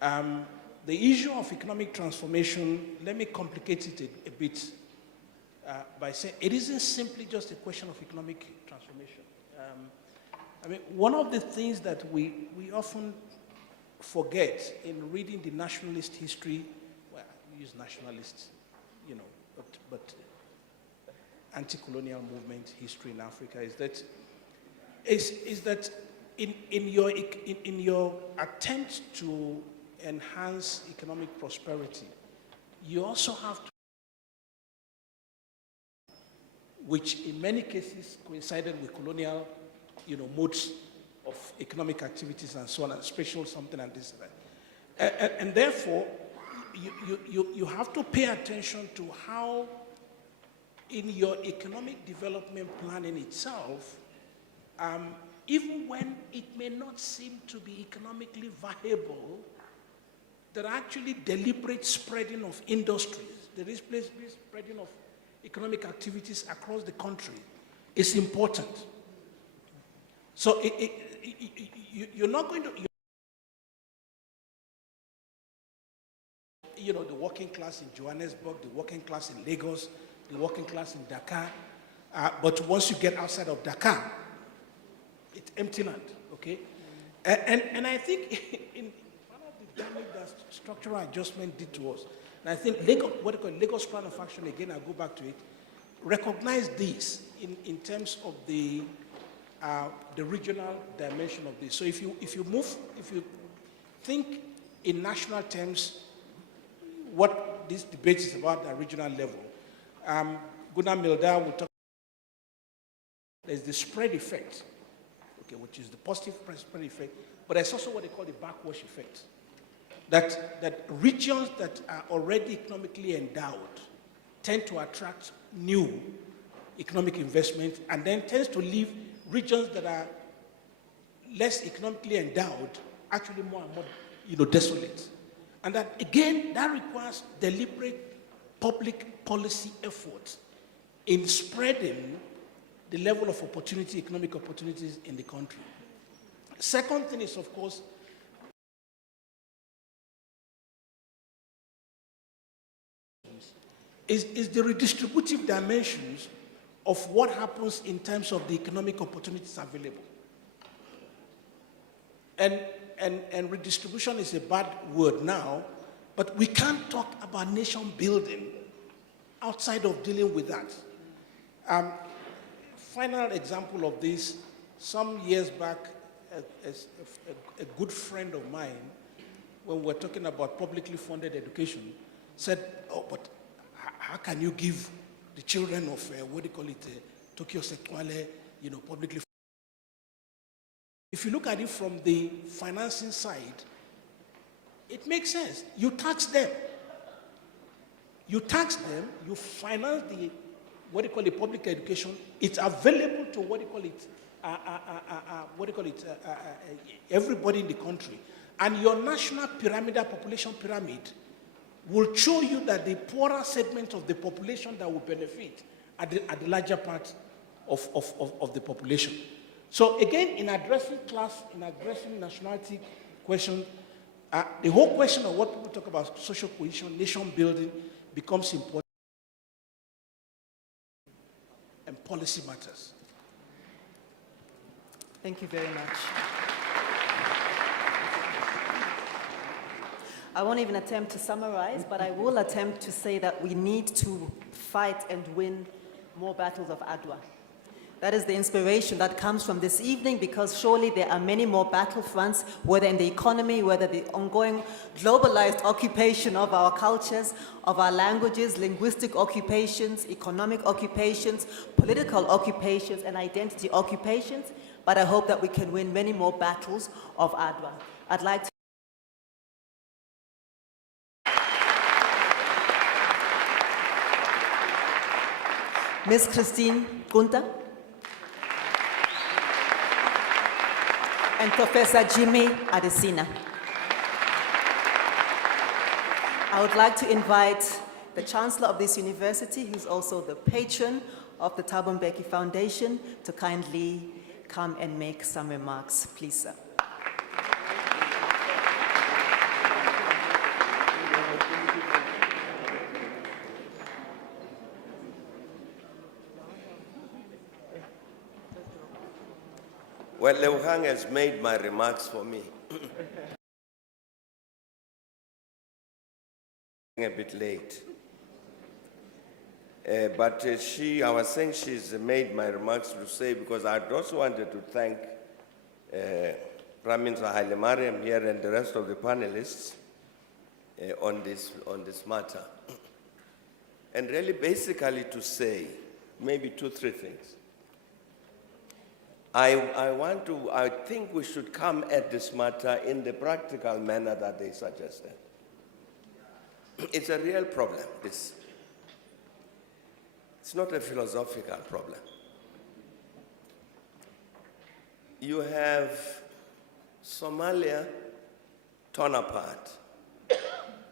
The issue of economic transformation, let me complicate it a bit by saying it isn't simply just a question of economic transformation. One of the things that we often forget in reading the nationalist history, well, we use nationalists, but anti-colonial movement history in Africa is that in your attempt to enhance economic prosperity, you also have to, which in many cases coincided with colonial, modes of economic activities and so on, and special something and this and that. And therefore, you have to pay attention to how in your economic development planning itself, even when it may not seem to be economically viable, there are actually deliberate spreading of industries, there is spreading of economic activities across the country. It's important. So you're not going to, the working class in Johannesburg, the working class in Lagos, the working class in Dakar, but once you get outside of Dakar, it's empty land, okay? And I think in one of the damage that structural adjustment did to us, and I think what they call Lagos Plan of Action, again, I'll go back to it, recognize this in terms of the regional dimension of this. So if you think in national terms, what this debate is about at regional level, Gunnar Milda will talk. There's the spread effect, okay, which is the positive spread effect, but there's also what they call the backwash effect. That regions that are already economically endowed tend to attract new economic investment, and then tends to leave regions that are less economically endowed actually more and more, desolate. And that, again, that requires deliberate public policy efforts in spreading the level of opportunity, economic opportunities in the country. Second thing is, of course, is the redistributive dimensions of what happens in terms of the economic opportunities available. And redistribution is a bad word now, but we can't talk about nation building outside of dealing with that. Final example of this, some years back, a good friend of mine, when we were talking about publicly funded education, said, oh, but how can you give the children of, Tokyo Sekwale, publicly funded? If you look at it from the financing side, it makes sense. You tax them. You tax them, you finance the, public education. It's available to, everybody in the country. And your national pyramidal population pyramid will show you that the poorer segment of the population that will benefit are the larger part of the population. So again, in addressing class, in addressing nationality question, the whole question of what people talk about social cohesion, nation building, becomes important, and policy matters. Thank you very much. I won't even attempt to summarize, but I will attempt to say that we need to fight and win more battles of Adwa. That is the inspiration that comes from this evening, because surely there are many more battlefronts, whether in the economy, whether the ongoing globalized occupation of our cultures, of our languages, linguistic occupations, economic occupations, political occupations, and identity occupations. But I hope that we can win many more battles of Adwa. I'd like to Ms. Christine Gunther and Professor Jimmy Adesina. I would like to invite the Chancellor of this university, who's also the patron of the Thabo Mbeki Foundation, to kindly come and make some remarks. Please, sir. Well, Leuhang has made my remarks for me. A bit late. But I was saying she's made my remarks to say, because I also wanted to thank Prime Minister Hailemariam here and the rest of the panelists on this matter. And really basically to say maybe 2-3 things. I think we should come at this matter in the practical manner that they suggested. It's a real problem, this. It's not a philosophical problem. You have Somalia torn apart.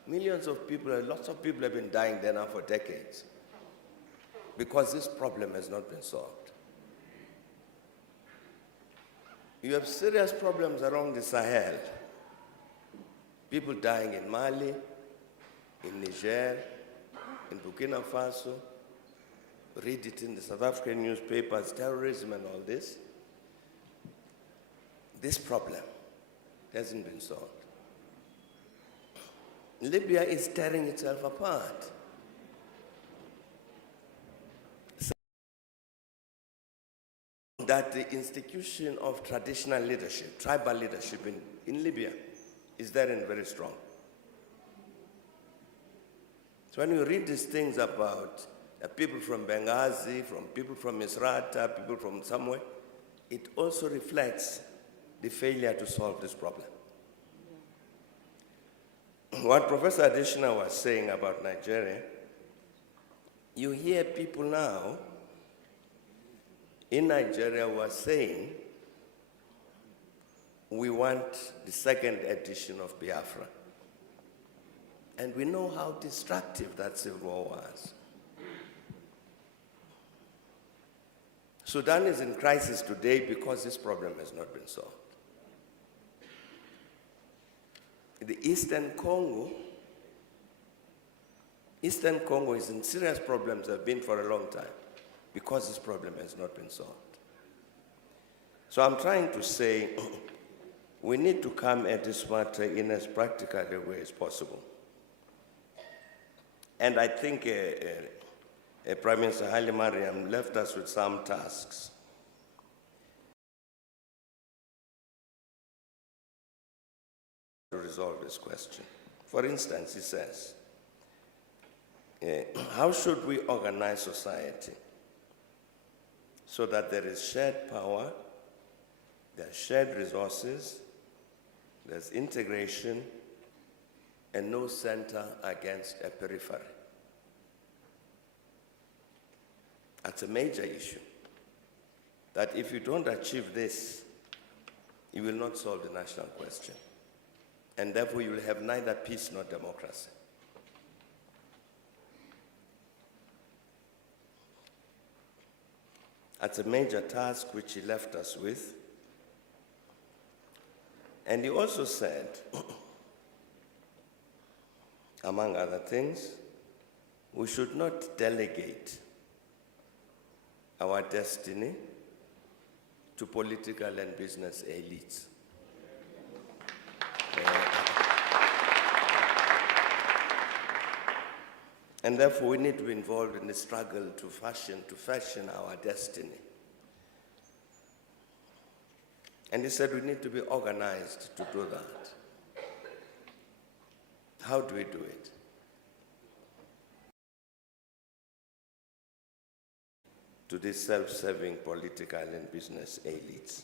Millions of people, lots of people have been dying there now for decades because this problem has not been solved. You have serious problems around the Sahel. People dying in Mali, in Niger, in Burkina Faso. Read it in the South African newspapers, terrorism and all this. This problem hasn't been solved. Libya is tearing itself apart. That the institution of traditional leadership, tribal leadership in Libya is there and very strong. So when you read these things about people from Benghazi, from people from Misrata, people from somewhere, it also reflects the failure to solve this problem. What Professor Adesina was saying about Nigeria, you hear people now in Nigeria who are saying, we want the second edition of Biafra. And we know how destructive that civil war was. Sudan is in crisis today because this problem has not been solved. The Eastern Congo is in serious problems, have been for a long time, because this problem has not been solved. So I'm trying to say, we need to come at this matter in as practical a way as possible. And I think Prime Minister Hailemariam left us with some tasks. To resolve this question. For instance, he says, how should we organize society so that there is shared power, there's shared resources, there's integration, and no center against a periphery? That's a major issue. That if you don't achieve this, you will not solve the national question. And therefore you will have neither peace nor democracy. That's a major task which he left us with. And he also said, among other things, we should not delegate our destiny to political and business elites. And therefore, we need to be involved in the struggle to fashion our destiny. And he said we need to be organized to do that. How do we do it? To these self-serving political and business elites.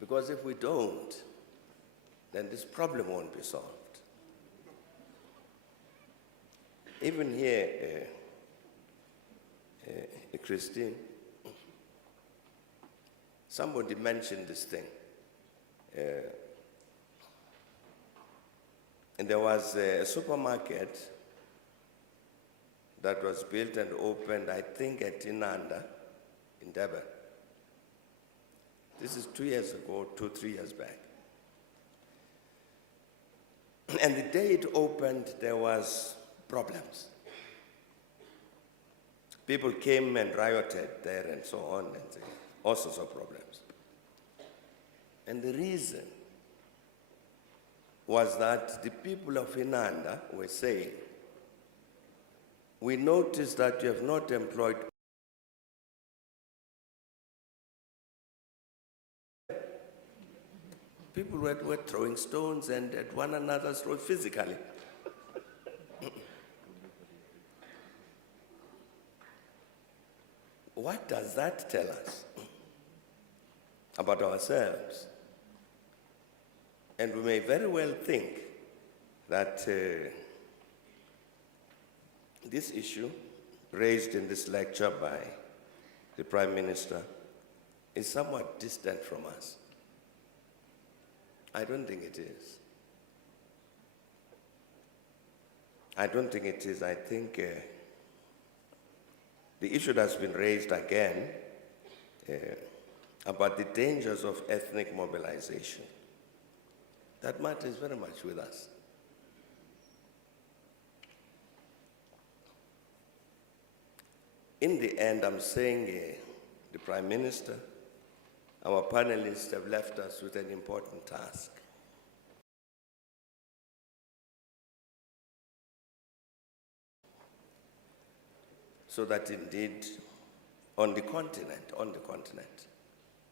Because if we don't, then this problem won't be solved. Even here, Christine, somebody mentioned this thing. And there was a supermarket that was built and opened, I think, at Inanda in Durban. This is 2 years ago, 3 years back. And the day it opened, there was problems. People came and rioted there and so on, and all sorts of problems. And the reason was that the people of Inanda were saying, we noticed that you have not employed people were throwing stones and at one another physically. What does that tell us about ourselves? And we may very well think that this issue raised in this lecture by the Prime Minister is somewhat distant from us. I don't think it is. I don't think it is. I think the issue that's been raised again about the dangers of ethnic mobilization, that matters very much with us. In the end, I'm saying the Prime Minister, our panelists have left us with an important task. So that indeed, on the continent,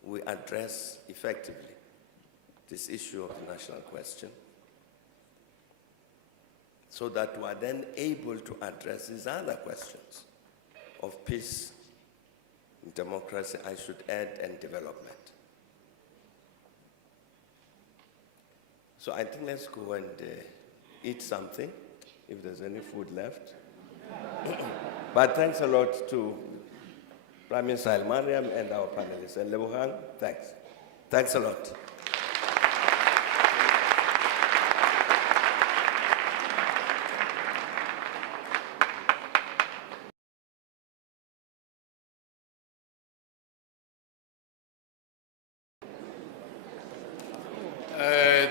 we address effectively this issue of the national question, so that we are then able to address these other questions of peace, democracy, I should add, and development. So I think let's go and eat something, if there's any food left. But thanks a lot to Prime Minister Hailemariam and our panelists. And Lebogang, thanks. Thanks a lot.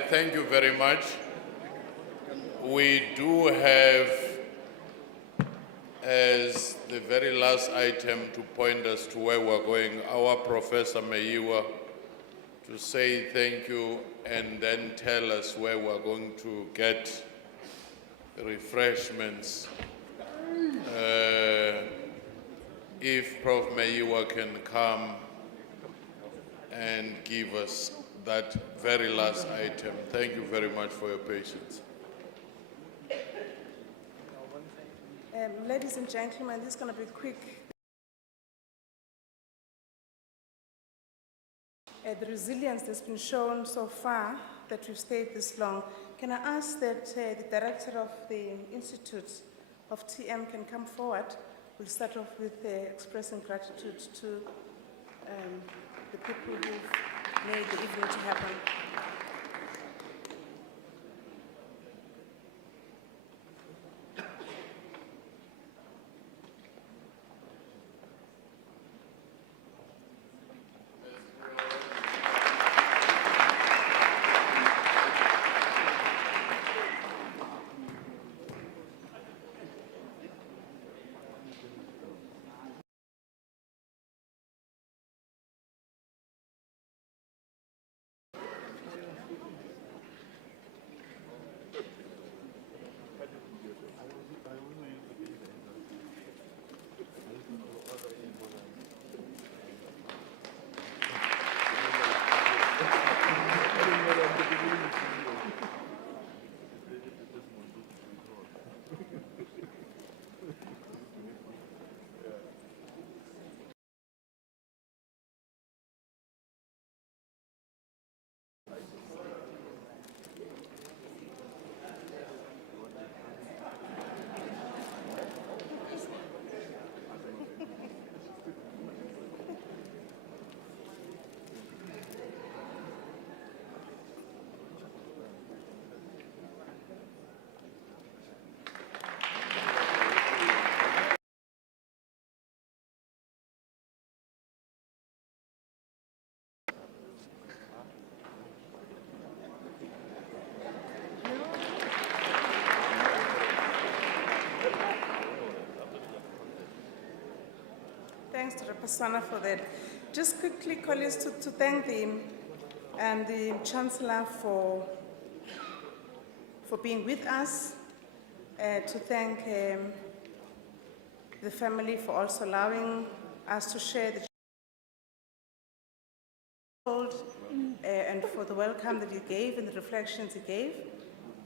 Thank you very much. We do have, as the very last item to point us to where we're going, our Professor Meyiwa to say thank you and then tell us where we're going to get refreshments. If Prof. Meyiwa can come and give us that very last item. Thank you very much for your patience. Ladies and gentlemen, this is going to be quick. The resilience that's been shown so far, that we've stayed this long, can I ask that the director of the Institute of TM can come forward? We'll start off with expressing gratitude to the people who've made the evening to happen. thanks to Rapasana for that. Just quickly, colleagues, to thank the Chancellor for being with us, to thank the family for also allowing us to share the and for the welcome that he gave and the reflections he gave.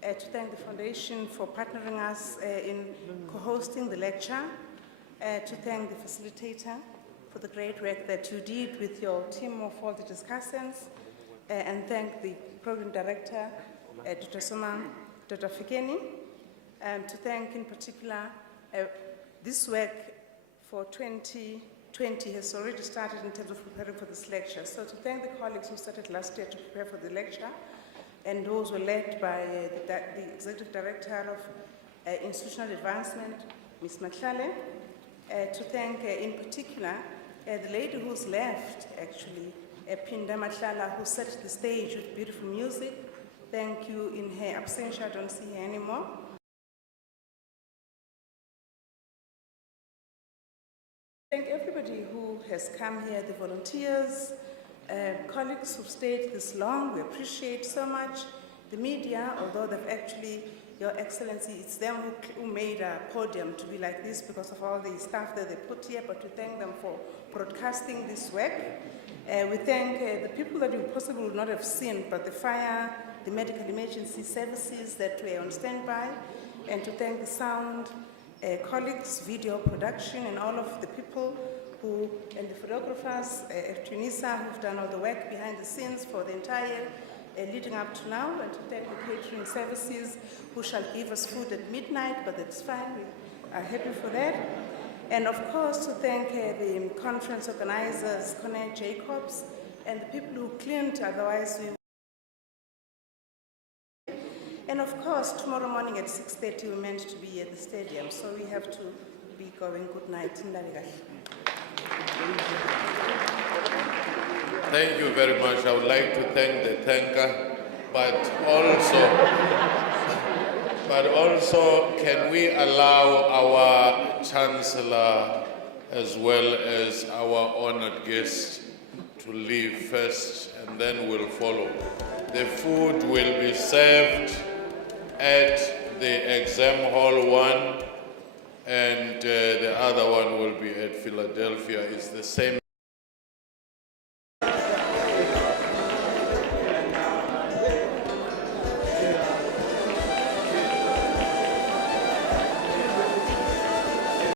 To thank the Foundation for partnering us in co-hosting the lecture. To thank the facilitator for the great work that you did with your team of all the discussants. And thank the Program Director, Dr. Fikeni. To thank in particular this work for 2020 has already started in terms of preparing for this lecture. So to thank the colleagues who started last year to prepare for the lecture, and those were led by the Executive Director of Institutional Advancement, Ms. Matlale. To thank in particular the lady who's left, actually, Pinda Matlala, who set the stage with beautiful music. Thank you in her absentia, I don't see her anymore. Thank everybody who has come here, the volunteers, colleagues who've stayed this long, we appreciate so much. The media, although they've actually, Your Excellency, it's them who made a podium to be like this because of all the staff that they put here, but we thank them for broadcasting this work. We thank the people that you possibly would not have seen, but the fire, the medical emergency services that were on standby, and to thank the sound colleagues, video production, and all of the people who, and the photographers, Tunisia, who've done all the work behind the scenes for the entire leading up to now, and to thank the catering services who shall give us food at midnight, but that's fine, we are happy for that. And of course, to thank the conference organizers, Connect Jacobs, and the people who cleaned, otherwise we. And of course, tomorrow morning at 6:30, we're meant to be at the stadium, so we have to be going. Good night. Thank you very much. I would like to thank the thanker, but also, can we allow our Chancellor as well as our honored guest to leave first, and then we'll follow. The food will be served at the exam hall 1, and the other one will be at Philadelphia. It's the same.